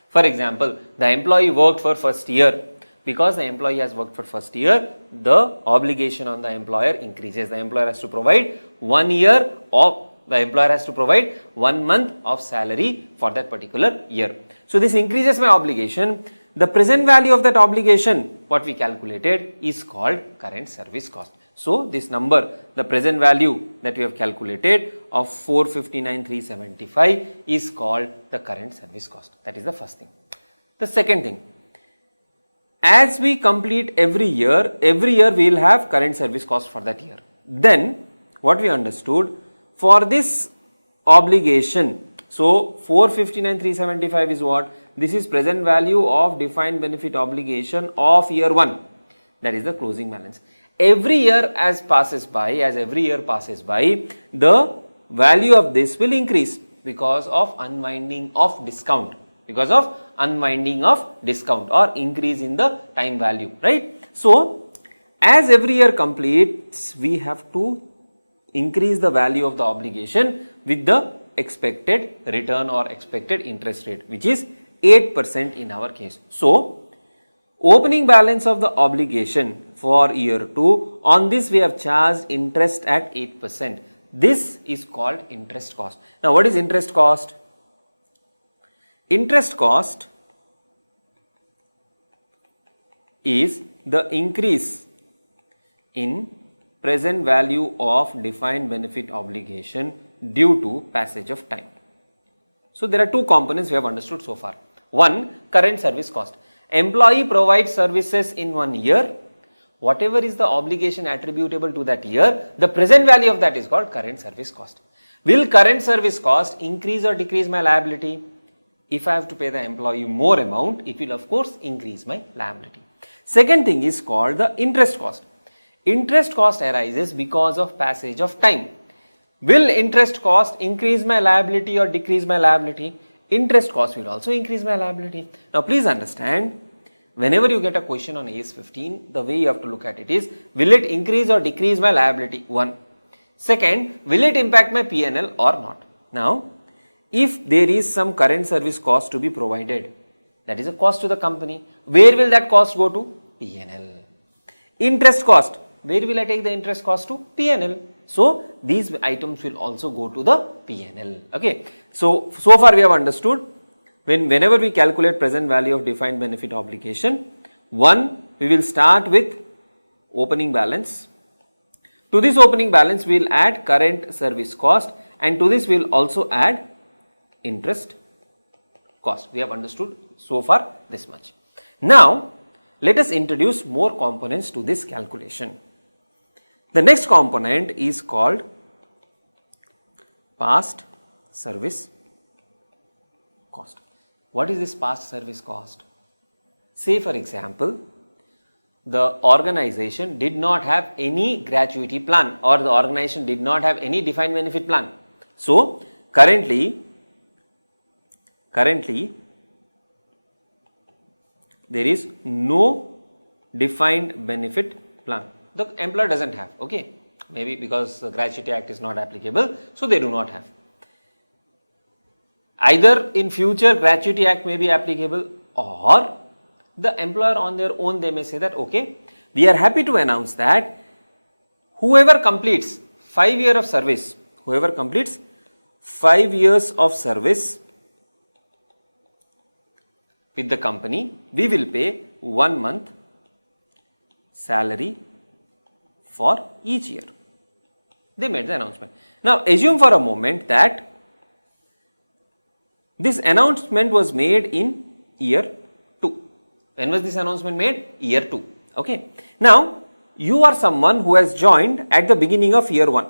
For example, the employee worked for first year. Because the employee has worked for first year, the obligation on the employer increases. The employer has to provide 1 year of, the employer has to provide 1 month of salary for that particular year. So this increases my obligation. The present value of that obligation, what we calculated, is called current service cost. So this number, the present value that we have calculated of 459,375 is called the current service cost. That is the first thing. The second thing, as we complete every year we will have current service cost for that year. Then what we understood, for this obligation, so 459,375 is what? This is present value of defined benefit obligation of year 1. That is the closing balance. Every year as every year passes by, the value of this will increase because of unwinding of discount. Because of unwinding of discount or increase in the time value, right? So, as every year completes, we have to increase the value of the obligation with the expected return or expected interest rate, which is 8% in our case. So, opening balance of the obligation for year 2, on this we have charged interest at 8%. This is called interest cost. Now, what is interest cost? Interest cost is the increase in present value of defined benefit obligation due to passage of time. So, there are two components we have understood so far. One, current service cost. Employee provides services in 1 year. Whatever is the obligation attributable to that year, the present value of that is called current service cost. Will current service cost increase or decrease my liability? If I have to pay the employee more amount, it will of course increase my liability. Second thing is called the interest cost. Interest cost arises because of passage of time. Will interest cost increase my liability or decrease my liability? Interest cost will also increase my liability. Now please understand, whenever you get a question on AS 15, the way you have to look at it is, will it increase or decrease my liability? One. Second, will it impact my P&L or not? Now, if there is some current service cost to be provided, that is a cost to the company, where will that cost go to? P&L. Interest cost, where will I take the interest cost to? P&L. So, these items will also go to the P&L. Okay. So far we have understood, whenever we calculate present value of defined benefit obligation, one, we will start with opening balance. To this opening balance, we will add current service cost, and to this we will also add interest cost. We have understood so far this much. Now, let us introduce more components to this calculation. The next component is called past service cost. What is this past service cost? Say for example, the organization did not have any gratuity plan, or the organization did not have any defined benefit plan. So, currently there is no defined benefit plan. The employer doesn't have, okay, maybe because the Gratuity Act is not applicable, so they do not have. Either in future Gratuity Act may be applicable, or the employer on their own they may say that okay, we are happy to announce that whoever completes 5 years of service, whoever completes 5 years of service with the company, we will pay 1 month salary for each year. They made the announcement. Now assume for a moment that this announcement was made in year 2. When was this announcement made? Year 2. Okay. Now you are someone who has joined at the beginning of year 1.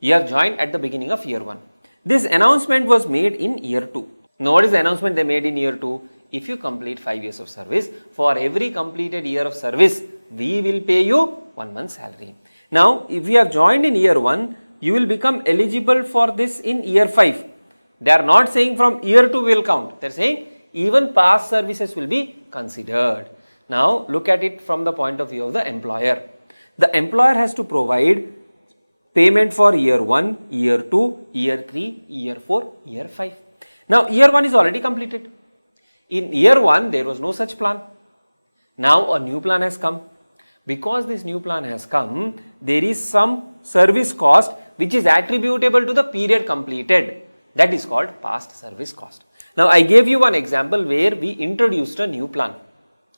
You have joined at the beginning of year 1. This announcement was made in year 2. Now what is the announcement they made in year 2? If you complete 5 years of service, for every completed year of service, we will pay you 1 month salary. Now if you have joined in year 1, you will become eligible for this in year 5. They are not saying from year 2 will count. They are saying even past services will be considered. Now look at it from the point of view of the employer. The employer has to provide payment for year 1, year 2, year 3, year 4, year 5. Now year 1 is already completed. In year 1 there was no such plan. Now a new plan has come. Because this new plan has come, there is some service cost which is attributable to the period completed. That is called past service cost. Now I gave you one example where we introduced a new plan.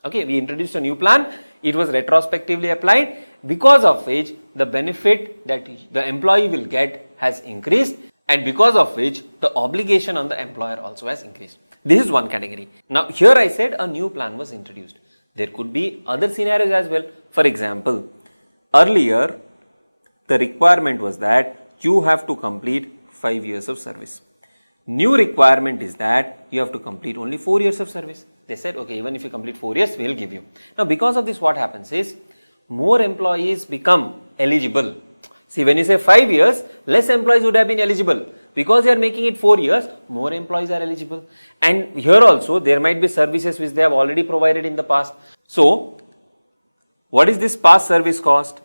Okay, we introduced a new plan, it was retrospectively applied, because of which the benefit that the employee will get has increased, and because of which the obligation on the employer also has increased. This is one category. Now here I said a new plan was introduced. There could be other scenarios as well. For example, earlier the requirement was that you have to complete 5 years of service. New requirement is that you have to complete only 4 years of service. They said, okay, even if you complete 4 years, we will give you. Now, because of this, what happens is, more employees become eligible. See, when you say 5 years, less employees would have been eligible. Because they are making it 4 years, more employees are eligible. And here also, there might be services which they have already provided in the past. So, what is this past service cost?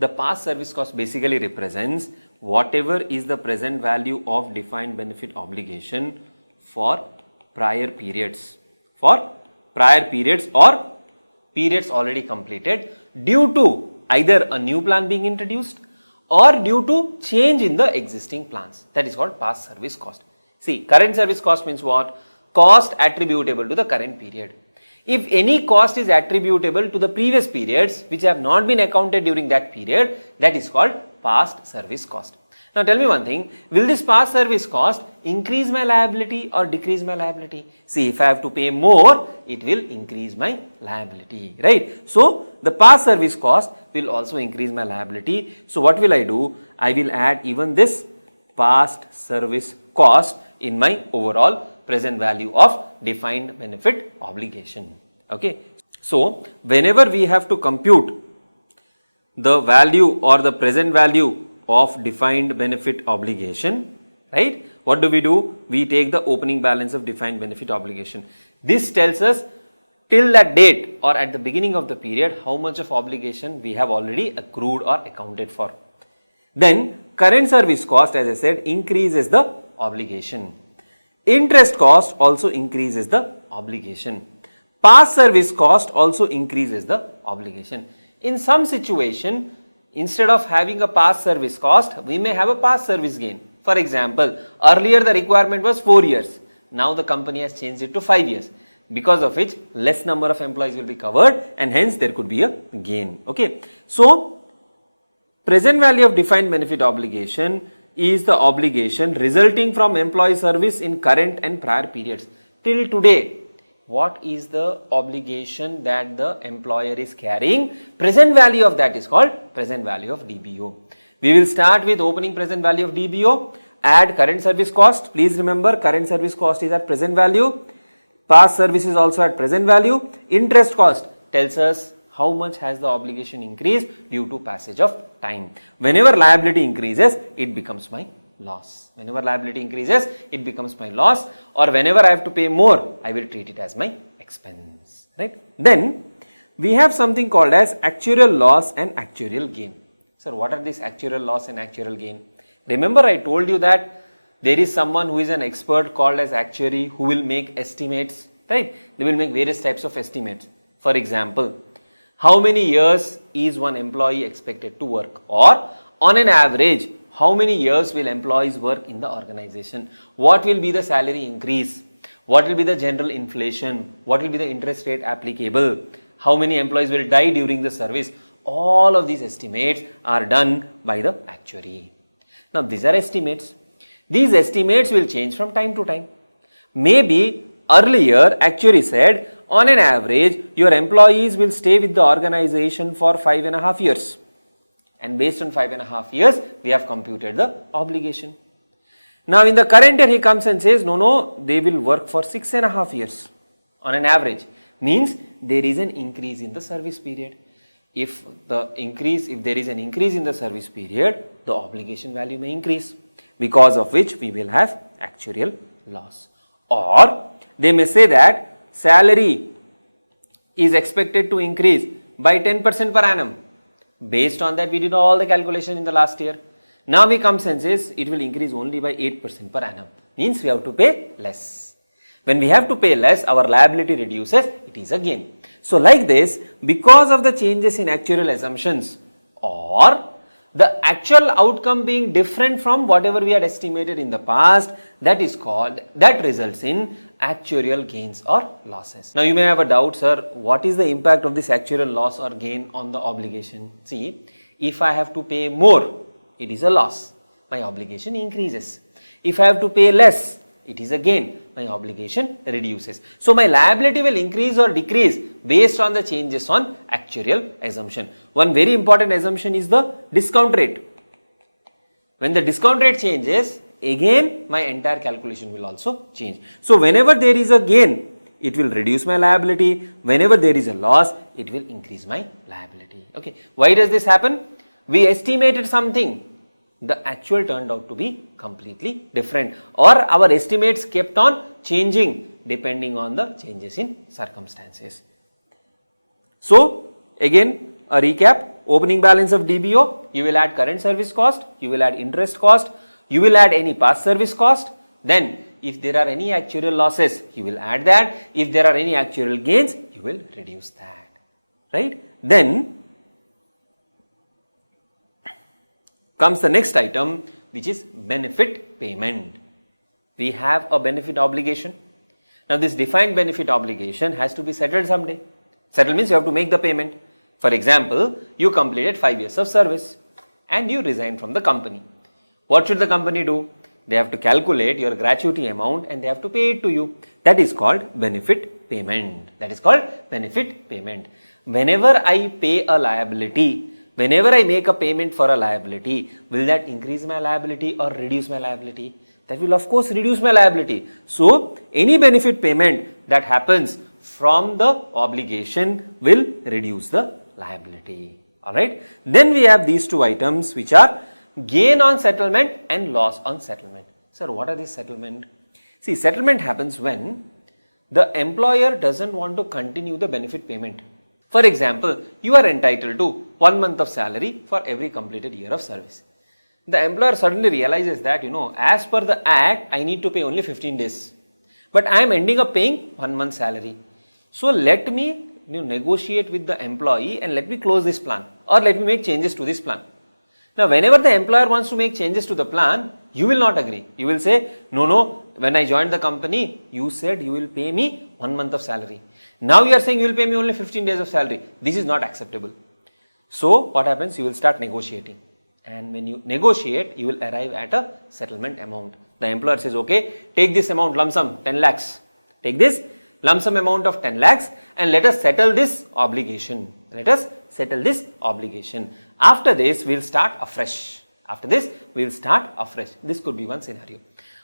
The past service cost basically represents whatever is the present value of defined benefit obligation for prior periods. For prior periods or periods already completed due to either a new plan being introduced or due to change in the existing plans. That is called past service cost. See, current service cost means what? Cost attributable to the current period. If any cost is attributable to the previous periods which have not been accounted during that period, that is called past service cost. Now tell me one thing, will this past service cost increase my liability or decrease my liability? See, if I have to pay more, it will increase my liability, right? So the past service cost will also increase my liability. So what will I do? I will add even this past service cost in my overall present value of defined benefit obligation. Okay. So whenever we have to compute the value or the present value of defined benefit obligation, right? What do? We take the opening balance of defined benefit obligation. This tells us till that date or at the beginning of the period how much of obligation we have already accrued or accounted for. Then current service cost, as I said, increases the obligation. Interest cost also increases the obligation. Past service cost also increases the obligation. In some situation, instead of having a past service cost, we may have a past service gain. For example, earlier the requirement was 4 years. Now the company has changed it to 5 years, because of which less number of employees will be covered and hence there could be a gain. Okay. So, present value of defined benefit obligation is the obligation resulting from employee service in current and prior periods. Till today, what is the obligation that the employer is carrying. Present value of that is called present value of DBO. We will start with opening present value of DBO, add current service cost. Please remember, current service cost is at present value. Past service is also at present value. Interest cost tells us how much has the obligation increased due to passage of time. Whenever liability increases, it becomes my loss. Whenever liability increases, it becomes my loss, or whenever I have to pay more, I will treat it as my expense, right? Then we have something called as actuarial loss and actuarial gain. Sir, what are these actuarial loss and actuarial gain? Remember, I told you that there is someone who is an expert called as actuary who will make estimates, right? They will make various types of estimates. For example, how many years is one employee expected to work, or on an average, how many years will employees work in the organization? What will be the salary increase? What will be the general inflation? What will be the interest rate applicable? How many employees will die during the service? All of these estimates are done by the actuary. Now, these are estimates. These estimates will change from time to time. Maybe earlier actuary said on an average your employees will stay with the organization for 5.5 years. And based on 5.5 years, we have computed the obligation. Now, in the current year, he comes and says, no, they will work for 6.5 years on an average. Means there is an increase in the service period. If there is an increase in the service period, the obligation value may increase, because of which we will have actuarial loss. Or they may say that salary is expected to increase by 10% per annum. Based on that, we did all the calculation in the last year. Now he comes and says it will increase only by 8% per annum. Means we have to pay less. When we have to pay less, our liability reduces, it is a gain. So like this, because of the changes in actuarial assumptions or the actual outcome being different from whatever we had estimated in the past, that results in actuarial gains or losses. Now you may have a doubt, sir, what is the impact of this actuarial loss or gain on the obligation? See, if I have to pay more, it is a loss, my obligation increases. If I have to pay less, it is a gain, my obligation reduces. So my liability will increase or decrease based on the changes on actuarial assumption. One very important assumption is the discount rate. When the discount rate changes, again my entire calculation will also change. So whenever there is a gain, it will reduce my liability. Whenever there is a loss, it will increase my liability. Okay, why does this happen? We estimated something, the actual turned out to be completely different, or our estimates kept on changing depending on the changes in circumstances. So again a recap, opening balance of DBO, you will add current service cost, you will add interest cost, you will add any past service cost, then if there are any actuarial losses, you will add that, if there are any actuarial gains, you will reduce that, right? Then comes the next item, which is benefit payment. We have a benefit obligation. Now this defined benefit obligation has to be settled someday. Settle means you have to make the payment. For example, you completed 5 years of service and you resign from the company. What should the company do? They have to calculate your gratuity amount and they have to pay it to you. That is called benefit payment. That is called benefit payment. Whenever I pay a liability, whenever I make a payment for a liability, will that increase my liability or reduce my liability? That will of course reduce my liability. So any benefit payment that happens from the obligation will reduce the liability. Alright. Then we have these two items, which are gain on settlement and loss on settlement. Sir, what are these settlement? See, settlement happens when the employer doesn't want to continue the benefit payment. For example, you are entitled to 1 month of salary for every completed year of service. The employer suddenly realizes that, as per the act, I need to pay only 15 days. But I am ending up paying 1 month salary. So let me negotiate with the employee and let me close this plan, or let me make changes to this plan. Now, whenever the employer wants to make changes to the plan, you will not agree. You will say, no, when I joined the company, you said you will pay me 1 month of salary. Now you are saying you will pay me only 15 days of salary. This is not acceptable. So what happens? You will start negotiating. And when you negotiate, you will arrive at a settlement amount. The employer says, okay, take this amount lump sum, 10 lakhs. Take this, lump sum amount of 10 lakhs and let us settle this obligation. Let us settle this obligation. After this, we will start afresh. After this, we will start afresh. This could be one scenario.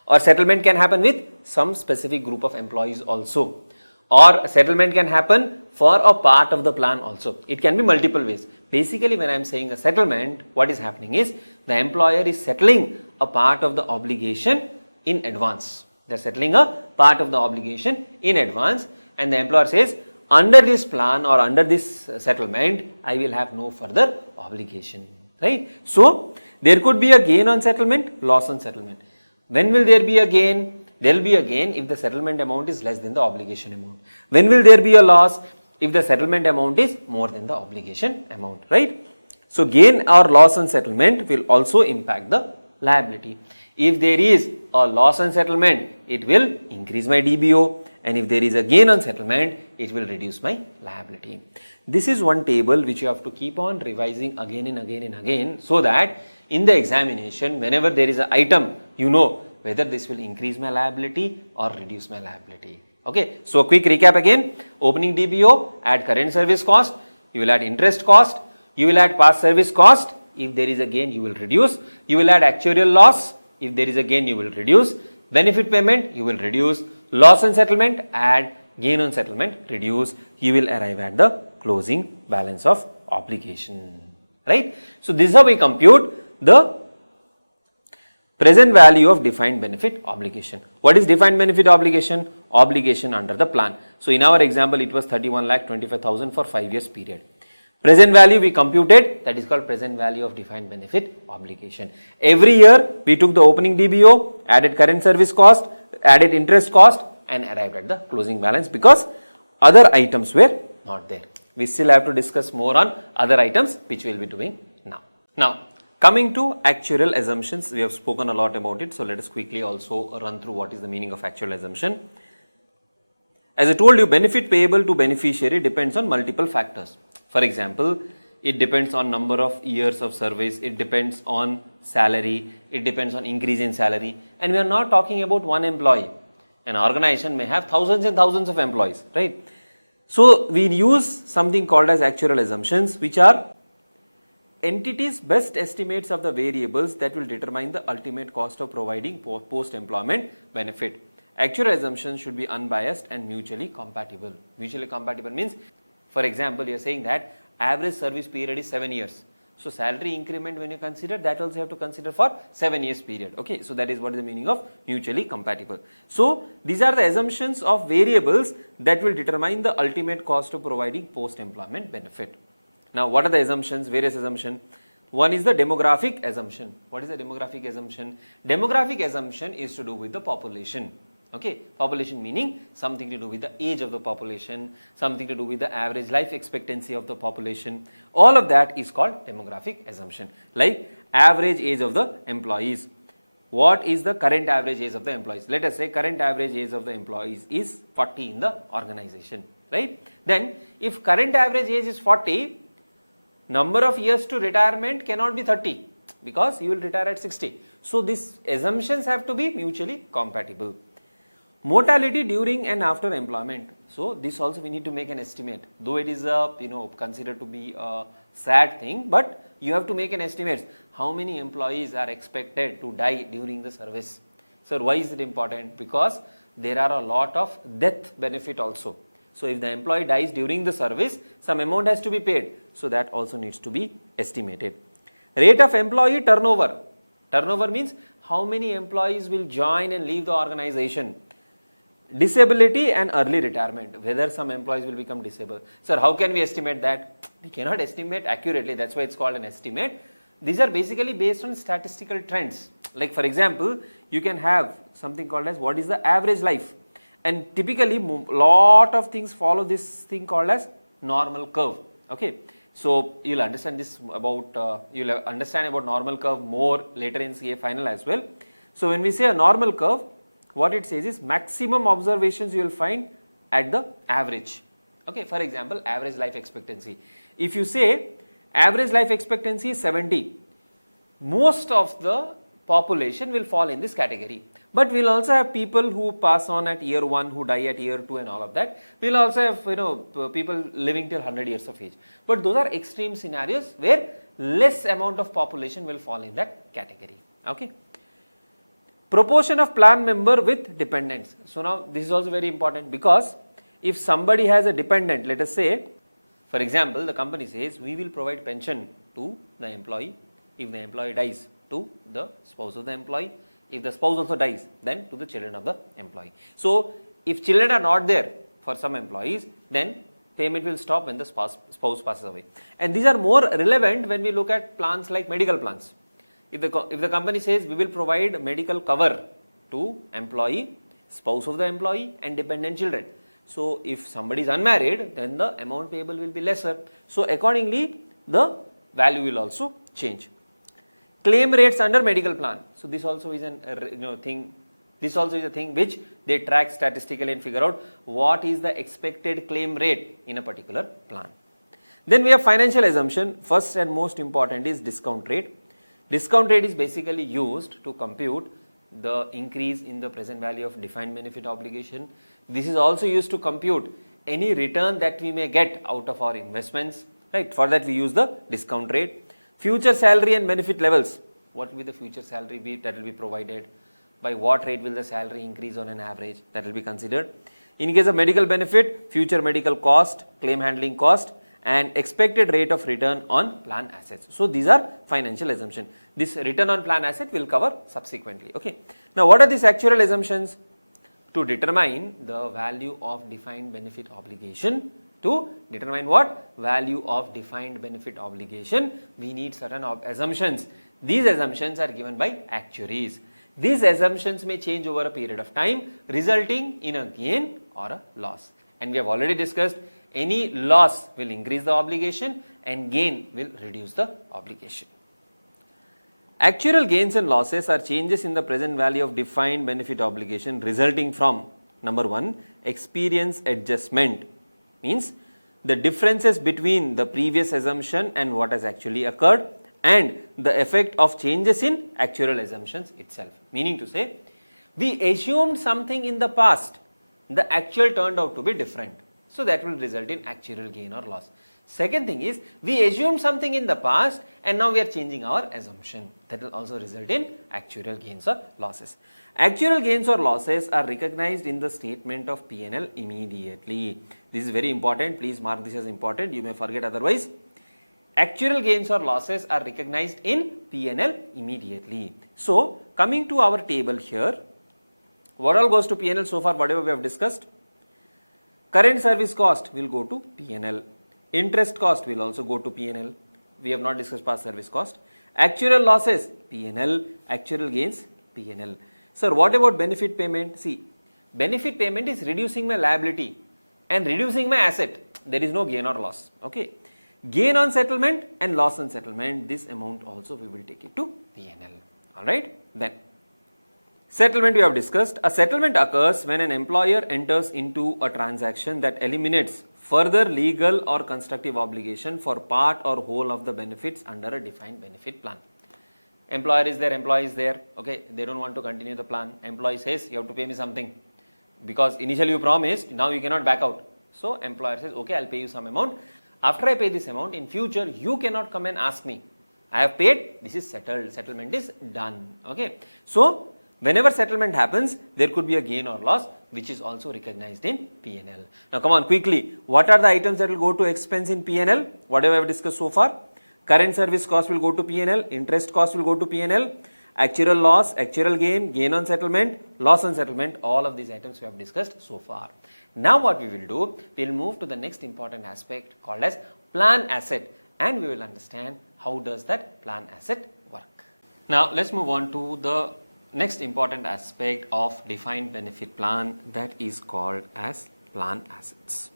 Or settlement can happen with some specific group of employees also. Or settlement can happen for a part of the plan also. It can be multiple ways. Basically, when I am saying a settlement, what is happening is the employer is settling a part of the obligation in advance. They are settling a part of the obligation in advance, and the employer says, under this plan or under this settlement, I will have no further obligation. Right? So, there could be a gain on settlement, loss on settlement. When will there be a gain? There will be a gain if the settlement amount is less than the obligation amount. When will there be a loss? If the settlement amount is more than the obligation amount, right? So, gain or loss on settlement will also impact the liability. If there is a loss on settlement, it will increase my DBO, and if there is a gain on settlement, it will reduce my liability. This is one table which you have to keep on revising again and again and again, so that in the examination, whenever there is an item, you know whether this will increase my liability or reduce my liability. Okay, so a quick recap again: opening DBO, add current service cost, you will add interest cost, you will add past service cost. If there is a gain, you will reduce. You will add actuarial loss. If there is a gain, you will reduce. Benefit payment, you will reduce. Loss on settlement, add. Gain on settlement, reduce. You will arrive at the closing balance of obligation. Right? So this is how we compute the present value of defined benefit obligation. What is defined benefit obligation? Obligation under the plan. So in our example, it was 31,25,000 for 5 years period. Present value we computed, that is called present value of defined benefit obligation. Every year we took the opening DBO, added current service cost, added interest cost, and arrived at the closing balance because other items were not there. We still have to discuss more on other items which we will be doing now. Now, coming to actuarial assumptions, we have spoken a lot about it. So let us quickly also run through what is the meaning of actuarial assumption. As I told you, benefit payable to beneficiary depends on multiple factors. For example, it depends on number of years of service, it depends on salary, it depends on increase in salary, and we are not talking about one employee. An organization may have thousands and thousands of employees, right? So we use something called as actuarial assumptions, which are entities' best estimates of the variables that will determine the ultimate cost of providing post-employment benefit. Actuarial assumptions should be unbiased and mutually compatible. Mutually compatible means, for example, you are saying that average service period is 7 years. So salary increment, when you consider, that also you have to consider for 7 years period. Okay, so that is what is the meaning of mutually compatible. So these are the assumptions of variables that will determine the ultimate cost of providing post-employment benefit. Now, what are the assumptions? Various assumptions. One is the demographic assumption. What is the demographic assumption? Demographic assumption is to do with the population. Okay, population meaning something to do with the age of the population, something to do with the average life expectancy of the population. All of that is called demographic assumption. Like average age of the employees. What is the current average age of the employees? Let us say current average age of the employees is 40 in the organization, right? Then if current average age is 40, number of years to retirement cannot be 30 because you will retire at 60. So these assumptions have to be mutually compatible. Mortality during and after employment. So this also we need to make an estimate. Though it is considered to be a sad thing, but you have to make an estimate. How many employees are expected to die during the service? So why is it important? Because there are a lot of death benefit also. So if the employee dies during the service, some amount has to be paid. So that also needs to be estimated. Rate of employee turnover. Turnover means how many employees will join and leave the organization. Disability and early retirement, whether some employees will become disabled. Sir, how can we estimate that? We cannot estimate accurately, that's why it's called an estimate. These are basically based on statistical trends. Like for example, you can have something called as what is the average life, and typically lot of things follow this thing called as normal curve. Okay, so you'll understand this about you'll understand about normal curve more later in CA final as well. So when we say a normal curve, what it says is maximum observations you will find at the average. Okay, for example, average life expectancy. If you say average life expectancy is 70, most of the population will fall in this category. But we'll also have people who pass on at year 1, who die at year 2 and all of that. We'll also have people living till 100 years of age. But those are extreme scenarios where less amount of population will fall in that category. Okay. Proportion of plan member with dependents. So now this is also very important, because if somebody has a dependent, let us say, for example, the company says we will provide pension to the employee if the employee dies, to the spouse of the employee. If the spouse also dies, then to the children of the employee. So if children are not there for some employees, then payment will stop when the spouse passes away. And these are more relevant when we look at plans like medical plans. If the company says we will provide medical cover to employee, spouse of the employee and dependent children. So if somebody is unmarried, then the amount payable will be lesser. So accordingly, the value will also change. Claim rates under medical plan. So this also is a thing which they track statistically and figure out what is the expected claim rate in a particular plan. Then we have financial assumption. First and most important is discount rate. Discount rate is basically used to compute the increase in the present value of defined benefit obligation. This is also used to compute any return that we may get out of our investments. Right? For that we use the discount rate. Future salary and benefit levels. What will be the future salary that will be provided? By what rate will the salary increase on an average? That will be considered. In case of medical benefit, future medical cost, claim handling cost, and expected rate of return on plan assets. So these are financial assumptions. This return on plan asset will cover subsequently. Okay. Now what are these actuarial assumptions? To determine the value of defined benefit obligation. To determine what? Value of defined benefit obligation, we need certain assumptions. These assumptions are given by actuaries. These assumptions may change over a period of time, resulting in a gain or a loss. And we have already discussed, any loss will increase the obligation and gain will reduce the obligation. Actuarial gains and losses are changes in the present value of defined benefit obligation resulting from, number 1, experience adjustment. Means the differences between the previous assumption and what has actually occurred, and the effect of changes in actuarial assumptions itself. Meaning to say, we assumed something in the past, the actual turned out to be different. So that will result in actuarial gain or loss. Second thing is, we assumed something in the past and now we are changing our assumption. That will also result in actuarial gains or losses. Actuarial gains or losses are recognized in the statement of P&L immediately. This is very important. Please mark this as important. You may forget otherwise. Actuarial gains or losses are recognized in P&L immediately. So coming to our table here, what all goes to P&L so far, whatever we have discussed? Current service cost will go to P&L. Interest cost will also go to P&L. We have not discussed past service cost. Actuarial losses, P&L. Actuarial gains, P&L. Sir, what about benefit payment? See, benefit payment is reducing my liability and reducing my asset. There is no gain or loss. Okay. Gain on settlement and loss on settlement, this amount also we will take it to P&L. Alright. Then settlement we have discussed. A settlement occurs when an employer enters into a transaction that eliminates further legal or constructive obligation for part or whole of the benefits under a defined benefit plan. Employer is there, employee is there, okay, they don't want to continue the plan. Employee says, you have to pay me something because initially you promised, now you cannot back out. So employer says, okay, I'll pay you some amount. After I pay this amount, in future you cannot come and ask me. I have paid, this is settled, settlement is done. Okay. So whenever settlement happens, there could be a gain or loss which is also recognized in P&L. Now come on quickly, what are the items that will go to expense in P&L? Whatever I have discussed so far. Current service cost will go to P&L, interest cost will go to P&L, actuarial loss, actuarial gain, gain on settlement, loss on settlement, all of these items we have discussed so far. Now what we will do, we will move to the next important aspect called as plan asset, and we will understand how does that plan asset work. Now let's move on to the next important aspect of defined benefit plan, that is called as plan assets.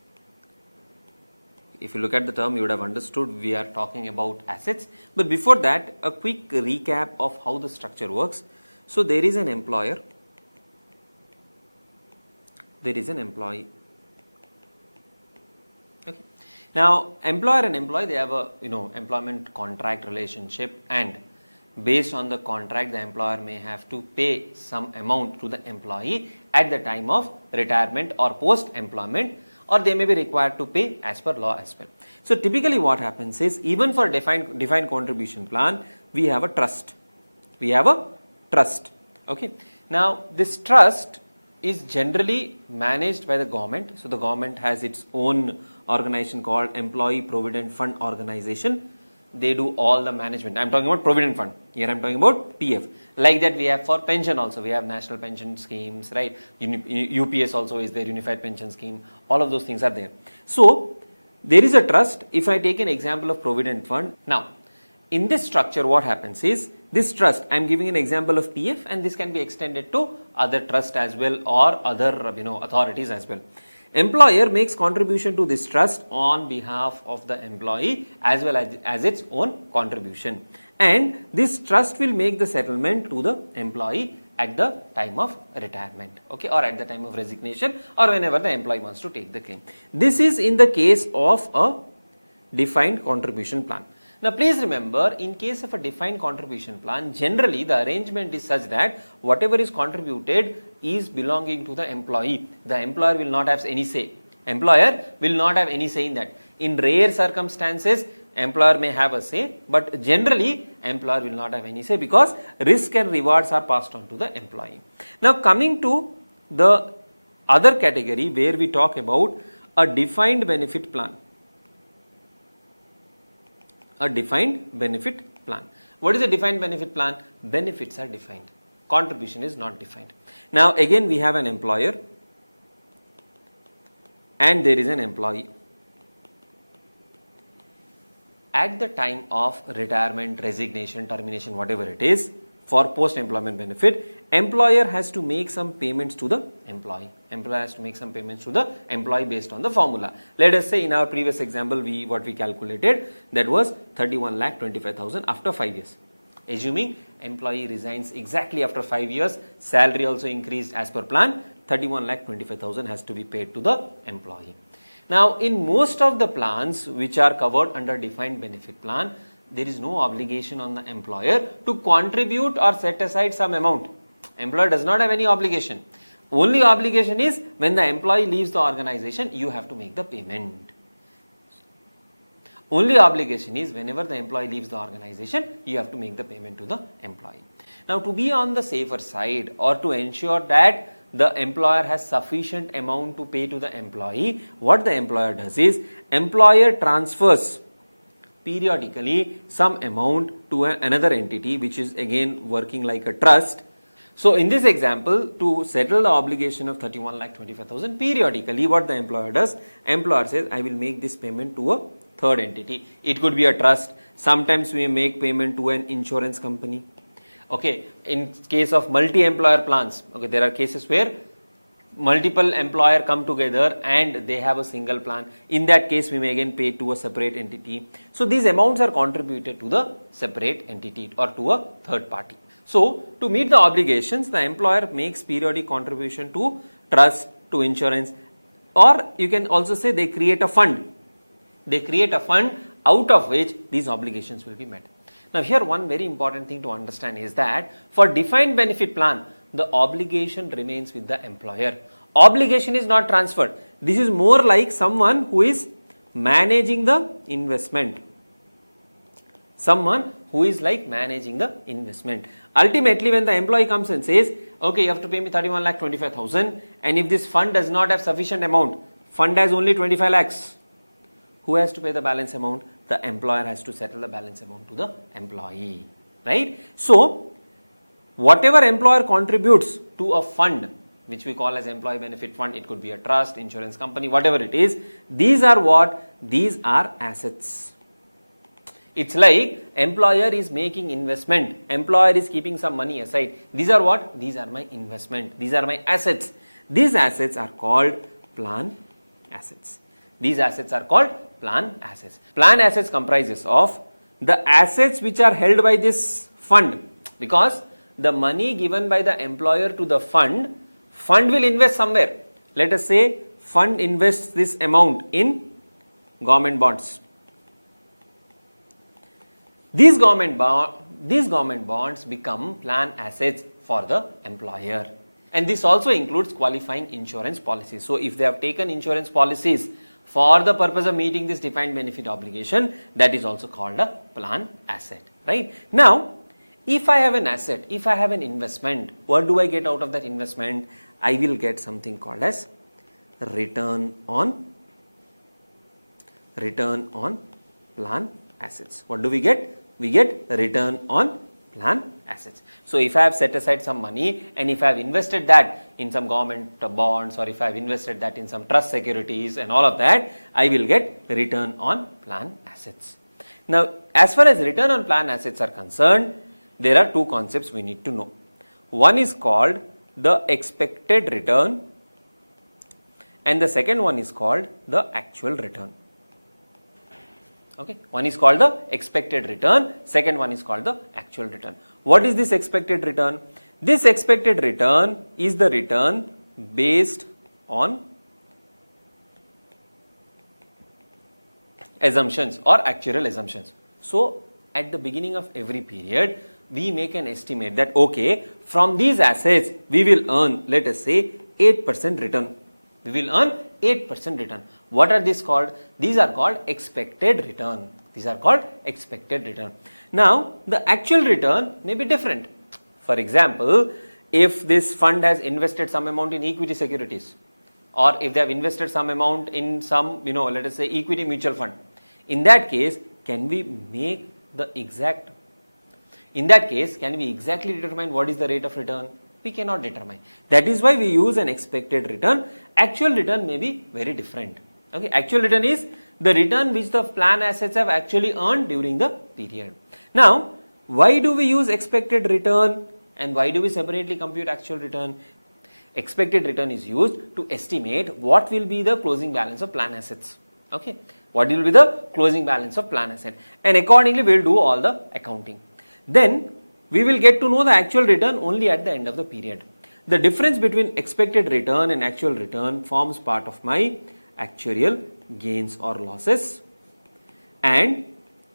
If you look at the term, you would have understood we are talking about assets. But before that, a quick recap of how the structure works. So there is an employer, there is an employee. Okay. Now employer and employee, they have a employment contract relationship, and based on the contract, the employer may have to pay some amount to the employee at the time of retirement or post-employment, or they may be required to pay as per law as well. So typically what happens is, even for defined contribution plan, we have a trust. Okay. Now this trust is generally managed by the government. So the government has its own organization called Employee Provident Fund Organization. They do all the management. I am talking about Provident Fund. Here I am talking about PF. Like that we have for pension also. We have national pension schemes, right? UPS also is there, Unified Pension Scheme. All of those things are there. So there is a trust. If I take an example of Provident Fund. Now, in this structure what happens is, this trust, I am giving an example of PF, and this can be extended to other trust as well, or other authorities as well. Employer makes contribution to this trust on behalf of the employee as well as its own contribution, and this trust will make the settlement to the employee at the time of retirement, okay, or at the time of resignation, or whenever the employee wants to take the claim. This is in the case of a defined contribution plan. Now please remember, in case of a defined contribution plan, generally the arrangement is such that whatever is contributed is belonging to the employee. The employer will not have any say. Employer will not have any say in that. In rare circumstances, employer may have a say, but generally employer will not have any say, because risk and rewards are passed on to the employee. Now coming to the other category where we talk about a defined benefit plan. A defined benefit plan. What is a defined benefit plan? Benefits are defined. Contribution is not defined. Now again we have an employer and there is an employee. At the time of retirement, resignation, termination, whatever it is, for post-employment benefit, employer has to make some payments to the employee. Employer has to make some payments to the employee based on the formula. Let us say in our previous example, what we calculated, that was 31,25,000 after 5 years. Assuming employee resigns exactly after 5 years, salary also increased as per plan, 31,25,000 has to be paid to the employee. Now in most of the plans which are covered under defined benefit plan, there is no obligation on the employer to contribute or set aside some amount. Employer does not have any obligation. Only obligation is when the employee leaves the organization, you have to make the payment. Only obligation is whenever the employee leaves the organization, you have to make the payment to the employee. Now to be on the safer side, or to ensure that the employer has sufficient amount to pay to the employee, what the employer does is, employer transfers periodically some amount to another entity which is again working like a trust. So in this example, to settle the obligation of 31,25,000, periodically what the employer does, employer says, I will make this payment to a third entity. It could be a trust. Sometimes we make payment to an insurance company. Okay, in case of multi-employer plans, okay, there are cases where multiple employer come together and they have a single plan. In that case, we may again pay to a separate entity. So these amounts are contributed to the separate entity or to a third party. So to meet the obligations, the employer makes periodic contribution to trust, to insurance, or you can also say they create a fund. They create a fund out of which these obligations will be met. Now here one very important thing to understand is that for defined benefit plan, the obligation remains with the employer. Obligation is not transferred. This is more like someone who is managing the investment. Someone who is like managing the investment. Ultimately, when the employee comes and says, okay, you have to pay me 31,25,000, and if this fund does not have sufficient amount, fund has only 25 lakhs. Who has to pay the balance amount? The employer has to settle the balance amount to the employee, right? So whatever employer contributes to a fund, which we call as employee benefit fund, it could be a trust, insurance company, whatever it is, these are what? These are assets. It's like employer is making investment, employer is keeping some money aside. These are what? These are my investment, these are my assets. These assets are called plan assets. These assets are called plan assets. Plan assets comprises of the assets which are held by this fund, because the money given by the employer to the fund will invest somewhere. Let us say fund invests this amount in government bonds. These government bonds become plan assets for the employer. And this also includes qualifying insurance policies. So if they have taken insurance policies for the purpose of meeting this defined benefit obligation, that is also called a plan asset, right? Now, if I have an asset, if I have an investment, what do I get out of that investment? I will get something called as return on plan assets. What do we get? We get return on plan assets. So if I have set aside some money and if I have invested that in some government bonds, or if I have invested that in some trust securities and all of that, I will get return on plan assets. Now, as far as return on plan assets are concerned, there are two concepts we need to know. One is called the expected return and the second one is called the actual return. Okay, one is called the expected return, second one is called the actual return. What is this expected return? This expected return is the return based on assumptions or actuarial assumptions. So, at the beginning of every period, we make an estimate that okay, from these assets, we will earn, let us say, 8% return. We will earn 8% return. What are these called? These are called expected return. These are called expected return. Now, the actual return may be different. For example, if this fund has invested some amount in equity securities, or if they have invested some amount in some, let us say equity mutual fund, in that case, can we exactly determine what is the rate of return? We cannot determine. That is why we use an expected return. Actual return may be very different. Okay, actual return is the return which the plan assets have actually earned during the period. Now, why do we use expected return and why do we separately compute actual return? Expected return is used to estimate what will be the closing balance of plan assets. Okay, what will be the closing balance of plan asset, and accordingly we will do all the accounting. Then we will get to know the actual return only at the end of the period. The difference between expected return and actual return forms part of my actuarial gains or losses, and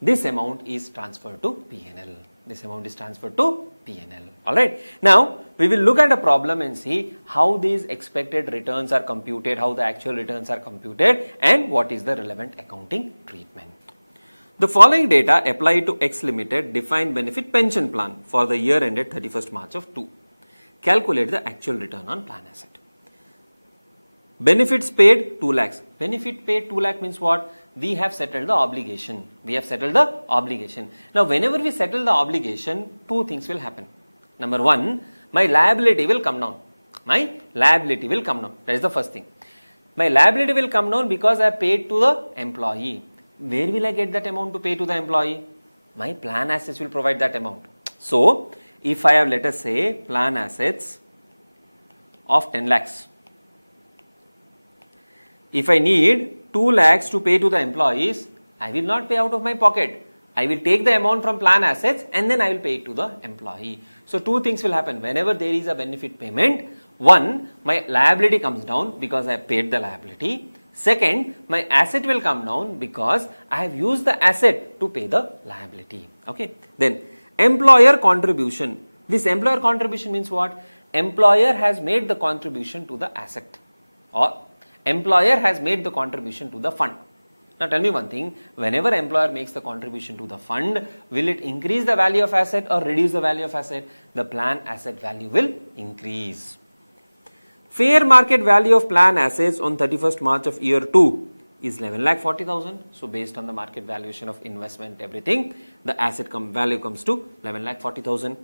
this amount is transferred to P&L. This amount is transferred to P&L. Alright. Now, we will look at a problem and see how these expected returns are computed, how the actual returns are computed, and what is the relevant accounting treatment. The following data apply to X Limited defined benefit pension plan for the year ended 31st March of 2. Calculate the actual return on plan asset. Benefits paid 2 lakhs. Benefit paid 2 lakh means what? We have settled the obligation. We have settled the obligation. Now, whenever we settle the obligation, two things will happen. Number one, my liability will come down. My liability will come down. That is the first thing. My liability will come down because I paid to the employee. Where will I get that amount to pay to the employee? My plan assets will provide that amount. So, if I have, let us say, plan assets of 10 lakhs. If I need 2 lakhs to pay to the employees, I will not pay out of my pocket. I will take the amount from plan assets and then I will pay it to the employee. So, two things will happen. Whenever there is a benefit payment, one, my liability comes down because I have paid the liability. Second, my asset will come down because I have used the asset to pay the liability. Okay. Then, employer contribution. This employer contribution means what? Employer has made the contribution to the asset, or employer has made the contribution to the fund. Now tell me one thing, whenever employer makes the contribution to the fund, will it increase the value of asset or reduce the value of asset? The plan asset value will increase. Fair market value of plan assets on 31st March of year 2 is 11,40,000. So based on the market valuation of investment, everything, the asset value comes to 11,40,000.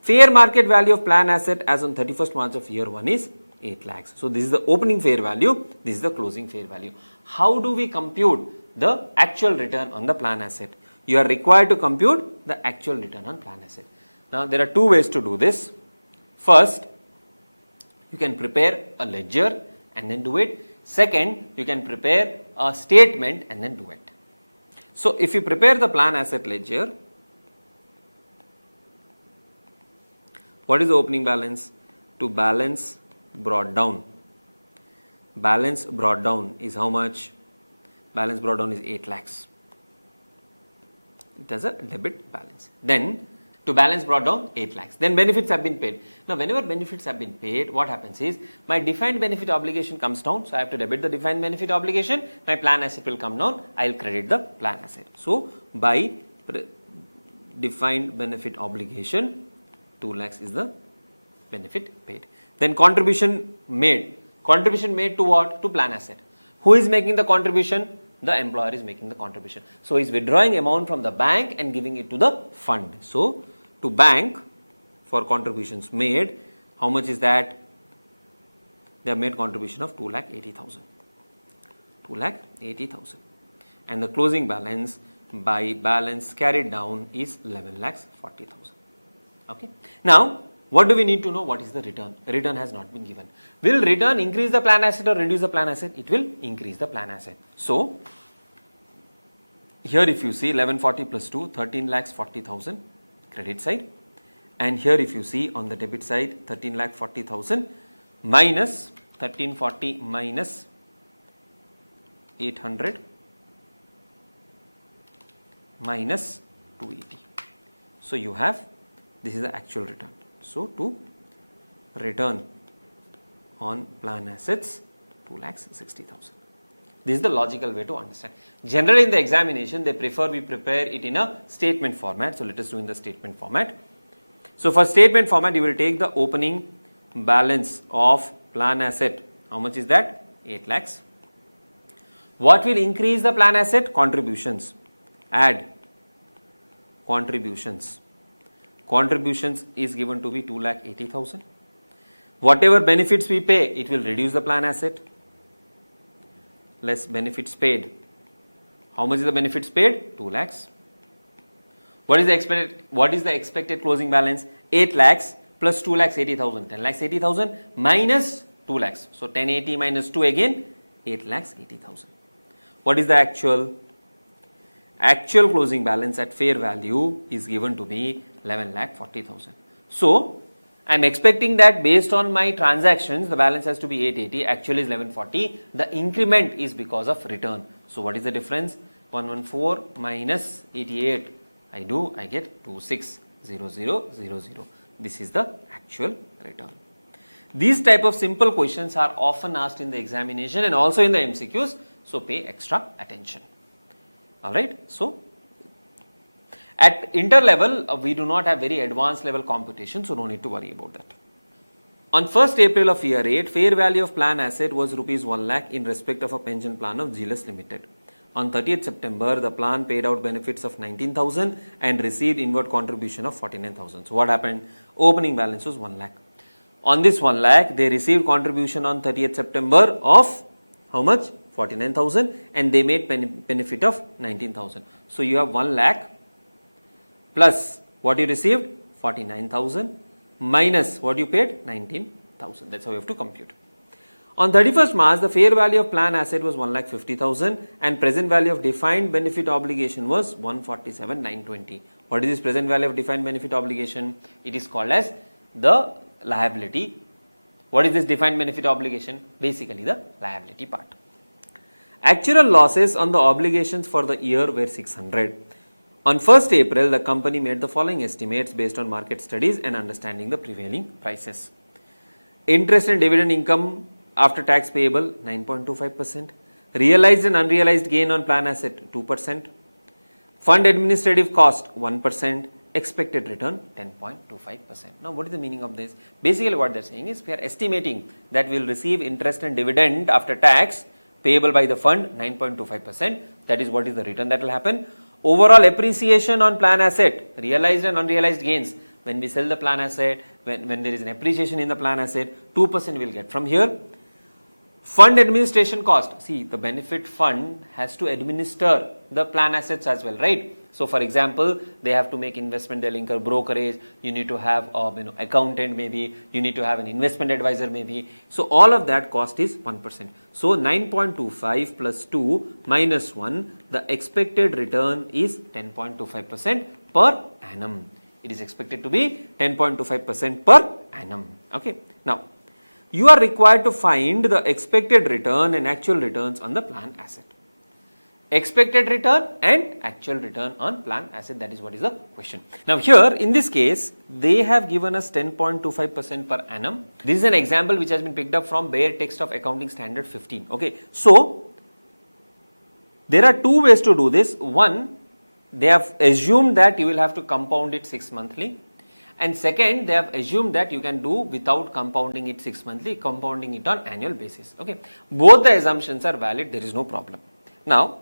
Fair market value of plan asset as on 31st March of year 1 is 8 lakhs. So this is the opening fair value, this is the closing fair value. How do we compute the actual return on the plan asset? You are required to compute the actual return on plan asset. Now there are two ways to do this. First, you can prepare a ledger and then do it. Second, you can prepare a statement and then do it. So if you prepare the plan asset ledger, what is the opening balance? To balance brought down. Balance brought down is how much? Balance brought down is 8 lakhs. it has a debit balance. Then to balance brought down 8 lakhs. Then benefits have been paid. Now whenever benefits have been paid, what happens is my defined benefit obligation comes down. So I have to debit the defined benefit obligation. My plan asset will come down. I will credit the plan asset. So by defined benefit obligation, 2 lakhs is the benefit paid. Then contribution made. Contribution made to what? To plan asset. Who is making the contribution? The employer is making the contribution. So he is withdrawing amount from the bank and giving it to the fund. So to bank for contributions made, how much is that? They have made contribution of 2,80,000. 2,80,000. And the closing balance by balance carried down is 11,40,000. Okay. Now, what do we need to know? What is the return? Return has not been given. Will return increase the plan asset or reduce the plan asset? It will increase the plan asset. So, here if you see 1140 plus 2, 13,40,000 credit side. And here if you see on the debit side 13,40,000 minus 1340 minus 800 minus 280. So, you have, this is the actual return. So, to return on plan assets 2,60,000. This is the logical way to understand. Generally in the examination they prefer we prepare it in a statement format. So, let us do in the statement format. So, for statement format you will take the opening balance of plan asset. How much is that? 8 lakhs. What will increase the plan asset? Contributions. Add contributions. Contributions is given to be 2,80,000. Whatever benefits we pay, it will reduce the plan asset. Less benefits paid. How much is the benefits paid? 2 lakhs. What is the expected closing balance? 8 lakhs plus 2,80,000. 10,80,000 minus 2 lakhs. So 1080 minus 2 again 8,80,000. What is the actual? Actual closing balance at fair value is given to be 11,40,000. So I am expecting that based on my transactions the balance has to be 880, actually is 1140. The increment is because of return. So what is the difference? 114 minus 88. I get 260000. This is the actual return. These type of simple questions are often asked in the examination and also in the MCQs. So pay extra attention. Alright, so at inter level we do not have very advanced level computation, so no need to worry about that. On 1st April of year 8, fair value of plan asset was rupees 1 lakh in respect of a pension plan of GLS Limited. On 30th September, the plan paid out benefits of 19,000 and received inward contribution of 49,000. So what happened? Opening balance was 1 lakh. On this 1 lakh, they received contribution on 30th September of how much? 49,000 and they made benefit of 19,000. So you have 1 lakh plus what you received 49,000 minus what you paid 19,000. That's how you have to compute. On 31st March, the fair value of plan asset was 1,50,000 and present value of defined benefit obligation was 147,920. What is this present value of defined benefit obligation? It is called as the liability. What is this defined benefit obligation? Basically the liability part. Actual losses on the obligations for the year were 600. On 1st April, the company made the following estimates based on market studies and understanding the prevailing prices. Interest and dividend income after tax payable 9.25%. Realized and unrealized gain on plan asset 2%. Fund administrative cost 1%. Expected return 10.25%. Now what is the meaning of this? Basically what they are saying is we are estimating that we will receive interest and dividend after tax payable by the fund 9.25%. That is what is the return that will happen. Overall appreciation on plan asset, realized and unrealized gains. When we sell the plan asset, when there is an appreciation in the plan asset, 2% we will get from here. Fund administration cost. See, the benefit fund has to administer the plan assets as well, right? So for example, they have to make investment, they'll incur brokerage, you need to have accountant maybe, you need to have an investment advisor maybe. So all of that cost is 1%. So 9.25 plus 2 minus 1, the expected return is 10.25% per annum. It is expected to be 10.25% per annum. Okay. Now, you are required to find the expected return and actual returns on the plan asset. expected return and actual return on planned asset. That is what is the question. Now here in this case, they have given us 10.25% per annum. This is an example which has been picked up from bare text of accounting standard 15. Okay, so there are two ways to do this. One, they have assumed that you will have to compound it 6 monthly, and second, they have assumed that you can do without compounding it 6 monthly, compounding it on annual basis. Okay, both the assumptions are valid, there is no problem. Now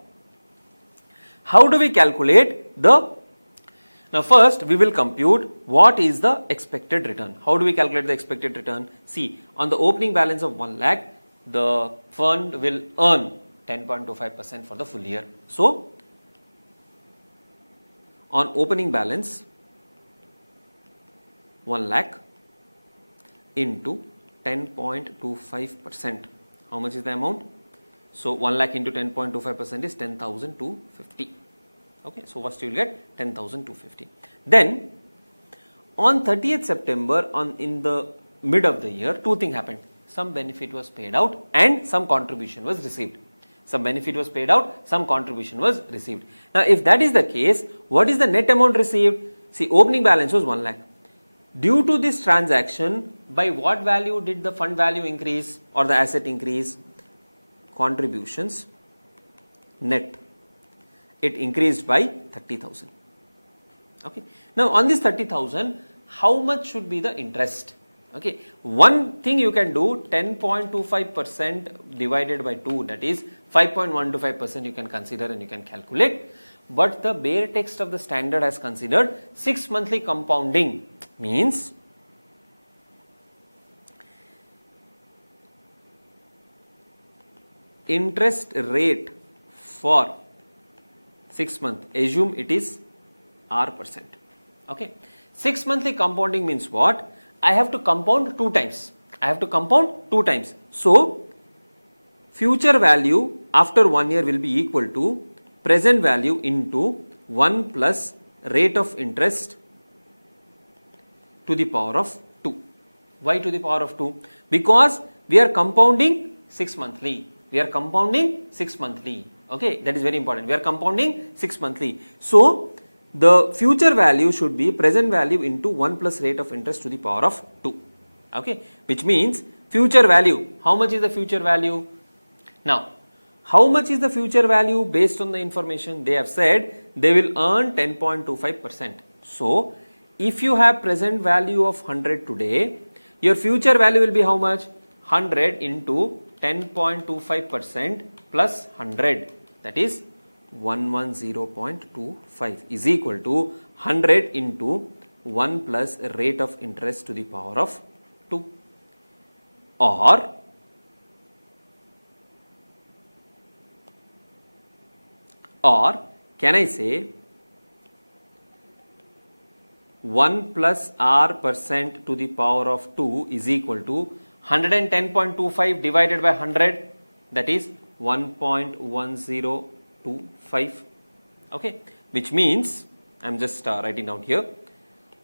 how do we calculate the, now first we will compute what is the expected return. How do we calculate the expected return? See, on the opening balance of 1 lakh, the fund will earn 10.25% for the full year. So on opening balance 1 lakh into 10.25%, how much is the amount? So 1 lakh into 10.25% is 10,250. Okay, so first you will get 10,250. Then on 30th September, in the mid of the year, two things happened. Some benefit was paid out and some contribution was received. Some benefit was paid out, some contribution was received. Now if that is the case, what is the net amount received? See, opening balance was 1 lakh. Due to this transaction, by what value did the fund value increase or the asset increase? Contributions net, it increased by 30,000. Okay, now on this 30,000, how much should be the interest? Okay, one thing you can do, 10.25% divided by 2, that is 5.125% you can consider and you can calculate. But the bare text of the standard has considered 6 monthly compounding, means interest rate for 6 months, assume it is R%. Okay, 6 monthly compounding means what? I have to compound 2 times. I have to compound 2 times. So future value after 1 year will be equal to present value into 1 plus rate of interest to the power of 2. Why to the power of 2? Because we are compounding 6 monthly. We are compounding 6 monthly. Okay, that is very important. We are compounding 6 monthly. So the future value should be present value into 1 plus rate of interest to the power of 2. Okay, which means future value. How much is the future value? Now, how much is the future value based on the information? They have said they will earn 10.25%. So if you have present value of 100 today, your future value will be how much? 100 into 10.25% plus 100, that is 110.25 is equal to 100 into 1 plus rate of interest to the power of 2. Or can I say 1 plus R% to the power of 2 is equal to 110.25 divided by 100, that is 1.1025. Okay, which means I am just writing down here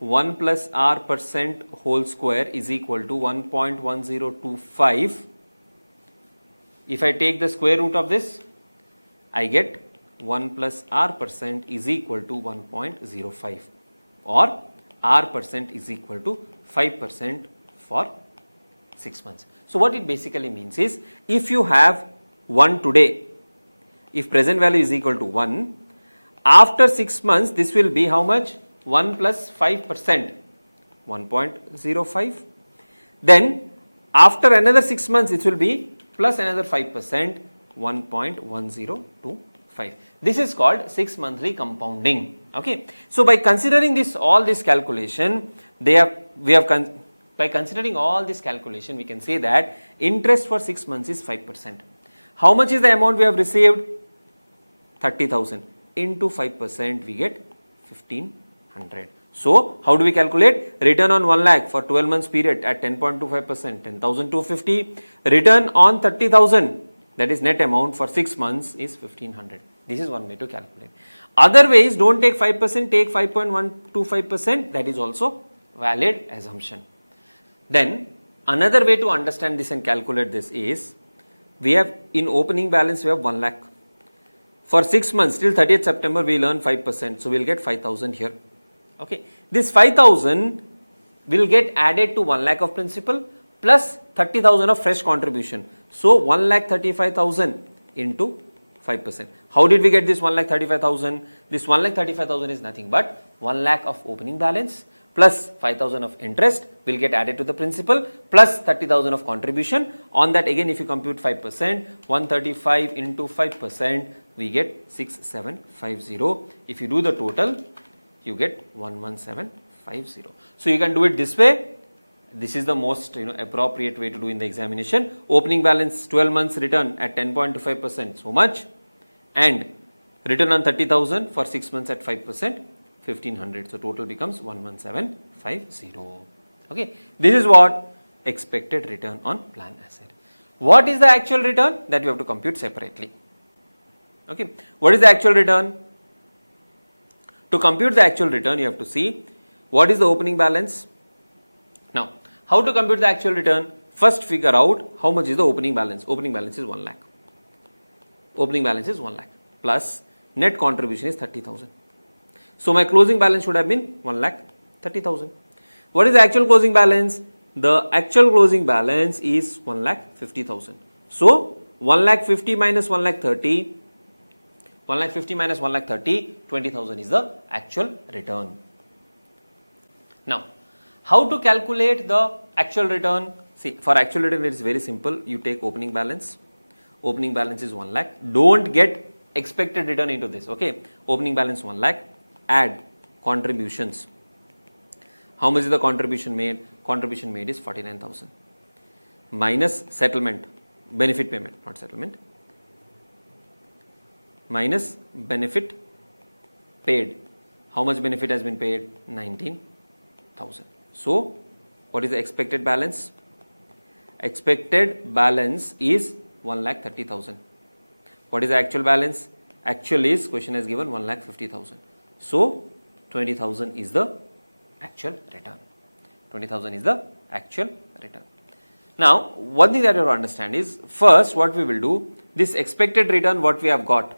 1 plus R% whole square is equal to 1.1025. If I take the square root of this, I get 1 plus R% is equal to 1.05, or R% is equal to 5% for 6 months. So what it basically means is, if you have 1 today, if present value is equal to 1, after 6 months this will be how much? 1 plus 5%, 1.05. Then after another 6 months it will be plus another 5%, 1.1025. This is called 6 monthly compounding. Okay, so by considering all this calculation, by considering all this calculation, we can say that interest for 6 months is 5%. How much is the amount we have received? 30,000 into 5%, we get 1,500. So how do we calculate? Return on 1 lakh for 12 months period at 10.25%, 10,250. Return on 30,000, that is net amount for 6 months, is 1,500. This is one way to calculate. Other ways, don't take 5%, take 5.125%. That is also valid assumption. Then another way to understand this and calculate this is, we have in opening balance we have 1 lakh. For 6 months till 30th September, we'll earn 5%. So we'll get 5,000 here. Okay. This 5,000 will get added to 1 lakh of principal plus 30,000 of fresh contribution. So 1,35,000 into 5%. How did we get this 1,35,000? This 1,35,000 is nothing but 1 lakh of opening balance plus 5,000 of interest will get added to the principal plus 30,000 of contribution. On that again, if you compute 5%, 135 into 5%, we get 6750. If you do the total, you get 11750. So you can do it this way. This is the most appropriate way to do in the examination. Opening balance 12 months return at 10.25%, so much, and return on 30,000 for 6 months at 5%, 1,500. So total becomes 11750. Okay, this is what expected return on plan asset. What is the actual return? That we have to compute separately. Okay, what is the actual return? To compute the actual return, you have to see what is the opening balance. Now, how to compute the actual return? First, figure out how much is the opening balance. Opening balance is 1 lakh. Opening balance is 1 lakh plus net contribution is 30,000. So my closing balance should have been 1,30,000. What is the actual closing balance? The actual closing balance is 1,50,000. So 1,50,000 minus 1,30,000. 1,50,000 minus 1,30,000, 20,000 is the actual return. Now, how to calculate the actual return? See, for actual return it is very simple. You take opening balance. Opening balance is 1 lakh. Don't get expected return into this. Okay, opening balance 1 lakh. Add contributions. How much is the contribution made? Contribution made is 49,000 minus settlement, benefit payment, not settlement, minus benefit paid. How much benefit has been paid? 19,000. So what is the expected balance? Expected balance is 1,30,000. What is the actual balance? Actual is, question has given 1,50,000. So 20,000 is the actual return. 20,000 is the actual return. Now, one thing that you have to understand is, first what we will do, this expected return what we have got,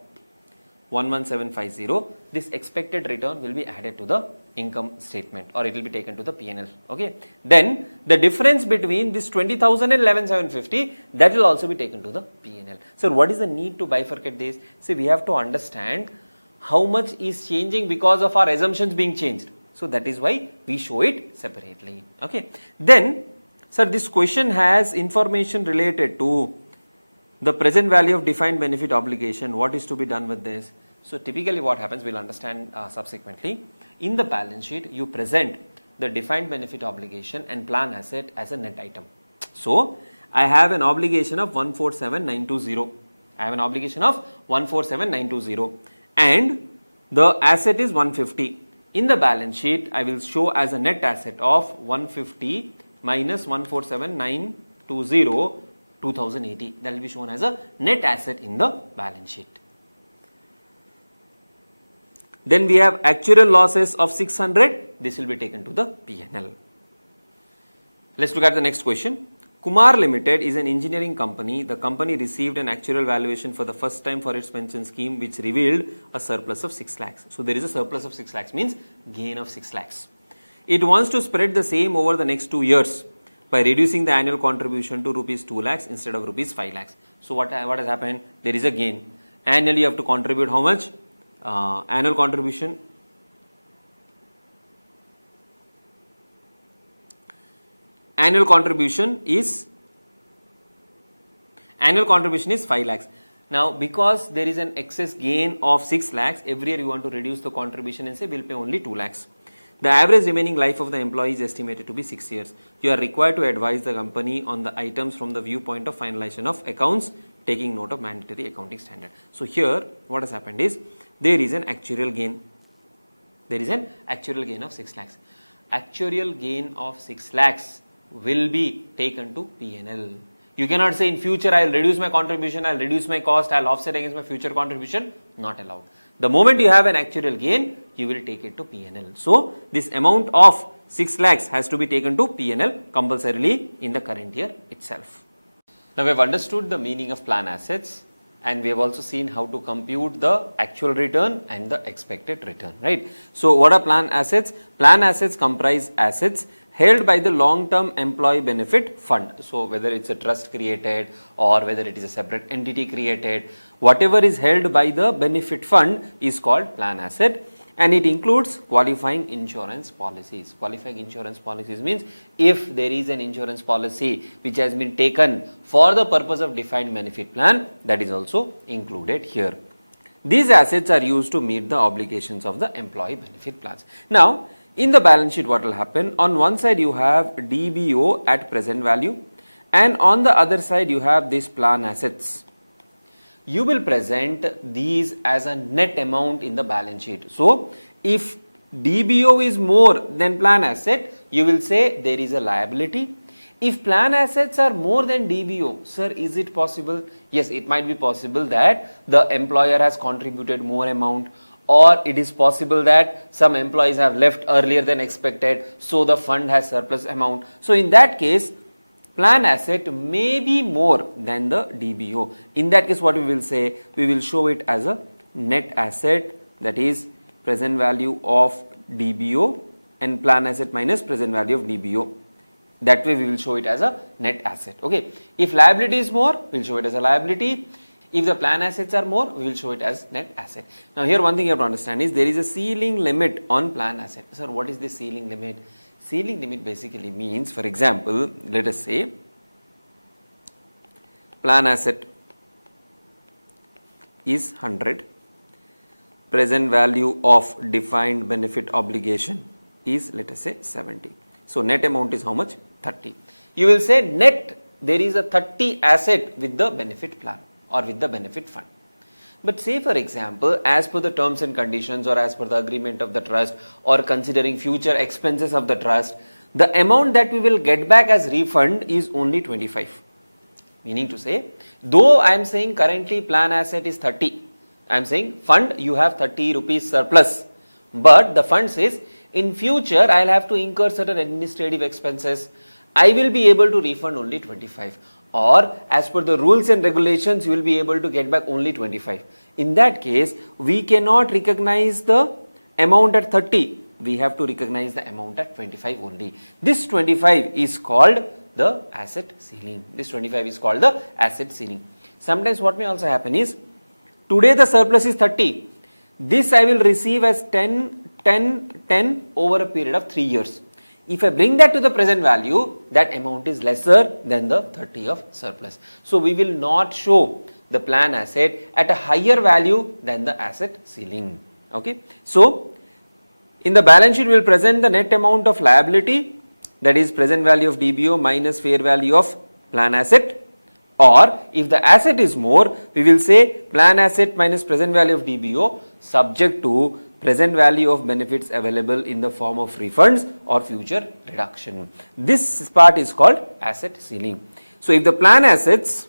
11750, this expected return will be added to the income statement or it will be taken to the P&L. Okay. Then the difference between this 20,000 and 11,750, that will also be taken to the P&L. So what is the need to bifurcate this? See, we have to understand how much is changing because of our assumptions being changed. So that is why we show it separately. Okay. Then, sir, this question has information related to the present value of defined benefit obligation. What is to be done with this? So typically what happens, we'll understand subsequently. In the balance sheet, you present the defined benefit obligation and plan asset as a net item. So I have an obligation of 147,920. I have an obligation of 147,920 and the asset is 150. In the balance sheet, I will show as a net asset of 150 minus 147,920, 2080. That will be shown as a net asset in the balance sheet. Then we have actuarial losses of 600. This will be taken to the P&L. Let's look at the next question. Kumar Limited is an engineering company. The company received an actuarial valuation for the first time for its pension scheme, which revealed a surplus of 6 lakhs. So there is a surplus of 6 lakhs, means gain of 6 lakhs. It wants to spread the same over the next 2 years by reducing the annual contribution to rupees 2 lakhs instead of rupees 5 lakhs. So what has happened? There is a gain. Annually you have to contribute how much? Annual contribution. Annual contribution is 5 lakhs. Now, because there is an excess gain of 6 lakhs, every year you want to reduce the contribution and say we'll pay only 2 lakhs. The average remaining life of the employee is estimated to be 6 years. You are required to advise the company on the items from the viewpoint of finalization of accounts, taking note of mandatory accounting standard. So here what has happened is there is an actuarial gain. There is an actuarial gain of 6 lakhs. Actuarial gain of 6 lakhs will be taken to P&L. You cannot say in future I will reduce my contribution, I will reduce my cost, I will offset against my future contribution. Not allowed. The moment you have an actuarial gain, you will take it to P&L. So this amount of 6 lakhs has to be taken to P&L compulsorily in the current year itself. Now we have understood the meaning of plan assets and we have also seen how to compute the actual return and the expected return, right? So what are plan assets? Plan assets comprise assets held by the long-term employee benefit fund. So whether it's a trust created or whether it is a separate entity created, whatever is held by the benefit fund is called plan asset, and it includes qualifying insurance policies. Qualifying insurance policies means if there is an insurance policy which has been taken for the purpose of defined benefit plan, that is also included here. These assets are used to meet the obligations of the employee benefit plans. Now, in the balance sheet, what will happen? On one side you have DBO at present value, and on the other side you have these plan assets. You will present these as a net amount in the balance sheet. So if DBO is more than plan asset, you will say there is a liability. If plan assets are more than DBO, sir, is it possible? Yes, it might be possible that the employer has contributed more amount, or it is possible that some employees have left earlier than expected, so the fund has surplus amount. So in that case, plan asset may be more than the DBO. In that case, what we will say? We will show it as a net asset, that is present value of DBO and plan asset minus present value of DBO. That way we will show it as a net asset. Okay. If liability is more, we will show it as a liability. If the plan assets are more, we will show it as net asset. Now here one thing you have to understand is there is a ceiling limit on plan asset. Sir, what is the ceiling limit? Ceiling limit basically means, for example, let us say plan asset is 100, present value of defined benefit obligation is, let us say, 70. So net amount is how much? 30. You will say net, there is a 30 asset with the benefit plan or with the benefit fund. But say for example, as per the terms and conditions or as per the agreement of the trust or considering future expenses of the trust, the amount that we will get back as refund is only 25. Meaning to say, though I am saying currently plan asset is 30, I am saying fund you have 30 rupees surplus, but the fund says in future I will have to incur certain administrative expenses, I will be able to refund only 25. Or as per the rules and regulations, you will be able to get back only 25. In that case, we cannot recognize the amount at 30. We have to recognize the amount at 25 only. This 25 is called the asset ceiling. This 25 is called the asset ceiling. Sometimes what may also happen is, today the surplus is 30. This I will receive as 10, 10, 10 over a period of 3 years. If I bring that to the present value, that amount is lesser than the 30 of surplus. So we will not show the plan asset at a higher value than the asset ceiling. Okay. So in the balance sheet, we will present the net amount of liability, that is present value of DBO minus fair value of plan asset. Or if the asset is more, we will say plan asset minus present value of DBO subject to present value of benefits available in the form of refunds or future reduction. This part is called asset ceiling. So if the plan assets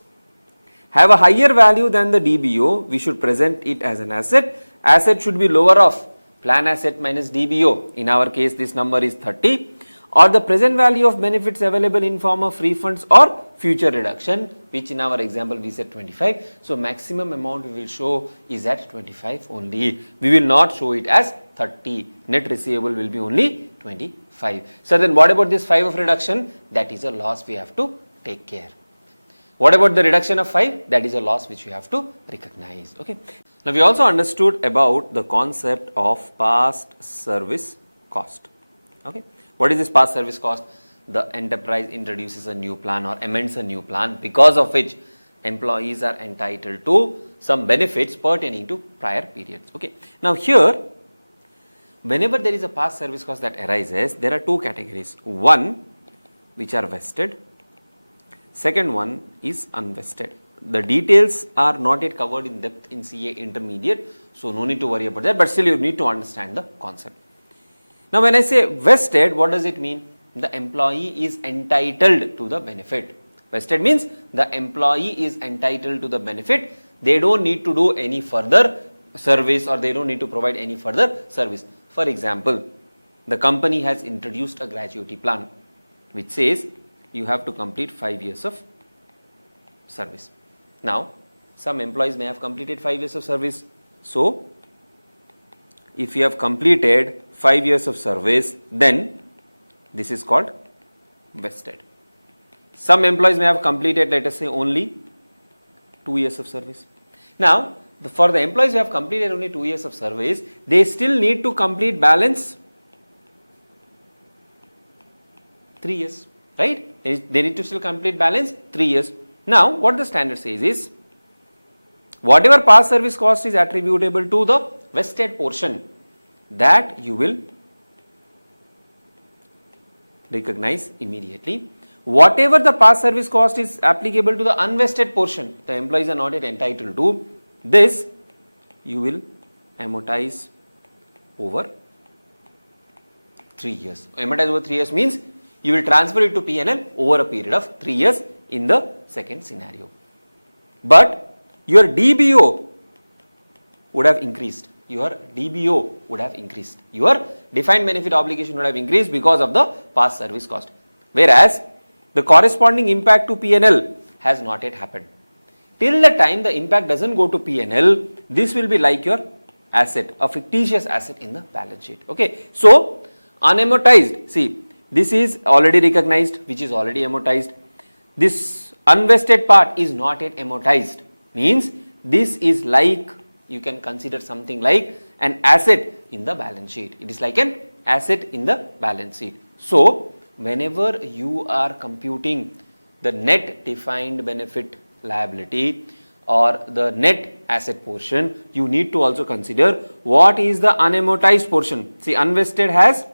have a higher value than the DBO, we should present it as an asset. Asset should be lower of plan asset minus DBO. In our case, this number is 30. Or the present value of benefits available in form of refunds or future reduction, which in our example we said 25. So maximum amount we will show is at 25 only. We will not show it as 30. Net receivable will be only 25. So then what about this 5 of reduction? That is a loss we have to take care. What about the reduction of 5? That is a loss which we have to recognize. Okay. Now we also understood about the concept of past service cost. Okay. What is this past service cost? The enterprise introduces a new plan or amends a new plan, because of which employees are entitled to some benefits pertaining to prior periods. Okay. Now here, whenever there is a past service cost that arises, there are two categories. One, which are vested. Second one is unvested. The details are not yet covered in depth in CA intermediate, so no need to worry about that, but still you need to understand the concept. Now when I say vested, what does it mean? The employee is entitled to the benefit. Vested means the employee is entitled to the benefit. They don't need to do any further service or they don't need to provide any further service. For example, the company has introduced a gratuity plan which says you have to complete 5 years of service. Now, some employees may have completed 5 years of service. So, if you have completed 5 years of service, then this is called vested. Some employees may have completed, let us say, only 2 years of service. Now, for the employees who have completed only 2 years of service, they still need to complete balance 3 years, right? They need to still complete balance 3 years. Now, what the standard says is, whatever past service cost is attributable to the vested portion, that you will recognize immediately. Whatever the past service cost is applicable to the unvested portion, the employees are not yet entitled to, this you will amortize over 3 years. Amortize over 3 years means you will transfer it to P&L over a period of 3 years in the second scenario. But your DBO would have increased. Your DBO would have increased. Your defined benefit obligation would have increased because of the past service cost. Whereas the corresponding impact to P&L has not yet happened. Till the time the impact doesn't go to P&L, this will be like your asset, a fictitious asset in the balance sheet. Okay. So, unamortized, see, this is already recognized, which is already amortized. This unvested part is not yet amortized. Means this is like, you can consider something like an asset in the balance sheet. It is like an asset in the balance sheet. So, whenever you are computing the net defined benefit liability or the net asset portion, you need to also consider what is the unamortized portion. See, unvested has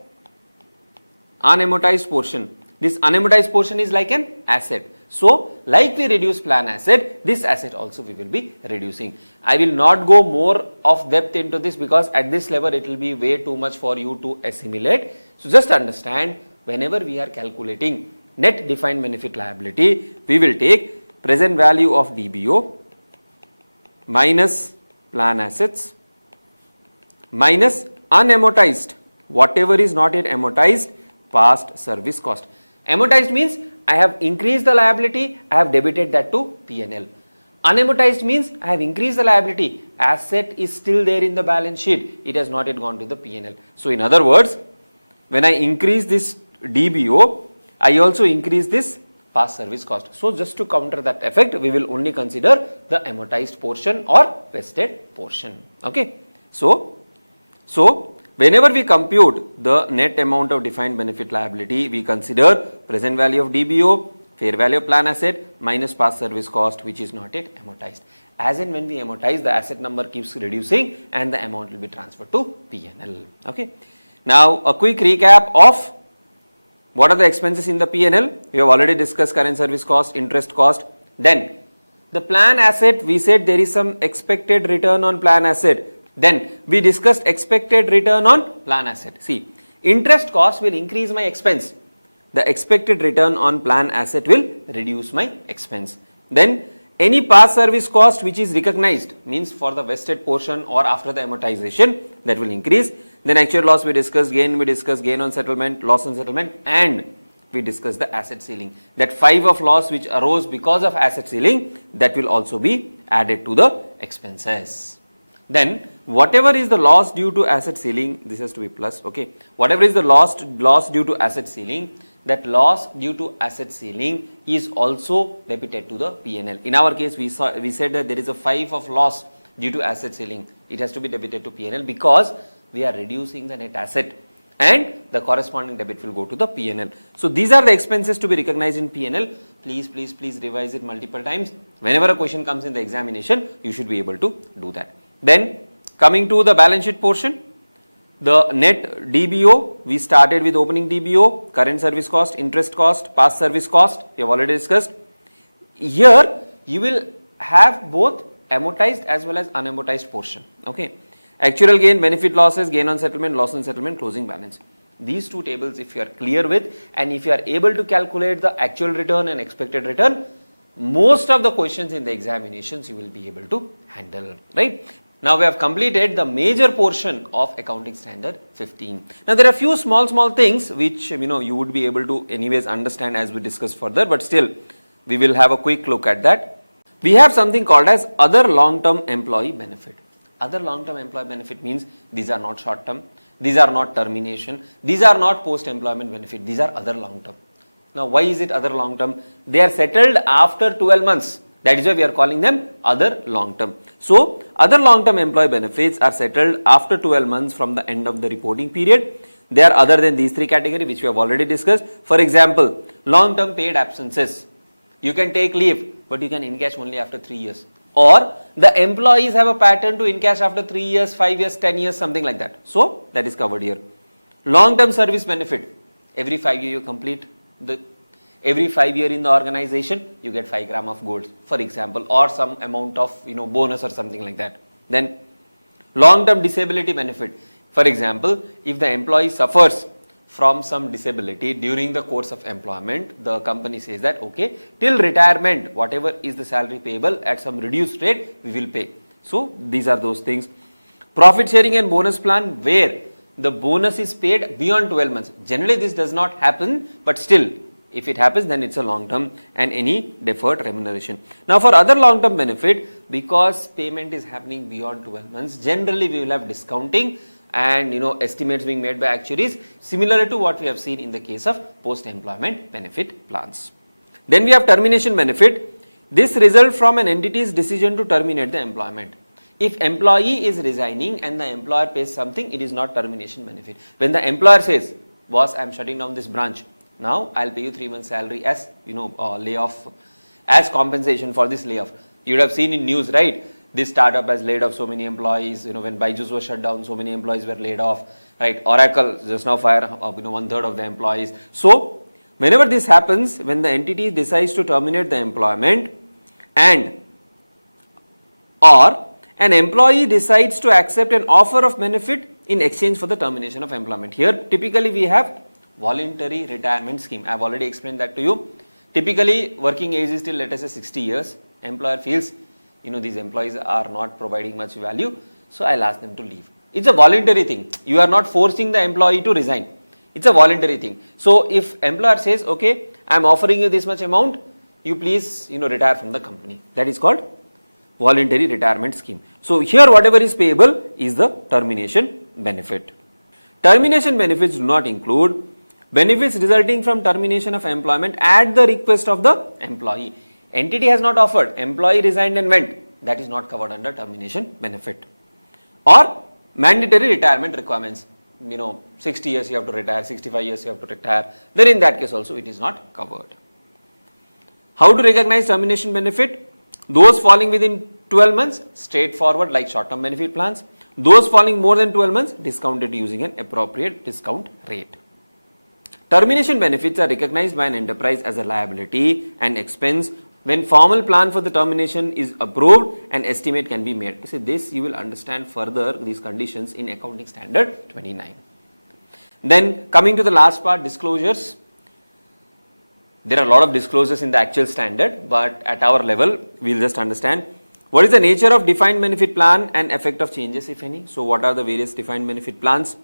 unamortized portion. This unamortized portion is like an asset. So, like we reduce plan asset, this asset also we will be reducing. I will not go more of depth into this because at this level it will be way too much for you to assimilate. So, just understand, whenever we are calculating net defined benefit liability, we will take present value of DBO minus plan assets minus unamortized, whatever is not yet amortized, past service cost. Amortized means I have increased the liability, I have debited that to P&L. Unamortized means I have increased the liability, asset is still there in the balance sheet, it has not yet gone to the P&L. So, in other words, when I increase this DBO, I also increase this past service cost. So, just to counter that effect, we will only consider the amortized portion or vested portion. Okay. So, whenever we compute the net amount of defined benefit liability, we consider present value of DBO, fair value of plan asset minus past service cost, which is not yet amortized. As and when we amortize, the asset number keeps reducing and the amount will be transferred to P&L. Okay. Now, a quick recap of what are the expenses in the P&L. We have already discussed current service cost, interest cost. Then, the plan asset, we said there is some expected return on plan asset. Then, we discussed expected return on plan asset. See, interest cost will increase my expense. The expected return on plan asset will reduce my expense. Then, any past service cost which is recognized, means for the vested portion or after the amortization, that will increase. Then actual loss we discussed, gain we discussed, gain on settlement, loss on settlement, and we discussed the asset ceiling. That 5 of loss which arose because of asset ceiling, that will also be added to the expenses. Then whatever is the loss due to asset ceiling, this has to be plus, okay. Whatever is the loss due to asset ceiling, that loss due to asset ceiling is also debited to the P&L. In our case, we said that there is a 5 of loss due to asset ceiling. It has to be debited to P&L because we are reducing the net asset and the corresponding debit will go to the P&L. So, these are the expenses to be recognized in P&L. Please revise it multiple times. Whenever a question comes in the examination, you should be able to do that. Then, coming to the balance sheet portion, the net DBO, we started with opening DBO, current service cost, interest cost, past service cost, we have already discussed. Here, you will have both amortized as well as unamortized portion, okay. Actual gain, benefit losses, gain on settlement, loss on settlement, closing balance. These two tables if you are clear with and if you are able to calculate the actual return and expected return, most of the questions in the examinations you will be able to handle, right. Now, we have completed the major portion of accounting standard 15. Now, there are few small things which you would be able to anyways understand as we discuss further, but still we will have a quick look at that. We have something called as other long-term employee benefit. Other long-term employee benefit means these are not short-term, these are not termination, these are not post-employment benefit, these are other long-term. Now, why is it other long-term? They are settled after 12 months. That is why we are calling them other long-term. So, other long-term employee benefits are settled after 12 months from the end of the reporting period. They are other than these three categories which we have already discussed. For example, long-term paid absences. You can take leave, but you can encash only after 3 years. Or the employees have a pattern to encash after 3 years, 5 years, 10 years, something like that. So, that is covered here. Long-term service benefit. Every 5 years you complete every 5 years in the organization, you get 5 gram of gold, for example, or some amount of bonus or something like that. Then long-term disability benefit. For example, if the employee suffers from some disability during the course of employment, the company says that okay, till retirement, whatever is the salary payable at some reduced rate, we will pay. So these are those things. Profit sharing and bonus plan, where the bonus is paid beyond 12 months. Generally this does not happen, but still if it happens, then it's a long term, and any deferred remuneration. Now for other long term benefit, because payment is happening beyond 12 months, generally we will have discounting and estimates being made by actuaries, similar to what we have seen in the case of post employment benefit plans. Then we have termination benefit. This results from an entity's decision to terminate the employment. If employee is resigning and the employer pays something, it is not termination benefit. When the employer says, boss, I am shutting down this branch, now I'll pay you 3 months salary as layoff, as compensation for this layoff. You would have seen in news, right? This startup has laid off so many employees. When Byju's was shut down, so many employees were laid off, right? Oracle just now fired 1/3 of the employees. So whenever this happens, when the entity decides to terminate the employment and or an employee decides to accept an offer of benefit in exchange for the termination of employment. Here typically we have voluntary retirement scheme. I have already explained that to you. Typically working age is till, let us say, 60 years. Employer feels these employees are not providing much value, so I'll ask them to leave. It's a voluntary thing. You are not forcing the employee to resign. It's a voluntary thing. So if employer says, okay, I'm offering you this much amount, you please retire from the company. That is called voluntary retirement scheme. So here whatever is payable is the termination benefit. Termination benefits do not include benefits resulting from termination of employment at the request of the employee. Entity has not offered, employee resigned and went. That is not covered under termination benefit. Or mandatory retirement requirements. 60 years you have to retire, 65 years you have to retire. Then in that case also it is not covered. How to recognize termination benefit? Those falling within 12 months, straightforward like short-term benefit plans. Those falling more than 12 months, discounted using an appropriate discount rate. Termination benefits are recognized by an enterprise as a liability and expense. When formal plan for the termination is approved, an estimate can be made. So this you will understand further these conditions in Accounting Standard 29. Then coming to the last part, disclosures. There are a lot of disclosures in the actual standard, but at our level, we will just understand what is the nature of defined benefit plan and effect of changes, if any. So what are the various defined benefit plans?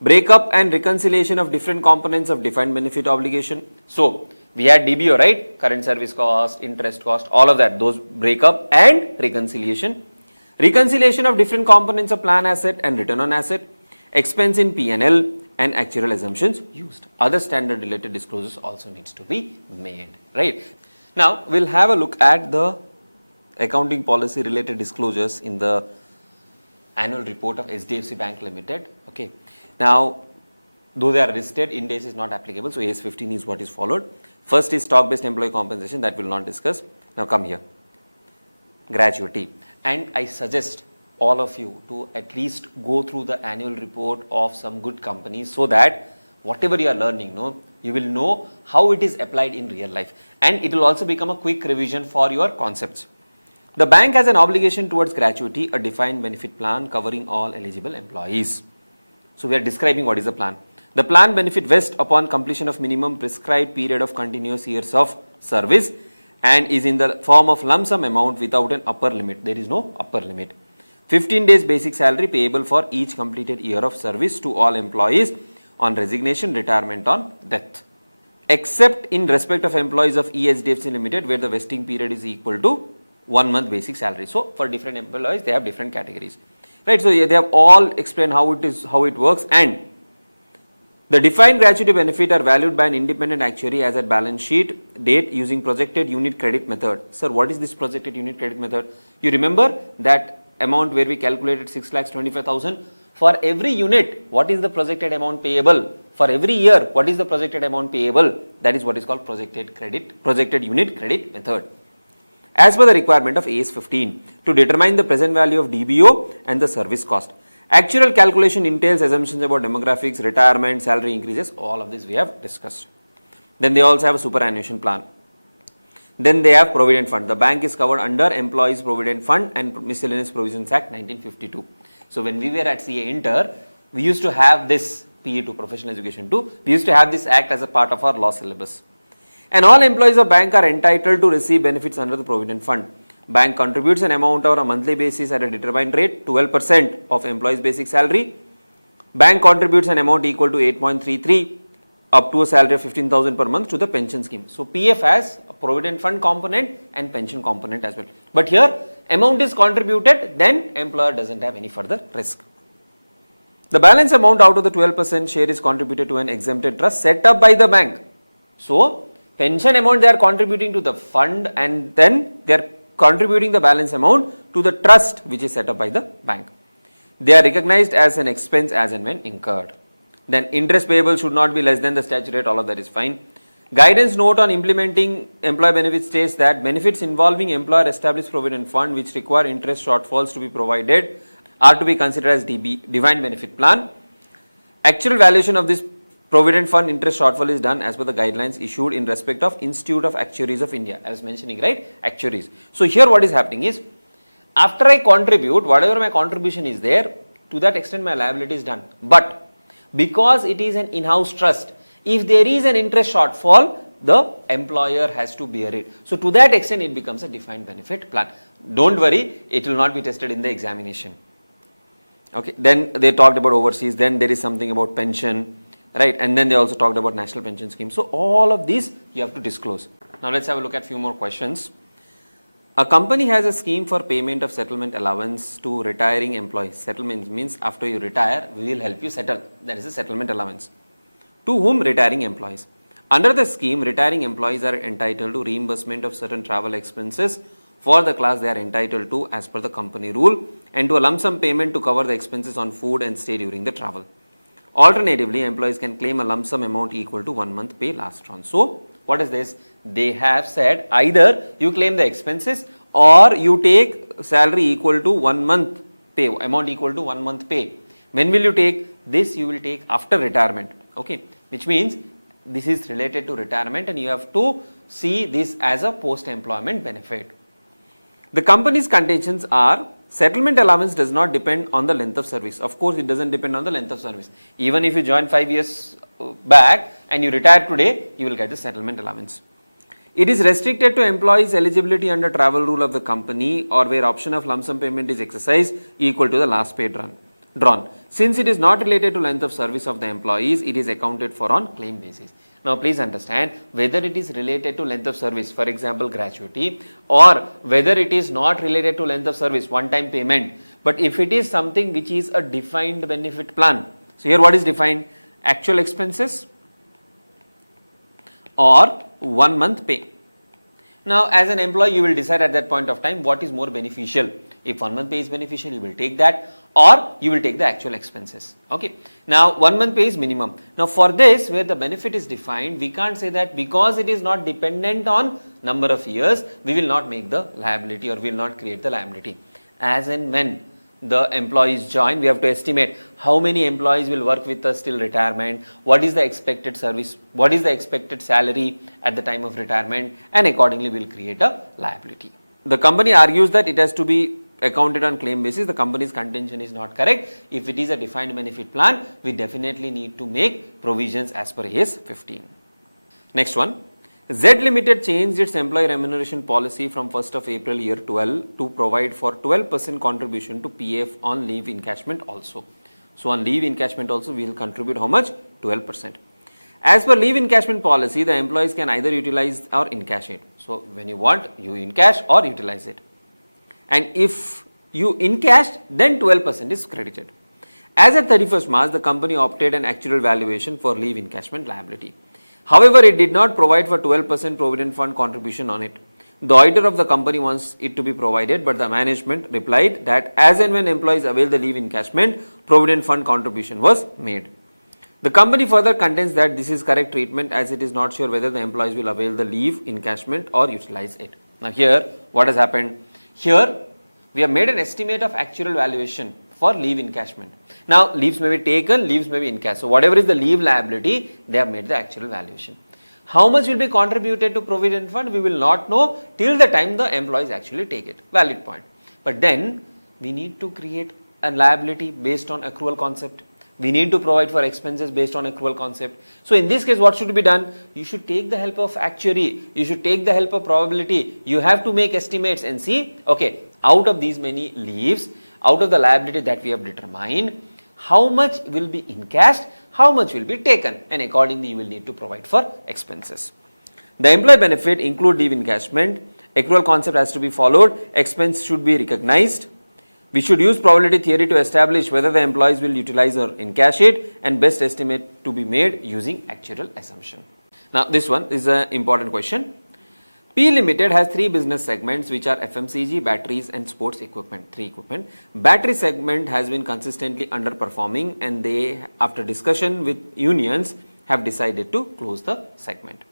Breakup and reconciliation of different components of defined benefit obligation. So we had DBO, right? Current service cost, interest cost, all of that. Those breakup and reconciliation. Reconciliation of different components of plan asset and return on asset. Expense in P&L and actuarial assumptions used. Other standard related disclosures also needs to be made, right? Now we'll have a look at the accounting policy related disclosures in the annual report of HDFC Bank Limited. Okay. Now, though they are listed, Ind AS is not applicable. So AS 15 is what is followed. First is stock based employee compensation, that will not discuss. Now come here. Gratuity. And I suggest all of you to at least go through the annual report of some good companies, so that whatever you are learning, you will know how it is applied in real life, and it will also become a quick revision for your concepts. The bank has an obligation towards gratuity, a defined benefit plan covering all eligible employees. So we are describing what is the plan. The plan benefit vests upon completion of minimum prescribed period of continuous years of service and is in the form of lump sum amount without an upper limit. There is no upper limit. 15 days basic salary payable for each completed year of service to all employees on resignation, retirement, on death. Except in respect of employees of HDFC Limited, where the vesting period is equal to 1 month basic salary. So for different employees, they have different categories, right? So they have all explained how it works, and the defined gratuity benefit are valued by an independent actuary as at balance sheet date using projected unit credit method. Sir, what is this projected unit credit method? You remember that amount where we calculated 6,25,000 for every unit. What is the projected amount payable for every year? What is the projected amount payable? That is what is called projected unit credit method. As per the requirement of AS 15 to determine the present value of DBO and the service cost. Actual calculation entails assumptions about demographics, retirement, salary increases, all of this we have discussed. Then they also have a superannuation plan. Then they have Provident Fund. The bank is covered under Employees Provident Fund and Miscellaneous Provisions Act 1952. So when we were at CA Inter, we used to have this PE2, Professional Education 2, we used to have this act as a part of our law syllabus. And all employees of bank are entitled to receive benefits under the Provident Fund. Bank contributes an amount on a monthly basis at a determined rate, 12% of employee's basic salary. Bank contributes an amount equal to 8.33 up to a salary of 15,000 per month to the pension scheme. So PF has a Provident Fund component and pension component as well. But here amount is contributed, then employer doesn't have any further risk. The balance amount out of the 12% share is contributed to an exempted trust set up by the bank. So pension amount they are contributing to the fund, and then they are contributing the balance amount to the trust which is set up by the bank. They are recognized as an expense as and when incurred. Then interest payable should not be less than the statutory rate, all of that is fine. Guidance note on implementing employee benefits states that benefits involving employer established provident fund which require interest shortfalls to be provided are to be considered as defined benefit plan. Actual valuation of this Provident Fund interest shortfall is done as per the guidelines issued in respect of Institute of Actuaries of India. I was mentioning, right? Actuaries. So here what is happening is, after I contribute, whatever my contribution is there, to that extent my liability is done. But because it is an in-house trust, if there is an interest shortfall, the employer has to bear it. So to that extent it becomes a defined benefit plan. Don't worry, it will not be tested in the examination. Okay. Then they talked about overseas, then there is something about pension, right, and then they also talked about national pension scheme. So all of these you have to disclose. Now let's have a look at few more questions. A company has a scheme for payment of settlement allowance to retiring employees. Settlement means after you retire, we will help you settle. That is a settlement allowance. To whom? Retiring employees. Under the scheme, retiring employees are entitled to reimbursement of certain travel expenses for the class they are entitled to as per the company rule, and to a lump sum payment to cover the expenses on food and stay during the travel. Alternatively, employees can claim a lump sum amount equal to 1 month pay last drawn. So what is this? They have said either you claim the expenses or you take salary equal to 1 month pay, amount equal to 1 month pay. When will you take this? You will take after retirement. Okay, which means this is related to retirement and you have to see this as a post-employment benefit. The company's contentions are settlement allowance does not depend on the length of service. Of course, it doesn't depend on the length of service. Even if you join 5 years back and you retire today, you will get the settlement allowance. It is restricted to employees' eligibility under travel rule of the company or where option of lump sum payment is exercised equal to the last pay drawn. Since it is not related to length of service of the employees, it is accounted for on claim basis. Now please understand whether it is related to length of service, for example gratuity, or whether it is not related to length of service, one time payment, but if it is something which is a defined benefit plan. So here what is defined? Actual expenses or 1 month pay. Now as an employee you will decide at that point of time what is more beneficial. If 1 month pay is beneficial, you will take that, or you will take the actual expenses. Okay. Now 1 month pay is minimum. Now for this, where the benefit is defined, we can't say that because it is not dependent on number of years, we will not make the liability or we will not create the liability. As and when the employees join, we have to estimate how many employees will work with us till retirement, what is the expected service, what is the expected salary at the time of retirement, and accordingly we will create a liability. The company argues that it has to be accounted on claim basis. The company's contention is not correct. If it is a defined benefit plan, we definitely need to make provisions as per AS 15. Next one, Z Limited changed its employee remuneration policy from 1st of April year 12 to provide for 12% contribution to PF on leave encashment also. So on leave encashment also we will contribute how much? 12%. As per leave encashment policy, the employees can either utilize or encash it. So when you want, you encash or utilize it. and if you encashed, then 12% is credited. As at 31st March, the company opted an actuarial valuation for leave encashment liability. However, it did not provide for 12% provident fund contribution on it. The auditor of the company wants it to be provided, but the management replied that as and when employees avail the leave encashment, provident fund contribution was made. The company further contends that this is correct treatment as it is not sure whether the employees will avail the leave encashment or utilize it. Now here, what has happened? Here, we have made an estimate of actuarial valuation for leave encashment. Now, leaves may be taken, leaves may be encashed. So, whatever is the leave liability, they have made the actuarial valuation. How much will be contributed to provident fund? We will not know till the time the employees actually take it. Valid point. But then, we need to create a liability based on accrual concept. We need to provide for expenses based on accrual concept. So, in this case, what should be done? You should take the help of actuary. You should take the help of probability. You have to make estimates and see, okay, out of these many leaves, out of the liability that we have determined, how much will be encashed, how much will be taken, and accordingly you will need to provide for expenses. The employee benefit include leave encashment, accrual concept has to be followed, expense should be recognized. We should use probability theory to establish whether the employees will utilize or encash it, and best estimate to be made using actuarial assumption. Now this one is an important question. P Limited has three business segments which are FMCG, batteries and sports equipment, three equipment. Battery segment has been consistently underperforming and they, after discussion with unions, have decided to close the segment.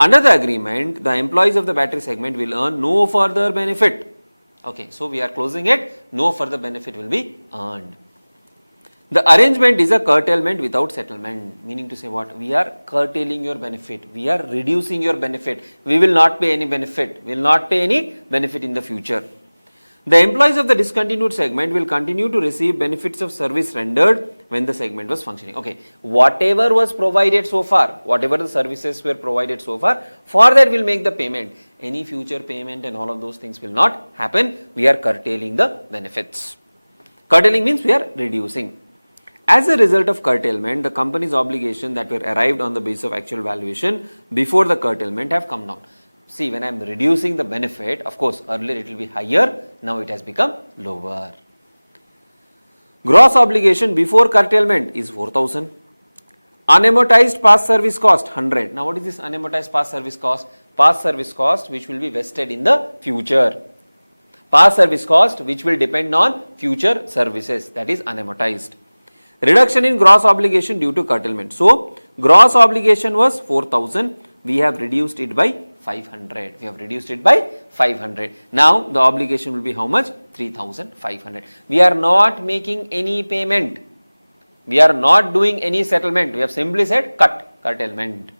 Under the agreement, the employees of the battery segment will earn no further benefit. Okay, so we are closing it, no further benefit will be earned. The arrangement is a curtailment without settlement, meaning to say what? We are curtailing your benefit, we are reducing your benefit, we will not pay any benefit, we will not pay any benefit in the future. The employees of the discontinued segment will continue to receive benefits of service rendered when the segment was functioning. Okay, whatever was provided so far, whatever the services were provided so far, for that we will make the payment. Any future payment and all of those things will not happen. We are curtailing the benefits. Curtailing means we are reducing. As a result of curtailment, the company's obligation that were arrived on the basis of actual valuation before the curtailment have come down. See, when I am reducing the benefit, of course, earlier it will be higher, now it has become lower. Gross obligation before curtailment is 4,000. Unamortized past service cost 100. Now, what is this unamortized past service cost? Past service cost which will be vested in the future. Past service cost which will depend on future services, that is unamortized. Reduction in gross obligation due to curtailment. So, gross obligation was 4,000. We have reduced it by 500. We have reduced it by 500. Now, the obligation will be how much? 3,500. We are not making any payment. We are not doing any settlement. We have simply said curtailment.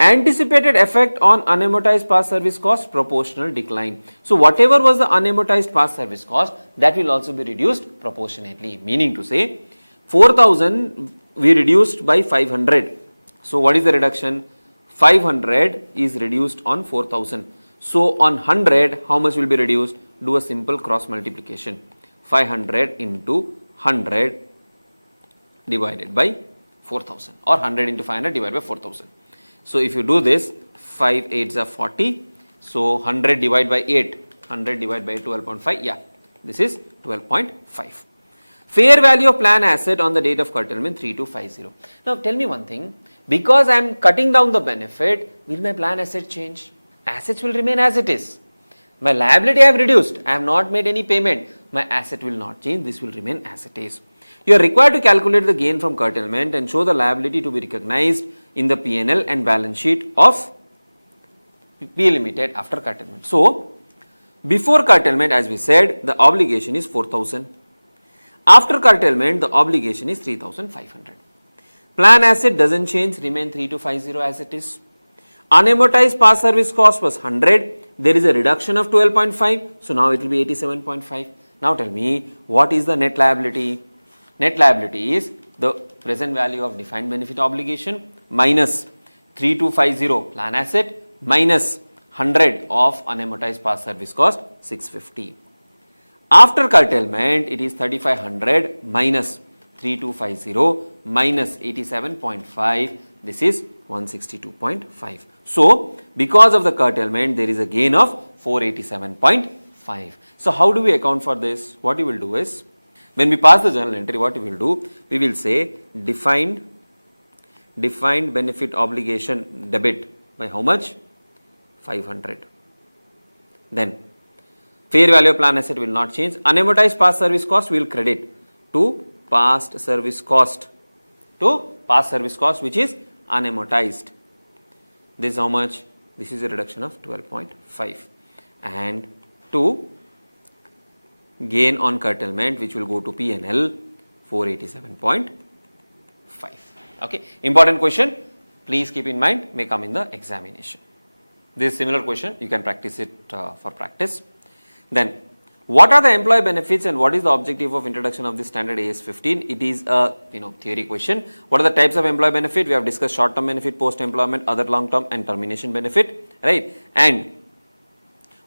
Anticipated effect on unamortized past service cost, proportional decline. So, whatever was the unamortized past service cost, that will also be reduced proportionately. Meaning to say, 4,000 we reduced by 500. So, what is the reduction? 500 is reduced on 4,000. So, on 100, how much will be reduced? Do a simple cross multiplication. 500 into 100 divided by 4,000 or 100 into 500 divided by 4,000. So, if you do this, 5 8s are 40. So, 100 divided by 8, 100 divided by 12.5, yeah, this is 12.5. Fair value of plan asset on the date of curtailment 3250. Now, tell me one thing, because I am cutting down the benefit, will my plan asset change? Assets will remain as it is. My liability I have reduced, I have not made any payment, my asset will not change, this will remain as it is. You are required to calculate the gain from curtailment and show the liability to be recognized in the P&L and balance sheet of P Limited after curtailment. So, before curtailment, as we said, the obligation is 4,000. After curtailment, the obligation is 3,500. Plan asset doesn't change, remain 3250 as it is. Unamortized past service cost was 100. There is a reduction of 12.5. So, now it will be 87.5. Now, tell me, what is the net liability? Net liability is the present value of defined benefit obligation minus 3250 plan asset minus 100 of unamortized past service cost 650. After curtailment, it is 3500 minus 3250 minus 87.5. This is 162.5. So, because of the curtailment, there is a gain of 487.5. 5. So how do we account for this? What you will do is, when we pass the journal entry, what we will do? We will say defined benefit obligation debit by how much? 500. Then fair value of plan asset will not change. Unamortized past service cost we will credit to past service cost which is unamortized. This is how much? This is a reduction of 12.5. And to gain on curtailment which will go to P&L 487.5. Okay, important question, please keep in mind, may come in the examination. This similar question, you can practice it for practice. Then, what are the employee benefits and what is the objective of introduction of this standard AS 15? It is a theory question. What are the types of employee benefit? We have discussed short term benefit, post employment, other long term and termination benefit, right? And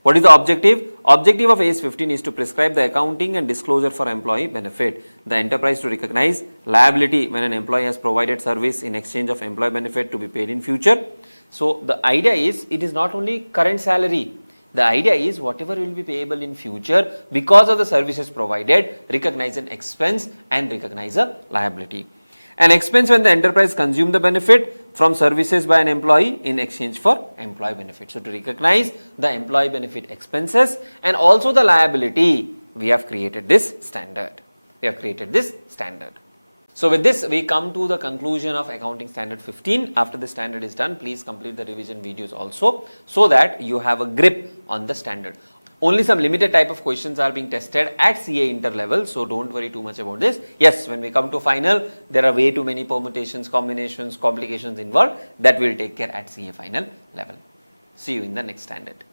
what is the objective? Objective of AS 15 is to prescribe the accounting and disclosure for employee benefit. The enterprise to recognize liability when an employee has provided service in exchange of employee benefit to be paid in future. So the idea is, it is not only current salary. The idea is whatever will be payable in future because of the services provided, recognize an expense and recognize a liability. An expense when the enterprise consume the benefit from services by an employee in exchange for employee benefit. So to recognize the employee benefit expenses and also the liability, we have created this standard. So with this, we come to the conclusion of Accounting Standard 15. After the standard is done, please complete the revision videos also, so that you have a grip on the standard. Only some limited type of questions are being tested at CA inter level, so don't worry too much about this. Yes, when we come to final, there are way too many permutations, combinations, complications involved that will take care at CA final level. See you in the next standard.